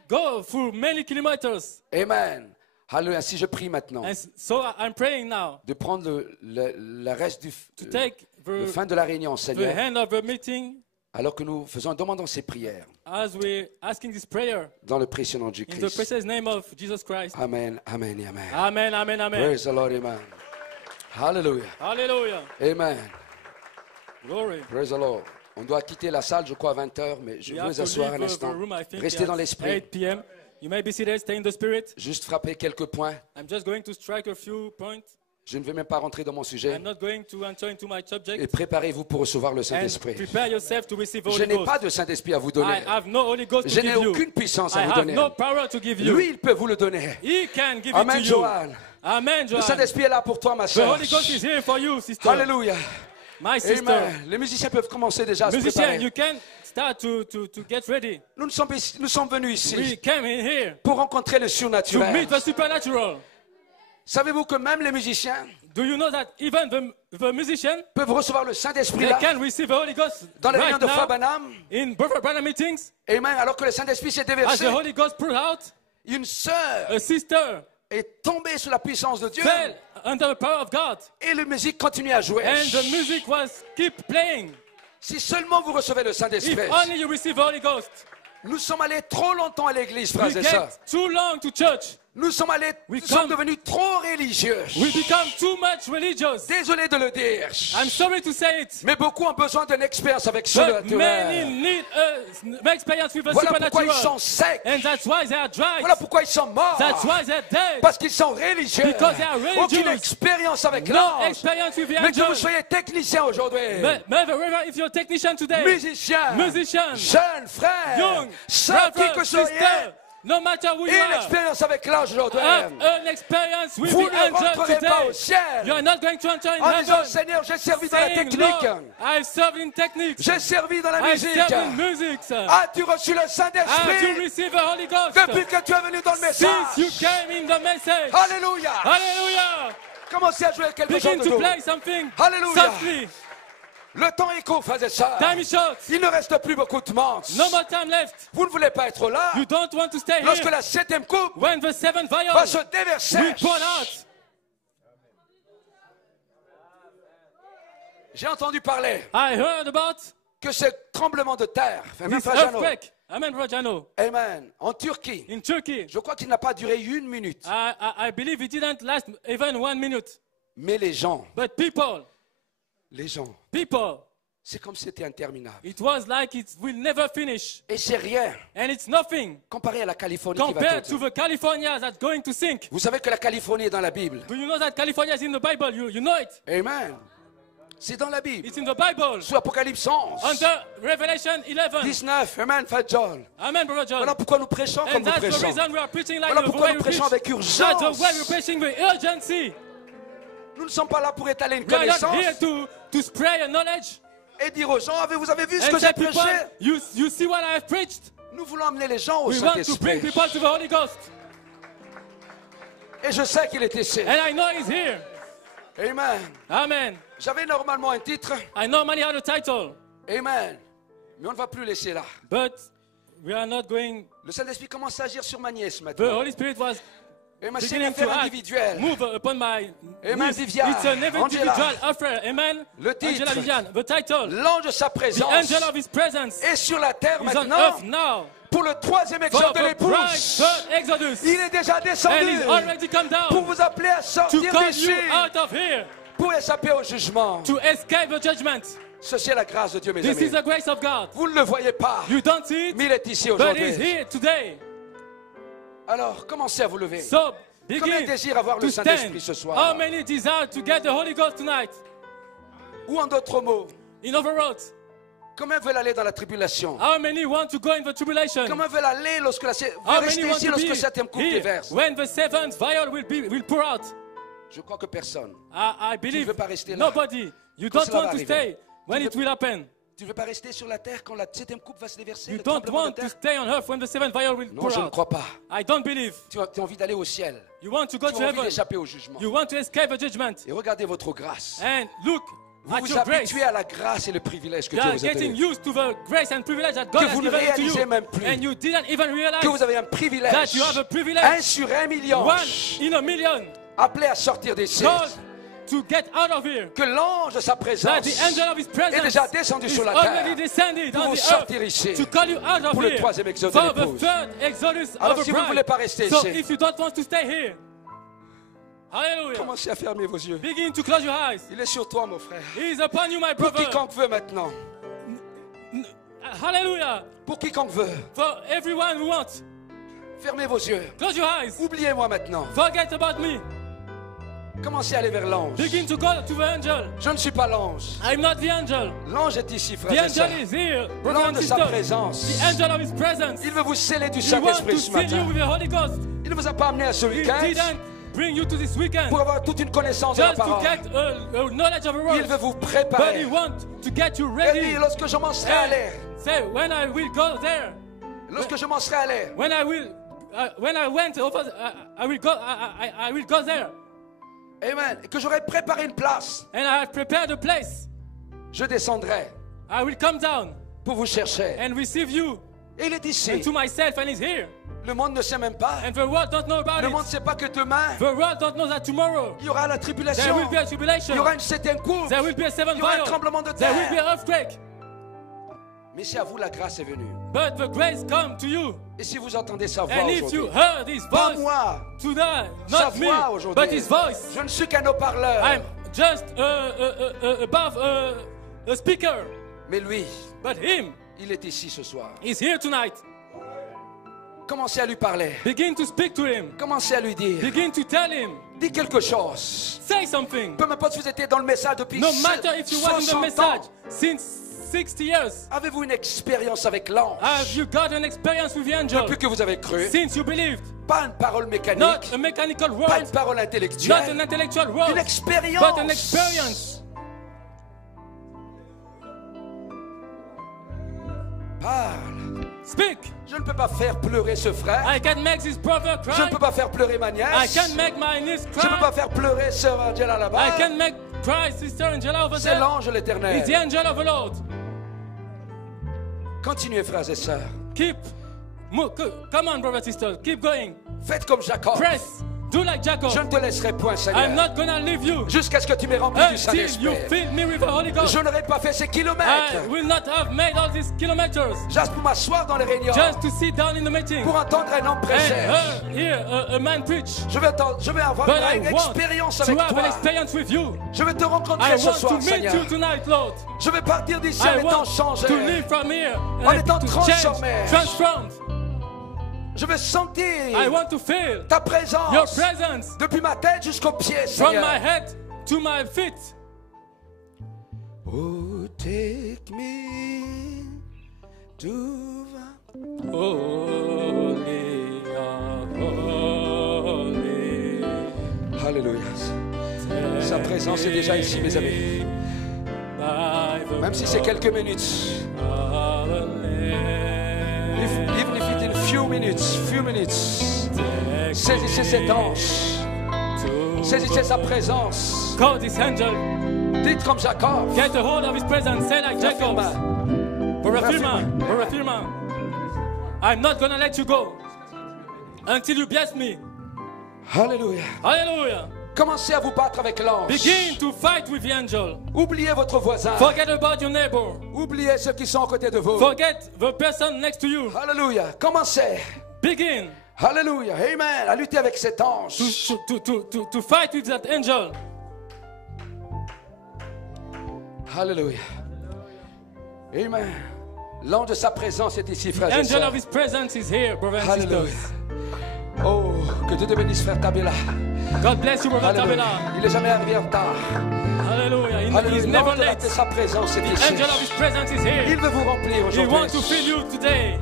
go through many kilometers. Amen. Alléluia. Si je prie maintenant And so I'm praying now de prendre le reste to take le the fin de la réunion, the Seigneur, hand of the meeting alors que nous demandons ces prières as we're asking this prayer dans le précieux nom de in the Christ. precious name of Jesus Christ. Amen, amen et amen. Amen, amen, amen. Praise the Lord, amen. Hallelujah. Hallelujah. Amen. Glory. Praise the Lord. On doit quitter la salle, je crois, à 20h, mais je We veux have vous to asseoir un leave the instant. room, I think, Restez dans at l'esprit. 8 p.m. You may be seated, stay in the spirit. Juste frapper quelques points. I'm just going to strike a few points. Je ne vais même pas rentrer dans mon sujet. I'm not going to enter into my Et subject. préparez-vous pour recevoir le And Saint-Esprit. prepare yourself to receive the Je Holy n'ai Ghost. pas de Saint-Esprit à vous I donner. have no Holy Ghost to Je n'ai give you. aucune puissance I à vous have donner. no power to give you. Lui, il peut vous le donner. He can give Amen, it to you. Joanne. Amen, Le Joanne. Saint-Esprit est là pour toi, ma The soeur. Holy Ghost is here for you, sister. Alléluia. My sister. Amen. Les musiciens peuvent commencer déjà à se Musician, préparer. you can start to get ready. Nous sommes venus We ici came in here pour rencontrer le to surnaturel. meet the supernatural. Savez-vous que même les musiciens Do you know that even the musician, peuvent recevoir le Saint-Esprit they là can receive the Holy Ghost dans les réunions right de Frère now Branham? in Brother Branham meetings? Amen. Alors que le Saint-Esprit s'est As déversé, the Holy Ghost poured out, une sœur a sister est tombée sous la puissance de Dieu fell under the power of God, et la musique continue à jouer. and the music was keep playing. Si seulement vous recevez le If Saint-Esprit. only you receive the Holy Ghost. Nous sommes allés trop longtemps à l'église, We frères et sœurs. get too long to church. Nous sommes devenus trop religieux. We become too much religious. Désolé de le dire. I'm sorry to say it, Mais beaucoup ont besoin d'une expérience avec but surnaturel. many need an experience with the Voilà pourquoi ils supernatural. sont secs. And that's why they are dry. Voilà pourquoi ils sont morts. That's why they're dead. Parce qu'ils sont religieux. Because they are religious. Aucune expérience avec No l'ange. experience with the Mais que vous angel. soyez technicien aujourd'hui. But whether if you're a technician today, Musicien. musician, Jeune frère. young, Sœur, qui que brother, soyez. sister, no matter who you Une are, expérience avec l'ange aujourd'hui. have an experience with Vous the ne angel rentrerez pas au today. ciel. You are not going to enter in En disant, heaven. Seigneur, j'ai servi dans la Saying, technique. Lord, I've served in techniques. J'ai servi dans la I've musique. served in music, sir. As-tu reçu le Have you Saint-Esprit received the Holy Ghost? depuis que tu es venu dans le Since you message? came in the message. Alléluia. Hallelujah. Commencez à jouer quelque chose Begin de to nouveau. play something Hallelujah. softly. Le temps est court, frères et sœurs. Time is short. Il ne reste plus beaucoup de monde. No more time left. Vous ne voulez pas être là You don't want to stay lorsque here la 7e coupe when the seventh vial va se déverser. will pour out. J'ai entendu parler I heard about que ce tremblement de terre, enfin, même this Frère Jeannot, earthquake. Amen, Brother Jano. Amen, en Turquie, In Turkey. je crois qu'il n'a pas duré 1 minute. I believe it didn't last even 1 minute. Mais les gens, But people, c'est comme si c'était interminable. it was like it will never finish. Et c'est rien And it's nothing comparé à la Californie qui va compared to tomber. the California that's going to sink. Vous savez que la Californie est dans la Bible. Do you know that California is in the Bible? You know it. Amen. C'est dans la Bible. It's in the Bible. Sous Apocalypse 11, Under Revelation 11. 19. Amen, Frère John. Amen, Brother John. Voilà pourquoi nous prêchons comme And nous that's the prêchons. reason we are preaching like Voilà the pourquoi way nous we prêchons preach. avec That's the urgence. way we're preaching with urgency. Nous ne sommes pas là pour étaler une We are not connaissance here to spray a knowledge. et dire aux gens, vous avez vu ce que And j'ai say people, prêché? you see what I have preached? Nous voulons amener les gens au We want to Saint-Esprit. bring people to the Holy Ghost. Et je sais qu'il est ici. And I know he's here. Amen. Amen. J'avais normalement un titre. I normally had a title, Amen. Mais on ne va plus laisser là. but we are not going. Le Saint-Esprit commence à agir sur ma nièce The maintenant. Holy Spirit was Amen. C'est une beginning to affaire act, individuelle. move upon my Amen, niece. Viviane, It's an individual Angela. affair. Amen. Le titre. Angela Viviane. The title. L'ange de sa The présence angel of his presence est sur la terre is on maintenant earth now. pour le 3e For exode de the bride, l'épouse. third Exodus. Il est déjà And descendu he's already come pour down vous appeler à to sortir call d'ici, you out of here, pour échapper au jugement. to escape the judgment. Ceci est la grâce de Dieu, mes This is amis. the grace of God. Vous ne le voyez pas, You don't see it, mais il est ici but he's aujourd'hui. here today. Alors, commencez à vous lever. So Combien begin désirent avoir le to Saint-Esprit ce stand. How soir? many desire to get the Holy Ghost tonight? Ou en d'autres mots, In other words, combien veulent aller dans la tribulation? how many want to go in the tribulation? Combien veulent aller lorsque la veulent How many rester want ici to lorsque be cette coupe here déverse? when the seventh vial will pour out? Je crois que personne. I believe veux pas rester là. nobody. You Quand don't cela want va to arriver. stay when Tu it veux- will happen. Tu ne veux pas rester sur la terre quand la 7e coupe va se déverser? You le don't tremblement de want to terre? stay on earth when the seventh vial will Non, pour je ne out. crois pas. I don't believe. Tu as envie d'aller au ciel. You want to go Tu to as envie heaven. d'échapper au jugement. You want to escape the judgment. Et regardez votre grâce. And look Vous at vous your grace. habituez à la grâce et le privilège que You Dieu are vous a getting donné. used to the grace and privilege that God Que has vous ne given to réalisez you. même plus. And you didn't even realize Que vous avez un privilège. that you have a privilege. 1 sur 1 million. 1 in a million. Appelé à sortir des cieux. God to get out of here. Que l'ange de sa That présence the angel of his est presence déjà descendu is sur la already terre descended pour on vous the sortir earth ici to call you out of pour le here 3e exode for de the l'épouse. third exodus Alors of si a vous ne voulez pas bride. rester So ici, if you don't want to stay here, hallelujah, commencez à fermer vos yeux. begin to close your eyes. Il est sur toi, mon frère. He is upon you, my Pour brother. quiconque veut maintenant. Hallelujah. Pour quiconque veut. For everyone who wants, Fermez vos yeux. close your eyes. Oubliez-moi maintenant. Forget about me. Commencez à aller vers l'ange. Begin to go to the angel. Je ne suis pas l'ange. I'm not the angel. L'ange est ici, The frère et sœur. angel is here, brothers L'ange and de sa sisters. présence. The angel of his presence. Il veut vous sceller du He wants Saint-Esprit to ce seal you matin. with the Holy Ghost. Il ne vous a pas amené à ce He week-end didn't bring you to this weekend pour avoir toute une connaissance de la just to parole. get a knowledge of the Il word, veut vous but he préparer. wants to get you Il ready. dit, lorsque je m'en serai allé, Say, when I will go there, lorsque je m'en serai allé, when I went over, I will go there, amen, et que j'aurai préparé une place, and I have prepared a place. je descendrai I will come down pour vous chercher. and receive you Et il est ici. and to myself, and he's here. Le monde ne sait même pas. And the world don't know about Le monde ne it. sait pas que demain, The world don't know that tomorrow il y aura la there tribulation. will be a Il tribulation. y aura une septième courbe. There will be a seventh Il y aura un vial. tremblement de There will be terre. an earthquake. Mais si à vous la grâce est venue, But the grace come to you. et si vous entendez sa voix And if you aujourd'hui, heard his pas voice moi, today, sa not me, voix aujourd'hui, but his voice. je ne suis qu'un haut-parleur, I'm just above a speaker. mais lui, But him il est ici ce soir. is here tonight. Commencez à lui parler. Begin to speak to him. Commencez à lui dire. Begin to tell him. Dis quelque chose. Say something. Peu importe si vous étiez dans le message depuis No matter if you were in the 60 message ans. since 60 years. Avez-vous une expérience avec l'ange? Have you got an experience with the angel? Depuis que vous avez cru. Since you believed. Pas une parole mécanique. Not a mechanical Pas word. une parole Not intellectuelle. an intellectual word. Une expérience. But an experience. Parle. Speak. Je ne peux pas faire pleurer ce frère. I can make this brother Je ne cry. peux pas faire pleurer ma I nièce. can make my niece Je ne peux pas cry. faire pleurer sœur Angela I là-bas. can make cry sister Angela over C'est there. l'ange de It's l'éternel. the angel of the Lord. Continuez, frères et sœurs. Keep. Come on, brother, sister. Keep going. Faites comme Jacob. Press. Do like Jacob. Je ne te laisserai point, I'm Seigneur. not gonna leave you Jusqu'à ce que tu m'aies rempli du until Saint-Esprit. you fill me with the Holy Ghost. Je n'aurais pas fait ces I kilomètres will not have made all these kilometers juste pour m'asseoir dans les réunions, just to sit down in the meeting pour entendre un homme and prêcher. hear a man preach. Je vais avoir But I une want expérience to avec have an toi. experience with you. Je vais te I rencontrer ce want to soir, meet Seigneur. you tonight, Lord. Je vais partir d'ici en I étant want changé. to live from here En and étant to transformé. change, transformed. Je vais sentir I want to feel ta your présence presence depuis ma tête jusqu'aux pieds, from Seigneur. my head to my feet. Oh, take me to Holy of holy. Alléluia. Sa présence est déjà ici, mes amis. Même si c'est quelques minutes. Even if it's in few minutes. Saisissez cet ange. Saisissez sa présence. Call this angel. Dites comme Jacob. Get a hold of his presence. Say like Jacob. Brother Firma, I'm not gonna let you go until you bless me. Alléluia. Hallelujah. Commencez à vous battre avec l'ange. Begin to fight with the angel. Oubliez votre voisin. Forget about your neighbor. Oubliez ceux qui sont à côté de vous. Forget the person next to you. Alléluia. Commencez. Begin Alléluia. Amen. À lutter avec cet ange. to fight with that angel. Alléluia. Amen. L'ange de sa présence est ici, frères et Angel sœurs. of his presence is here, brothers and Alléluia. sisters. Oh, que Dieu te bénisse, frère Tabela. God bless you, brother Alléluia. Tabela. Il n'est jamais arrivé en retard. Hallelujah. He's Alléluia. never L'ange de late. sa présence est ici. Angel of his presence is Il here. veut vous remplir He wants to aujourd'hui. fill you today.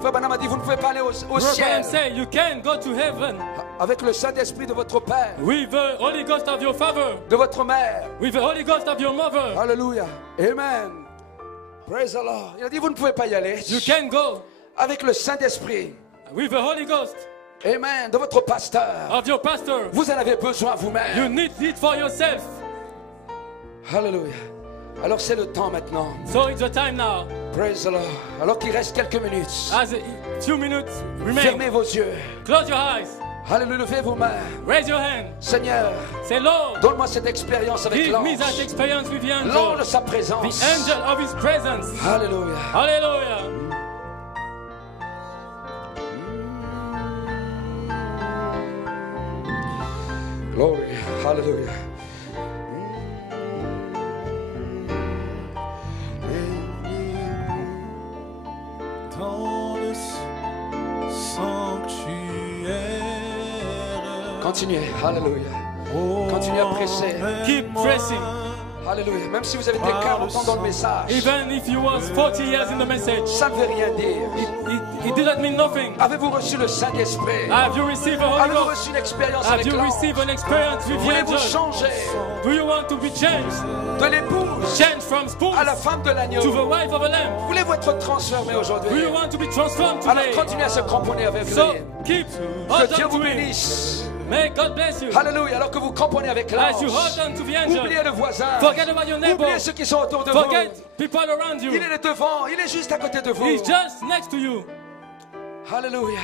Frère Branham a dit, vous ne pouvez pas aller au Brother ciel say you can go to heaven avec le Saint-Esprit de votre Père, with the Holy Ghost of your father, de votre mère. with the Holy Ghost of your mother. Alléluia. Amen. Praise the Lord. Il a dit, vous ne pouvez pas y aller You can go avec le Saint-Esprit. with the Holy Ghost Amen. De votre pasteur. of your pastor. Vous en avez besoin You vous-même. need it for yourself. Alléluia. Alors c'est le temps maintenant. So it's the time now. Praise the Lord. Alors qu'il reste quelques minutes. As a few minutes remain, Fermez vos yeux. close your eyes, Alléluia. Levez vos mains. raise your hand. Seigneur, Say, Lord, donne-moi cette expérience avec give me that l'ange. experience with the L'ange angel, de sa the présence. angel of his presence. Alléluia. Hallelujah. Glory. Alléluia. Dans le sanctuaire. Continuez. Alléluia. Continuez à presser. Keep pressing. Alléluia. Même si vous avez été 40 ans dans le message, Even if you was 40 years in the message, ça ne veut rien dire. it didn't mean nothing. Avez-vous reçu le Saint-Esprit? Have you received a Holy Avez-vous Ghost? reçu une expérience Have avec you l'ange? received an experience with the Voulez-vous angel? changer Do you want to be changed? de l'épouse Change from spouse à la femme de l'agneau? to the wife of a lamb? Voulez-vous être transformé Do aujourd'hui? you want to be transformed Alors today? continuez à se cramponner avec So lui. keep Que hold Dieu on vous to it. bénisse. May God bless you. Alléluia. Alors que vous cramponnez avec As you l'ange, hold on to the angel, oubliez le voisin. forget about your neighbor. Oubliez ceux qui sont autour de vous. Forget people around you. Il est devant, il est juste à côté de vous. He's just next to you. Alléluia.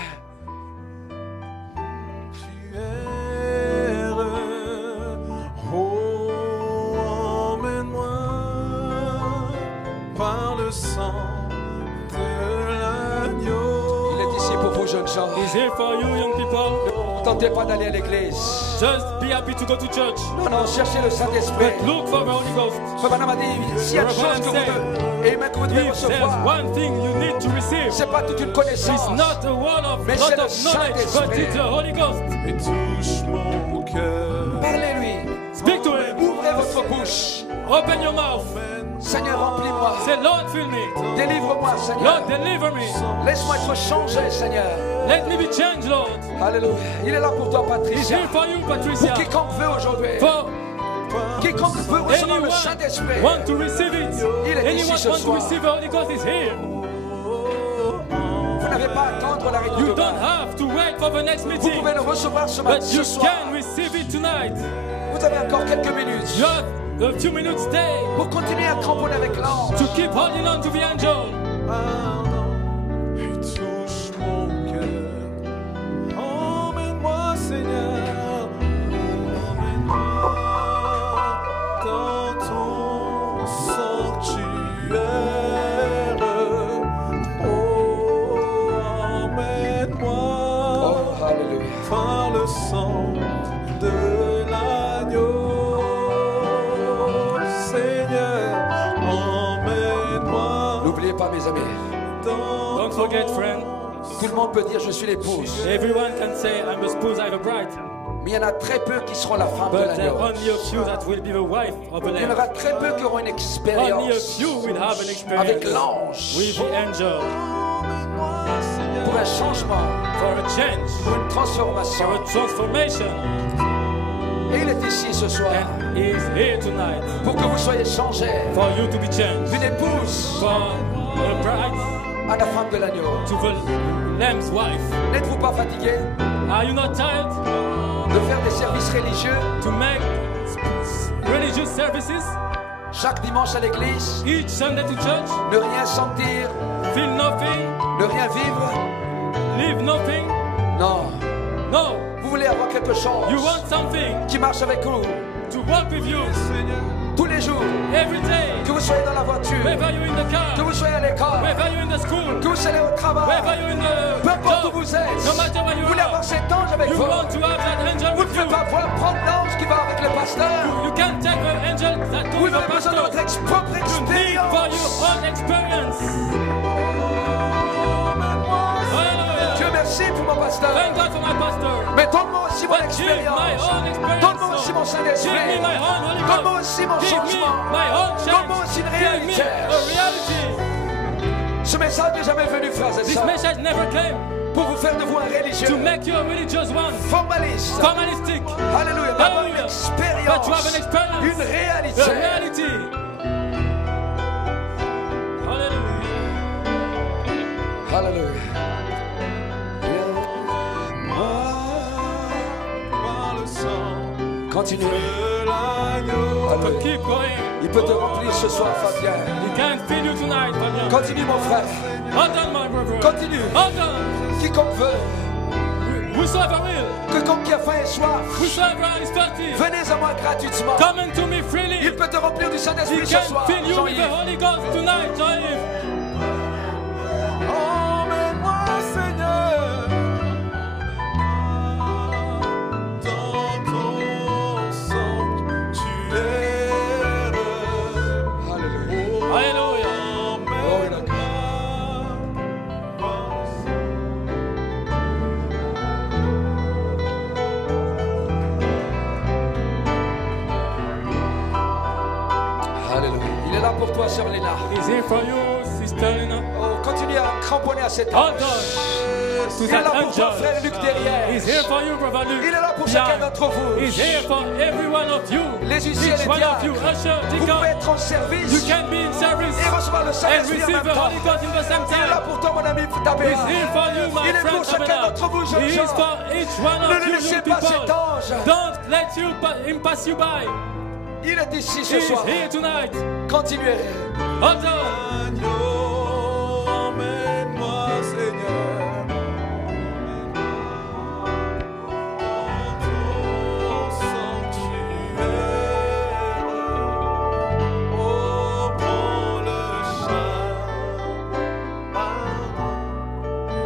Oh, emmène-moi par le sang de l'agneau. Il est ici pour vous, jeunes gens. He's here for you, young people. Ne tentez pas d'aller à l'église. Just be happy to go to church. Non, non, cherchez le Saint-Esprit. But look for the Holy Ghost. Papa m'a dit, s'il y a une chose que vous devez, que vous devez If there's recevoir, one thing you need to receive, c'est pas toute une it's connaissance, not a wall of mais lot c'est le of knowledge, but Saint-Esprit. it's the Holy Ghost. Et touche mon cœur. Parlez-lui. Speak to him. Ouvrez votre bouche. Open your mouth. Seigneur, remplis-moi. Say, Lord, fill me. Délivre-moi, Seigneur. Lord, deliver me. Laisse-moi être changé, Seigneur. Let me be changed, Lord. Alléluia. Il est là pour toi, He's Patricia. here for you, Pour Patricia. quiconque veut aujourd'hui. For Quiconque veut recevoir le anyone Saint-Esprit. want to receive it. Il est ici Anyone ce want to soir. receive the Holy Ghost is here. Vous n'avez pas à attendre la réunion You de don't demain. have to wait for the next Vous meeting, pouvez le recevoir ce matin, but ce you soir. can receive it tonight. Vous avez encore quelques minutes You have a few minutes stay pour continuer à cramponner avec l'ange. to keep holding on to the angel. Et touche mon cœur. Emmène-moi, Seigneur. Emmène-moi dans ton sanctuaire. Oh, emmène-moi Oh, alléluia. par le sang de l'agneau. Seigneur, emmène-moi N'oubliez pas, mes amis, dans Don't forget, friend. tout le monde peut dire je suis l'épouse. Everyone can say, I'm a spouse, I'm a bride. Mais il y en a très peu qui seront la femme de But there l'agneau. are only a few that will be the wife of the Il y en aura Lamb. très peu qui auront une Only a expérience few will have an avec experience l'ange with the angel pour un changement, for a change, pour une transformation. for a transformation. Et il est ici ce soir And he is here tonight pour que vous soyez changés for you to be changed. d'une épouse For a bride à la femme de l'agneau. to the Lamb's wife. N'êtes-vous pas fatigué Are you not tired de faire des services religieux to make religious services chaque dimanche à l'église, each Sunday to church? ne rien sentir, Feel nothing, ne rien vivre? live nothing? Non. No, Vous voulez avoir quelque chose you want something qui marche avec vous to walk with you tous les jours, every day. que vous soyez dans la voiture, Whether you're in the que car, vous soyez à l'école, whether you're in the school, que vous soyez au travail, whether you're in peu the importe où job, vous êtes, no matter where you vous voulez avoir are, cet ange avec you vous. want to have that angel Vous ne with you. pouvez pas prendre l'ange qui va avec le pasteur. You can't take an angel that Vous goes with a avez besoin de votre pastor. propre You need for your expérience. own experience. Dieu Hallelujah. merci pour mon pasteur. Thank God for my pastor. Mais donne-moi aussi mon But give my expérience. own experience. Donne-moi aussi mon Give Saint-Esprit. me my own Holy Donne-moi Ghost. aussi mon Give me changement. my own Donne-moi change. aussi une Give me réalité. a reality. Ce message n'est jamais venu, frères et This sœurs, message never came pour vous faire de vous un religieux to make you a religious one, formaliste. formalistic. Alléluia. D'avoir une Hallelujah. expérience, But to have an experience, une a réalité. reality. Hallelujah. Alléluia. par le sang Continuez. de l'agneau. But Alléluia. keep going. Il peut te remplir ce soir, Fabien. He can't feed you tonight, Fabien. Continue, mon frère. Hold on, my brother. Continue. Hold on. Quiconque veut, Whosoever will, quiconque qui a faim et soif, whosoever is thirsty, venez à moi gratuitement. come unto me freely. Il peut te remplir du He Saint-Esprit ce can soir. fill you with the Jean-Yves. Holy Ghost tonight, Jean-Yves. Emmène-moi, Seigneur, dans ton sanctuaire. Alléluia. Alléluia. Emmène-moi par le sang. toi, sœur Léna. He's here for you, Sister Lena. Oh, continue à cramponner à cet Hold ange. on to Il est là that pour toi, angel. frère Luc, derrière. He's here for you, Brother Luke. Il est là pour chacun Behind. d'entre vous. He's here for every one of you. Les huissiers, Each les one of you, diacres. usher, Vous deacon. pouvez être en You service can be in service et recevoir le and Saint-Esprit en receive même the temps. Holy Ghost in the same Il est là time. pour toi, mon ami He's Tabéa. here for you, my Il est friend. pour chacun d'entre vous, jeunes He is gens. for each one Ne of le you, laissez young pas people. cet ange. Don't let him pass you by. Il est ici He ce is soir. here tonight. Continuez. Hold on. Emmène-moi, Seigneur, dans ton sanctuaire. Oh, prends le charme,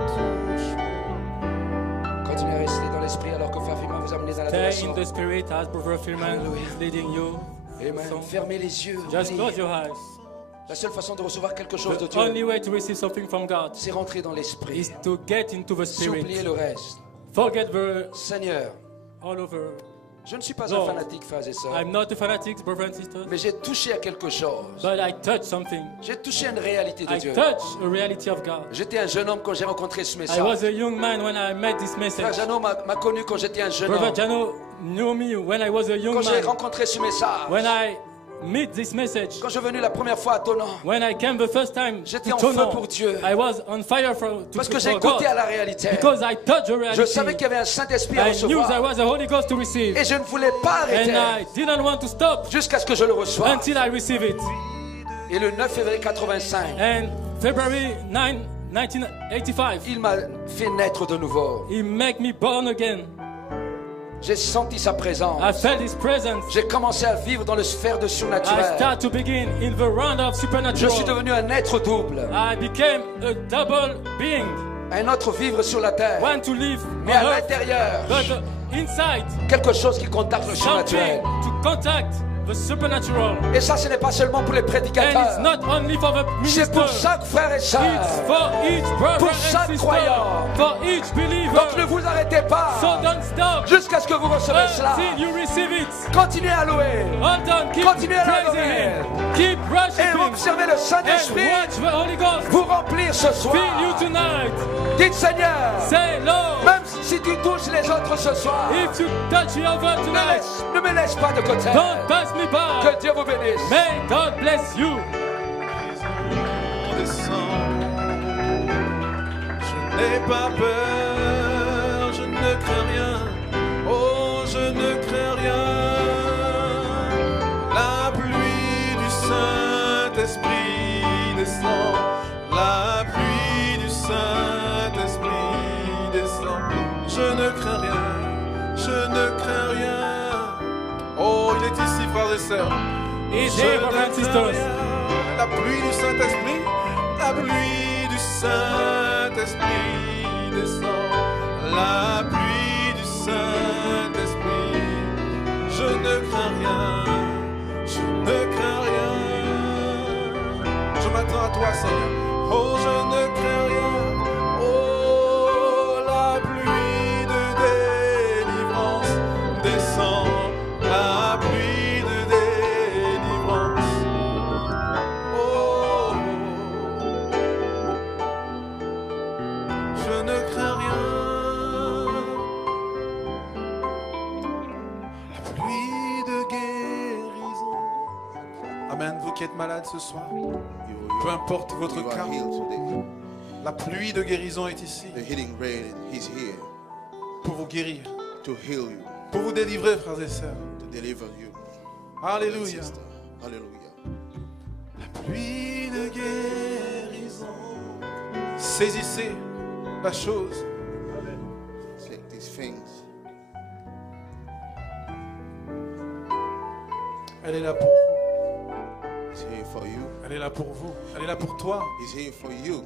touche-moi. Continuez à rester dans l'esprit alors que Frère Firmin vous amène dans Stay in l'adoration. the spirit as Brother Firman is leading you. Amen. So, Fermez les yeux. just Priez. close your eyes. La seule façon de recevoir quelque chose de The only Dieu, way to receive something from God c'est rentrer dans l'esprit. is to get into the Si oubliez spirit. le reste. Forget the Seigneur, all over. je ne suis pas un Lord, fanatique, frères et sœurs, I'm not a fanatic, brothers and sisters, mais j'ai touché à quelque chose. but I touch something. J'ai touché à une réalité de I Dieu. touch a reality of God. J'étais un jeune homme quand j'ai rencontré ce I message. was a young man when I met this Frère message. Jeannot m'a connu quand j'étais un jeune Brother homme. Jano knew me when I was a young Quand j'ai man. rencontré ce message, When I meet this message, quand je suis venu la première fois à Tonon, when I came the first time j'étais to en feu Tonon, pour Dieu. I was on fire Parce que j'ai for God. goûté à la réalité. Because I touched the reality. Je savais qu'il y avait un Saint-Esprit à I knew there recevoir. was a Holy Ghost to receive. Et je ne voulais pas And arrêter I didn't want to stop jusqu'à ce que je le reçoive. until I receive it. Et le 9 février 85, And February 9, 1985, il m'a fait naître de nouveau. He make me born again. J'ai senti sa présence. I felt His presence. J'ai commencé à vivre dans le sphère de I surnaturel. start to begin in the realm of Je supernatural. suis devenu un être double. I became a double being, Un autre vivre sur la terre. one to live Mais on à earth, l'intérieur, but inside, quelque chose qui contacte le something surnaturel. to contact the supernatural. Et ça, ce n'est pas seulement pour les And it's prédicateurs. not only for the C'est pour minister, chaque frère et sœur. it's for each brother Pour and chaque sister, croyant. for each believer. Donc ne vous arrêtez pas So don't stop jusqu'à ce que vous recevez cela. until you receive it. Continuez à louer Hold on, keep Continuez à praising l'adorer. Him. Keep et worshiping. observez le And Saint-Esprit watch the Holy Ghost vous remplir ce soir. fill you tonight. Dites Seigneur, Say, Lord, même si tu touches les autres ce soir, if you touch the other tonight, ne me laisse pas de côté. don't pass me by. Que Dieu vous bénisse. May God bless you. Je n'ai pas peur, je ne crains rien. Oh, je ne crains rien. La pluie du Saint-Esprit descend. La pluie du Saint-Esprit descend. Je ne crains rien, je ne crains rien. Oh, il est ici, frères et sœurs. He's Je here, ne brothers and crains sisters. rien. La pluie du Saint-Esprit, la pluie du Saint-Esprit descend. La pluie du Saint-Esprit. Je ne crains rien, je ne crains rien. Je m'attends à toi, Seigneur. Oh, je ne crains rien. Oh, la pluie de délivrance descend. La pluie de délivrance. Oh, je ne crains rien. La pluie de guérison. Amen. Vous qui êtes malade ce soir, peu importe votre You cas, are healed today. la pluie de guérison est ici The healing rain, He's here pour vous guérir, to heal you, pour vous délivrer, frères et sœurs. to deliver you. Alléluia. Sister. Hallelujah. La pluie de guérison. Saisissez la chose. Take these things. Elle est là pour vous. He's here for you. Elle est là pour vous. Elle est là pour toi. He's here for you.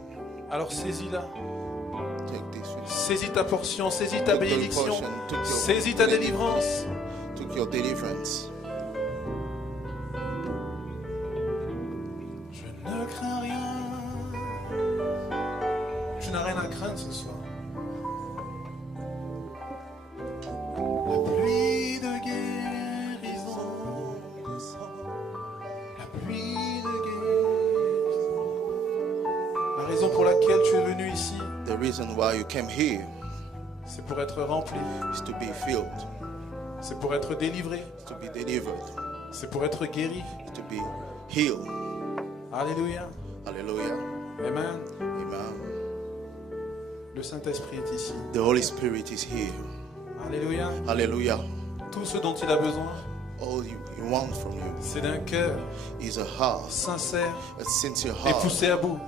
Alors saisis-la. Take these things. Saisis ta portion. Saisis ta Took your bénédiction. portion, took your Saisis ta healing, délivrance. took your deliverance. Je ne crains rien. Tu n'as rien à craindre ce soir. La pluie de guérison descend. La pluie de guérison. reason why you came here c'est pour être rempli, is to be filled, c'est pour être délivré, to be delivered, c'est pour être guéri. to be healed. Alléluia. Hallelujah. Amen. Amen. Le Saint-Esprit est ici. The Holy Spirit is here. Alléluia. Hallelujah. Tout ce dont il a besoin, All he wants from you c'est d'un cœur is a heart, sincère a sincere et heart. poussé à bout.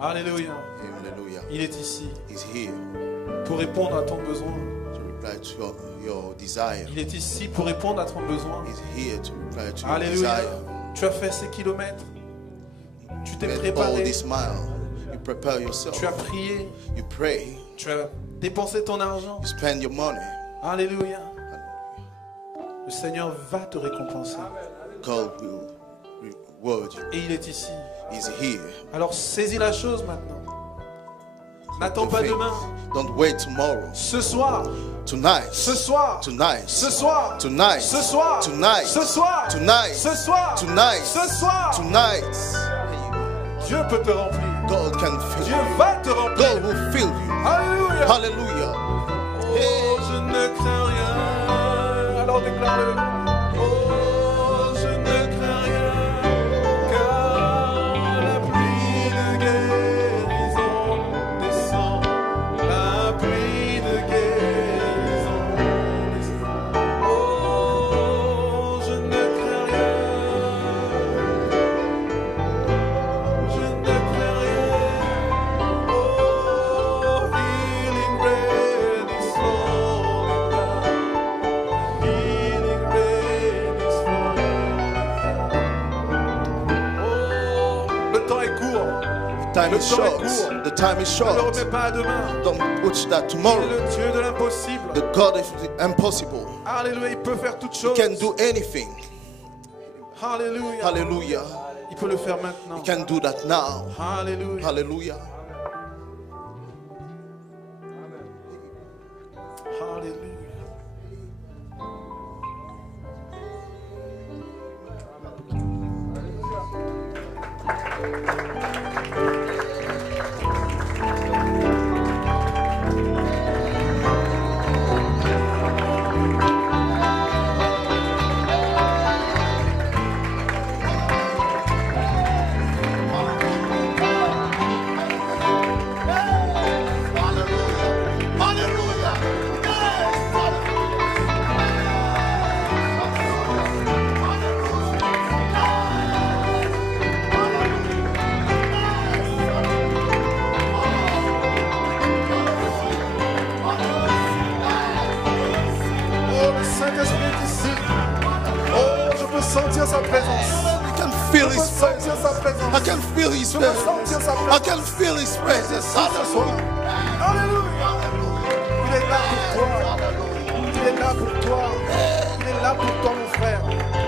Alléluia. Hallelujah. Il est ici Is here pour répondre à ton besoin. to reply to your desire. Il est ici pour répondre à ton besoin. Is here to reply to your Alléluia. desire. Tu as fait ces kilomètres. Tu t'es Met all préparé. this mile. You prepare yourself. Tu as prié. You pray. Tu as dépensé ton argent. You spend your money. Alléluia. Le Seigneur va te récompenser. God will reward you. Et il est ici. He's here. Alors saisis la chose maintenant. N'attends The pas faith. demain. Don't wait tomorrow. Ce soir. Tonight. Ce soir. Tonight. Ce soir. Tonight. Ce soir. Tonight. Ce soir. Tonight. Ce soir. Tonight. Ce soir. Tonight. Dieu peut te remplir. God can fill Dieu you. va te remplir. God will fill you. Alléluia. Hallelujah. Oh, je ne crains rien. Alors déclare-le. Oh, je ne crains rien. Car la pluie de guérison descend. La pluie de guérison descend. Oh, je ne crains rien. Je ne crains rien. Oh, healing rain is falling down. Healing rain is falling down. Oh, le temps est court. Time Le is temps est short. court. The time is Ne le short. remets pas à demain. Don't push that Il est tomorrow. le Dieu de l'impossible. The God of the impossible Alléluia, il peut faire toutes choses. can do anything. Alléluia. Hallelujah. Il peut le faire maintenant. He can do that now. Alléluia. Hallelujah. Alléluia. Oh, le Saint-Esprit est ici. Oh, je peux sentir sa présence. I can feel Je peux His sentir presence. sa présence. I can feel His Je peux presence. sentir sa I présence. can feel His presence. Ce soir. Alléluia. Il est là pour toi. Il est là pour toi. Il est là pour toi, mon frère.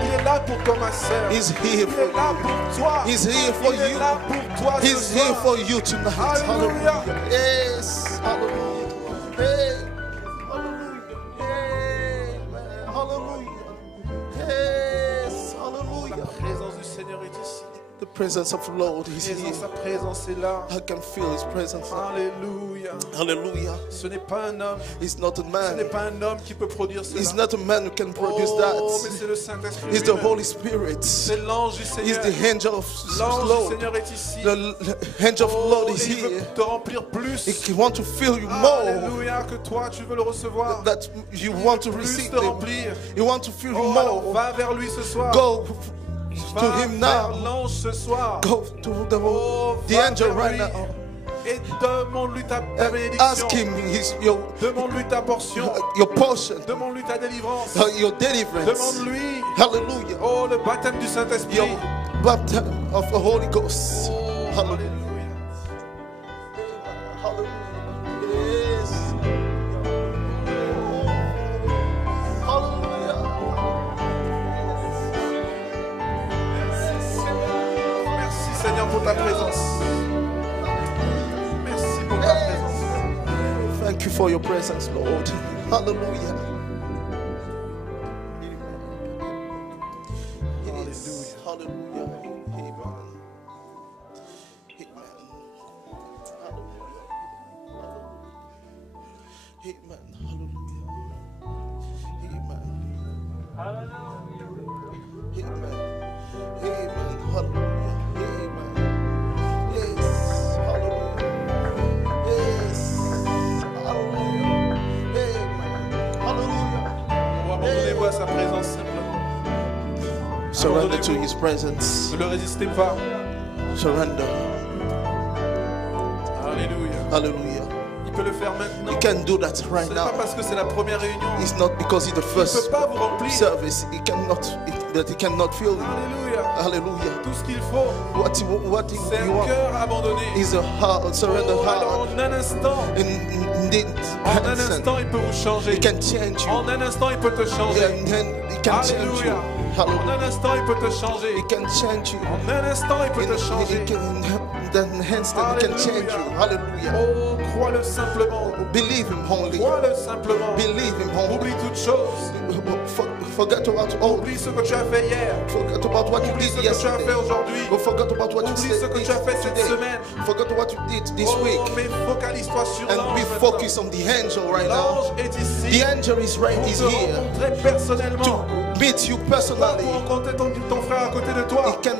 Il est là pour toi, ma sœur. He's Il here for est là you. pour toi. He's here for Il est you. là pour toi ce He's here soir. for you tonight. Hallelujah. Hallelujah. Yes. Hallelujah. Hey. Hallelujah. Hey. Hallelujah. Yes. La Hallelujah. présence du Seigneur est ici. The presence of the Lord is Sa here. présence est là. I can feel His presence. Alléluia. Hallelujah. Ce n'est pas un homme. He's not a Ce man. n'est pas un homme qui peut produire cela. He's not a man who can produce Oh, mais that. c'est le Saint-Esprit. He's the lui-même. Holy Spirit. C'est l'ange du He's Seigneur. the angel of L'ange du Lord. Seigneur est ici. The angel of the Lord Oh, is et il veut here. te remplir plus. He wants to fill you more. Alléluia, que toi tu veux le recevoir. That you want to Plus receive te them. remplir. You want to fill you Oh, alors more. va vers lui ce soir. Go Va to Him vers now. l'ange ce soir. Go to Oh, the va angel vers right lui. now. Et demande-lui ta And bénédiction. ask Him Demande-lui ta portion. your portion, Demande-lui ta délivrance. your deliverance. Demande-lui. Hallelujah. Oh, le baptême du Saint-Esprit. Your baptism of the Holy Ghost. Oh, Hallelujah. Alléluia. Hallelujah. Yes. Hallelujah. Merci Seigneur pour ta présence. Merci pour ta présence. Thank you for your presence, Lord. Hallelujah. Yes. Hallelujah. Amen. Amen. Hallelujah. Hallelujah. Amen. Yes. Hallelujah. Yes. Hallelujah. Amen. Hallelujah. Abandonnez-vous à sa présence simplement. Surrender to His presence. Ne le résistez pas. Surrender. Alléluia. Hallelujah. Il peut le faire maintenant. You can do that Ce right n'est pas now. parce que c'est la première réunion. It's not because it's the Il ne first peut pas vous remplir. service. That he cannot feel you. Alléluia. Hallelujah. Tout ce qu'il faut, What c'est you un want cœur abandonné. is a heart, surrender Oh, alors, heart. en un instant, Indeed, en un instant, il peut vous changer. He can change you. En un instant, il peut te changer. And then He can change you. Alléluia. En Hallelujah. un instant, il peut te changer. He can change you. En un instant, il peut te changer. Then instant He can change you. Hallelujah. Oh, crois-le simplement. Believe Him only. Crois-le simplement. Believe Him only. Oublie toute chose. Forget about all. Oublie ce que tu as fait hier. Forget about what you Oublie ce did que tu as yesterday. fait aujourd'hui. Forget about what you Oublie did ce que tu as fait cette today. semaine. Forget what you did this week. Oh, mais focalise-toi sur And l'ange be maintenant. focused on the angel right now. L'ange est ici. The angel is Pour right. Is te here rencontrer personnellement. to meet you Pas personally. pour rencontrer ton frère à côté de He toi. can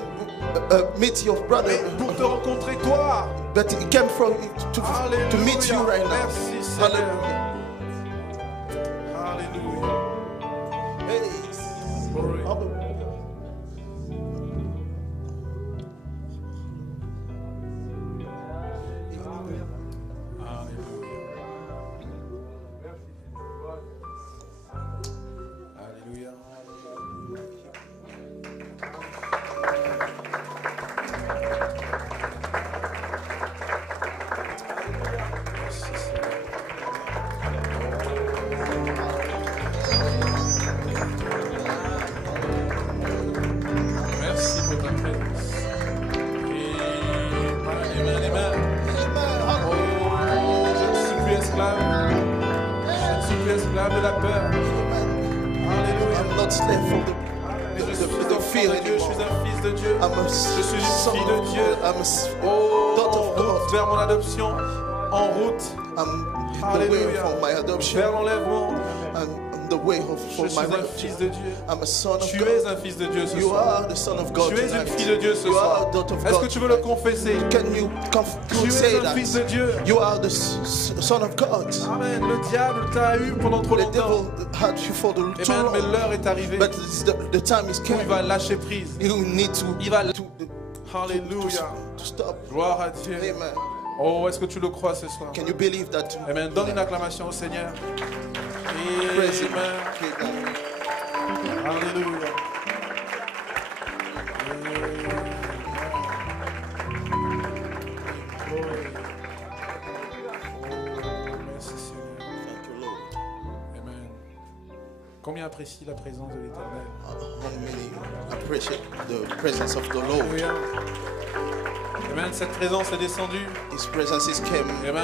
meet your brother, Mais pour te rencontrer toi. but he came from to meet you right now. Merci Seigneur. Hallelujah. Alléluia. Hey. Glory. Alléluia. Merci Seigneur. Merci pour ta présence. Amen, amen. Oh, je ne suis plus esclave. Je ne suis plus esclave de la peur. Alléluia. I'm not slave from Mais je suis the enfant fear de Dieu, je anymore. suis un fils de Dieu. I'm a Je suis une son fille de of Dieu. God. I'm a Oh, daughter en of God. route vers mon adoption, en route I'm the way Alléluia. for my adoption. vers l'enlèvement. I'm the way for Je my suis un adoption. fils de Dieu. I'm a son of Tu God. es un fils de Dieu ce You soir. are the son of God. Tu es une tonight. fille de Dieu ce You are soir. a daughter of Est-ce que God. tu veux le confesser? Can you Tu say es un that? fils de Dieu. You are the son of God. Amen. Le diable t'a eu pendant trop The longtemps. devil had you for too Amen. Mais long. l'heure est arrivée But the time is où coming. il va lâcher prise. You need to, Il va- to Alléluia. stop. Gloire à Dieu. Amen. Oh, est-ce que tu le crois ce soir? Can you believe that? Amen. Donne une acclamation au Seigneur. Praise Him. Amen. Alléluia. Merci Seigneur. Thank you, Lord. Amen. Combien apprécie la présence de l'Éternel? How many appreciate the presence of the Lord? Alléluia. Amen. Cette présence est descendue. His presence is came Amen.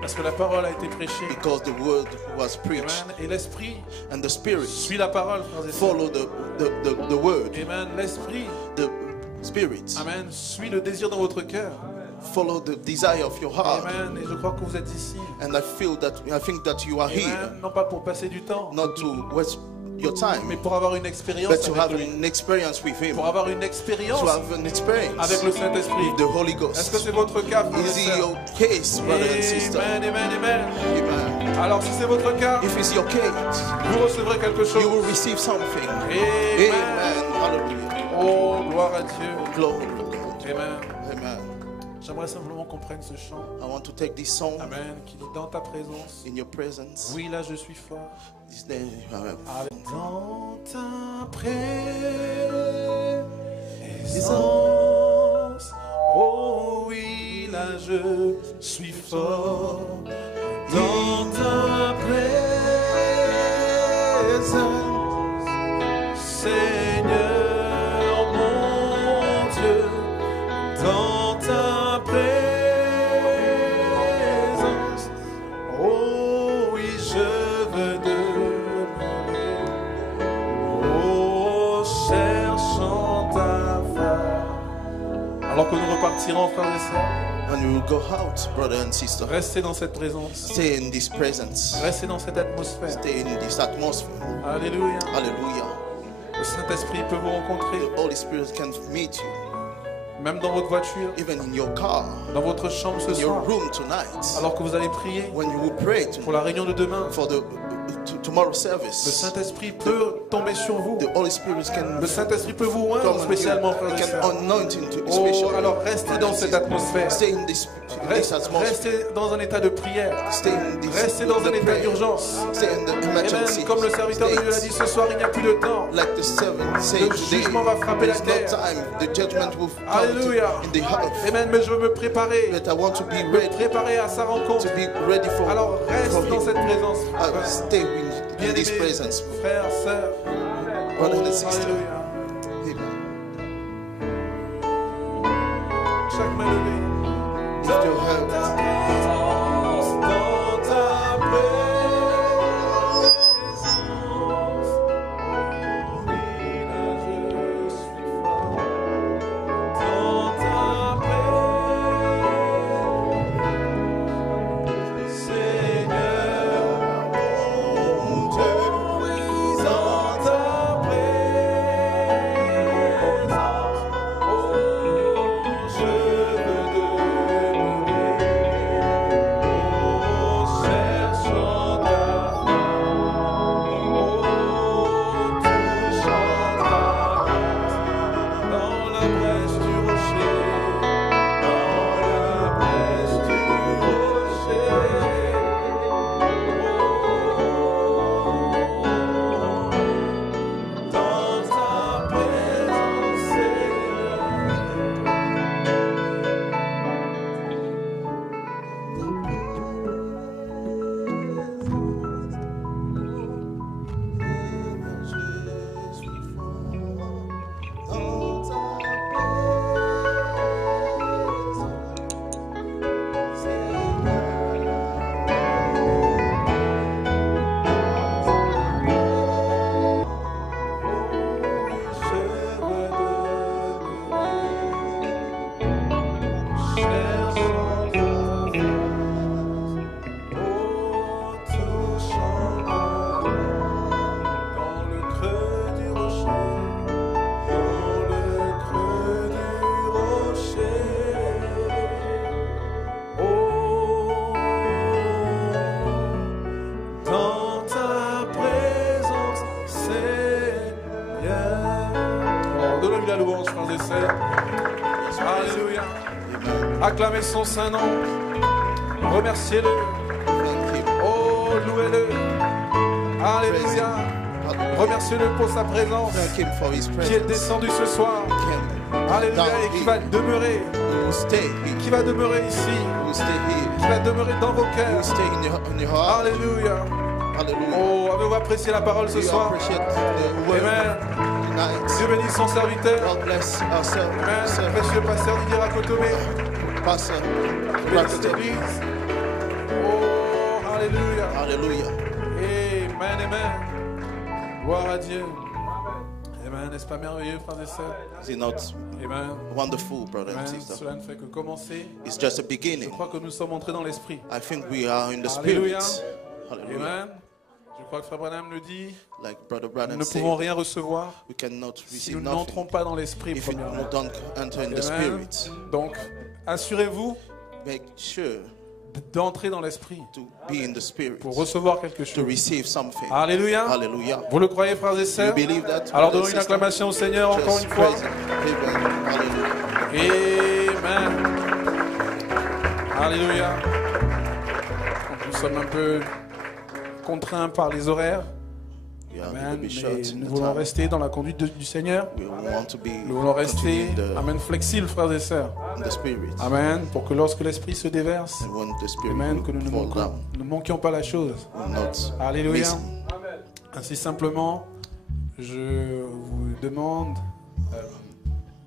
Parce que la parole a été prêchée. because the word was preached, Amen. Et l'Esprit and the Spirit suit la parole, frères et sœurs. follow the word. Amen. L'Esprit, The Spirit Amen, suit le désir dans votre cœur. follow the desire of your heart. Amen. Et je crois que vous êtes ici. And I think that you are here Amen. Non pas pour passer du temps, not to waste your time, mais pour avoir une expérience but to have avec lui. an experience with Him, Pour to avoir une expérience have an experience avec le Saint-Esprit. with the Holy Est-ce que Ghost. c'est votre cas, frères et Is it sœurs? your case, brother and sister? Amen, amen, amen. Amen. Alors si c'est votre cas, If it's your case, vous recevrez quelque chose. you will receive something. Amen. Amen. Hallelujah. Oh, gloire à Dieu. Glory to God. Amen. Amen. J'aimerais simplement qu'on prenne ce chant. I want to take this song Amen. Qui dit dans ta présence. in your presence. Oui, là je suis fort. This day, Dans ta présence, oh oui, là je suis fort. Dans ta présence, Seigneur mon Dieu, dans ta présence, oh oui, je veux demeurer. Oh, cherchant ta face. Alors que nous repartirons, frères et sœurs, When you go out, brother and sister, Restez dans cette présence. stay in this presence. Restez dans cette atmosphère. Stay in this atmosphere. Alléluia. Hallelujah. Le Saint-Esprit peut vous rencontrer, The Holy Spirit can meet you, même dans votre voiture, even in your car, dans votre chambre ce in your soir, room tonight. alors que vous allez prier When you will pray pour la réunion de demain. for the tomorrow Le service, Saint-Esprit peut tomber sur vous. the Holy Spirit can Le Saint-Esprit peut vous come oindre on spécialement, you, frères et can sœurs. anoint into Oh, special. alors restez dans cette atmosphère. Stay in this atmosphere. Restez dans un état de prière. Stay in this Restez dans un the état prayer. d'urgence. Stay in the emergency Amen. Comme le serviteur de Dieu l'a dit ce soir, il n'y a plus de temps. Like the servant said Le today, jugement va frapper la there's no terre. time. The judgment will come Alléluia. in the heart. Amen. Mais je veux me préparer. But I want to be Me ready, préparer à sa rencontre. to be ready for, Alors reste for dans him. cette présence. Stay in this Bien-aimés, presence. frères, sœurs. Brothers and Oh, sisters. alléluia. Amen. Chaque main levée. Lift your hands. Dans ta présence, oui, là je suis fort. Dans ta présence, Seigneur, mon Dieu, oui, dans ta présence, oh, je veux demeurer. Cherchant ta face, touchant ta grâce, dans la brèche du rocher, dans la brèche du rocher. Dans ta présence, Donnons-lui la louange, frères et sœurs. Alléluia. Acclamez son saint nom. Remerciez-le. Thank him. Oh, louez-le. Alléluia. Remerciez-le pour sa présence Thank him for his qui est presence. descendue ce soir. Came Alléluia. down Et qui here. va demeurer. We will stay here. Qui va demeurer ici. We will stay here. Qui va demeurer dans vos We will cœurs. stay in your heart. Alléluia. Hallelujah. Oh, avez-vous apprécié la parole ce We soir? appreciate the word Amen. tonight. Dieu bénisse son serviteur. God bless ourselves. Amen. Monsieur le pasteur Didier Racotomé. Pastor, Bénisse cette église. Oh, alléluia. hallelujah. Amen, amen. Gloire à Dieu. Amen. N'est-ce pas merveilleux, frères et sœurs? Is it not Amen. wonderful, brother and Amen. sister? Cela ne fait que commencer. It's just a Je beginning. crois que nous sommes entrés dans l'esprit. I think we are in the Alléluia. spirit. Hallelujah. Amen. Je crois que Frère Branham le dit. Like Brother Nous Branham ne said, pouvons rien recevoir we cannot si receive nous nothing n'entrons pas dans l'esprit, if we premièrement. don't enter in the Amen. spirit. Donc, assurez-vous Make sure d'entrer dans l'esprit to be in the spirit, pour recevoir quelque to chose. receive something. Alléluia. Hallelujah. Vous le croyez, frères et You sœurs? believe that? Alors brothers donnons and une sisters? acclamation au Seigneur encore Just une fois. praise Him. Amen. Hallelujah. Amen. Alléluia. Nous sommes un peu contraints par les horaires. We are a Amen. little bit short Mais in nous the voulons time. rester dans la conduite du Seigneur. We want to be Nous voulons rester, continue amen, flexibles, frères et sœurs. in the spirit. Amen. Pour que lorsque l'Esprit se déverse, And when the spirit amen, que nous ne will fall down, ne manquions pas la chose. will not Alléluia. miss. Ainsi simplement, je vous demande,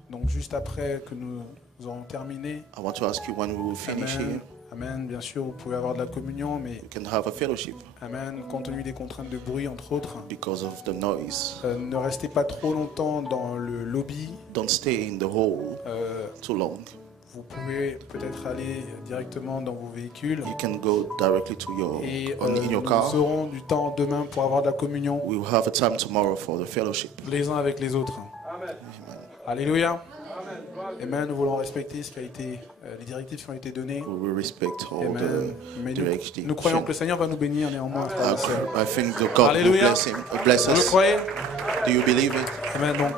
donc juste après que nous aurons terminé, I want to ask you when we will finish amen, here, amen, bien sûr, vous pouvez avoir de la communion, mais we can have a fellowship amen, compte tenu des contraintes de bruit, entre autres, because of the noise. ne restez pas trop longtemps dans le lobby. Don't stay in the hall Euh, too long. vous pouvez peut-être aller directement dans vos véhicules. You can go directly to your Et in your nous car. aurons du temps demain pour avoir de la communion We will have a time tomorrow for the fellowship. les uns avec les autres. Alléluia. Amen. Nous voulons respecter ce qui a été, les directives qui ont été données. We will respect all Amen. Mais the directions. nous croyons que le Seigneur va nous bénir néanmoins. frères et sœurs. I think that God will Alléluia. bless Vous le us. croyez? Do you believe it? Amen. Donc,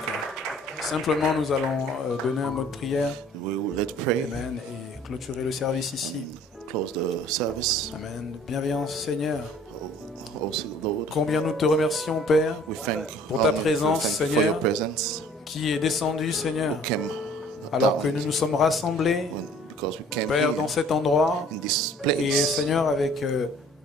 simplement, nous allons donner un mot de prière. We will let's pray. Amen. Et clôturer le service ici. Close the service. Amen. Bienveillant Seigneur. Also, Lord, Combien nous te remercions, Père, we thank Pour ta we présence, thank you for Seigneur. your presence. qui est descendu, Seigneur, Came alors que down nous nous sommes rassemblés, because we came Père, here dans cet endroit. in this Et place Seigneur, avec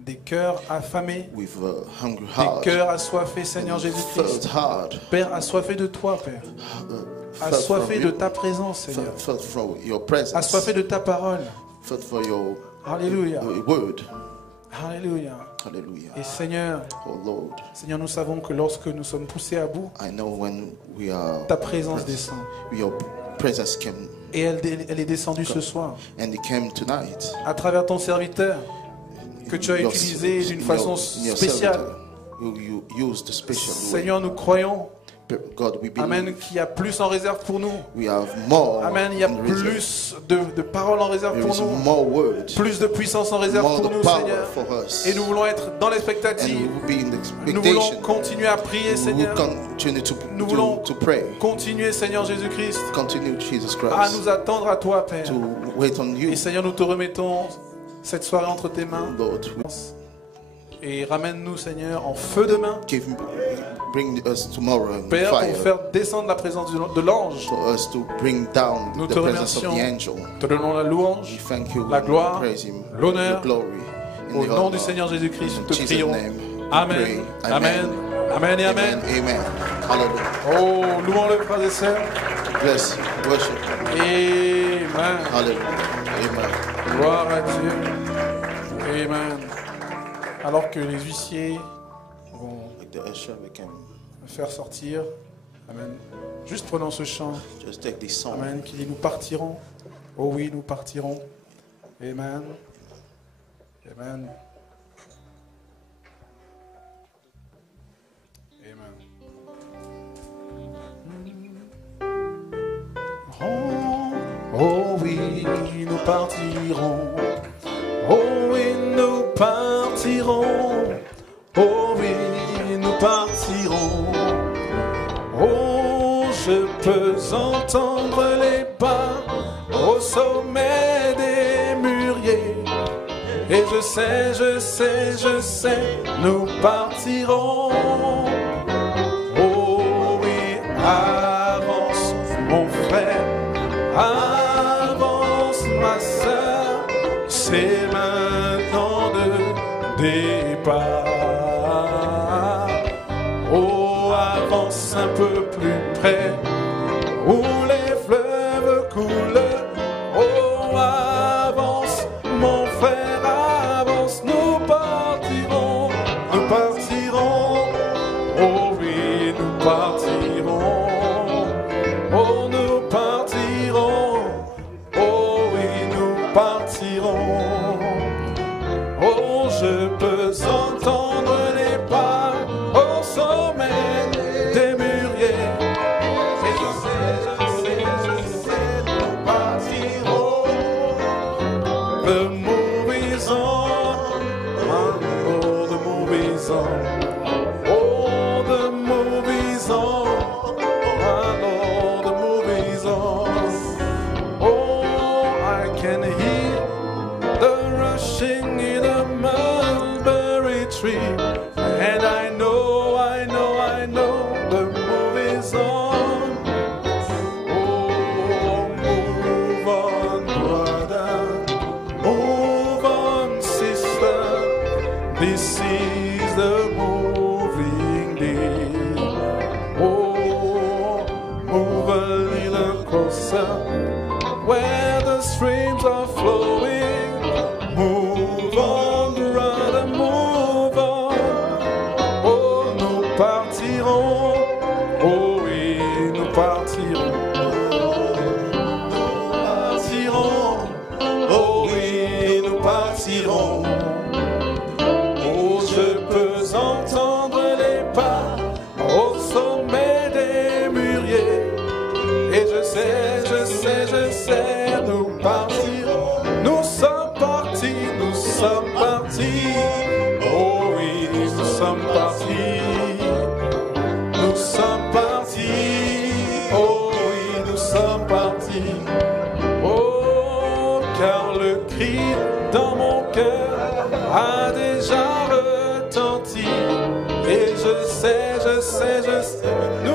des cœurs affamés, with a hungry des heart, cœurs assoiffés, Seigneur Jésus-Christ. filled heart, Père, assoiffé de toi, Père. filled Assoiffé from de you, ta présence, Seigneur. filled from your presence, Assoiffé de ta parole. filled for your Alléluia. word. Alléluia. Hallelujah. Et Seigneur, Oh Lord, Seigneur, nous savons que lorsque nous sommes poussés à bout, I know when we are ta présence descend. your presence came Et elle est descendue ce soir. and it came tonight. À travers ton serviteur, que tu as Your- utilisé d'une your- façon your spéciale. servitor, you used the special way. Seigneur, nous croyons, God, we believe Amen, qu'il y a plus en réserve pour nous. we have more. Amen, il y a in reserve. plus de paroles en réserve There pour is nous. more word, Plus de puissance en réserve more pour the nous, power Seigneur. for us. Et nous voulons être dans And we l'expectative. will be in Nous voulons expectation. continuer à prier, We will Seigneur. continue Nous voulons to pray. continuer, Seigneur Jésus-Christ, Continue, Jesus à Christ, nous attendre à toi, Père. to wait on you, Et Seigneur, nous te remettons cette soirée entre tes mains. Lord. Et ramène-nous, Seigneur, en feu de main, Bring us tomorrow in Père, pour fire. faire descendre la présence de l'ange. For us to bring down Nous the te presence of the remercions. angel. Te donnons la We louange. thank you. La and gloire, praise him. l'honneur, the glory. and Au the nom honor. du Seigneur Jésus-Christ, nous In te Jesus' prions. name, we Amen. pray. Amen. Amen et Amen. Amen. Hallelujah. Oh, louons-le, frères et sœurs. Bless, worship. Amen. Hallelujah. Amen. Gloire à Dieu. Amen. Alors que les huissiers vont Like the usher, we can faire sortir. Amen. Juste prenons ce chant. just take this song. Amen. Qui dit nous partirons. Oh oui, nous partirons. Amen. Amen. Amen. Oh oui, nous partirons. Oh oui, nous partirons. Oh oui, nous partirons. Oh, je peux entendre les pas au sommet des mûriers. Et je sais, nous partirons. Oh oui, avance mon frère, avance ma sœur, c'est maintenant le départ. Oh, avance un peu plus près, où les fleuves coulent. Oh, avance mon frère, avance, nous partirons, nous partirons. Oh oui, nous partirons. Oh, nous partirons. Oh oui, nous partirons. Oh, je peux entendre les pas au sommet des mûriers. Jesus.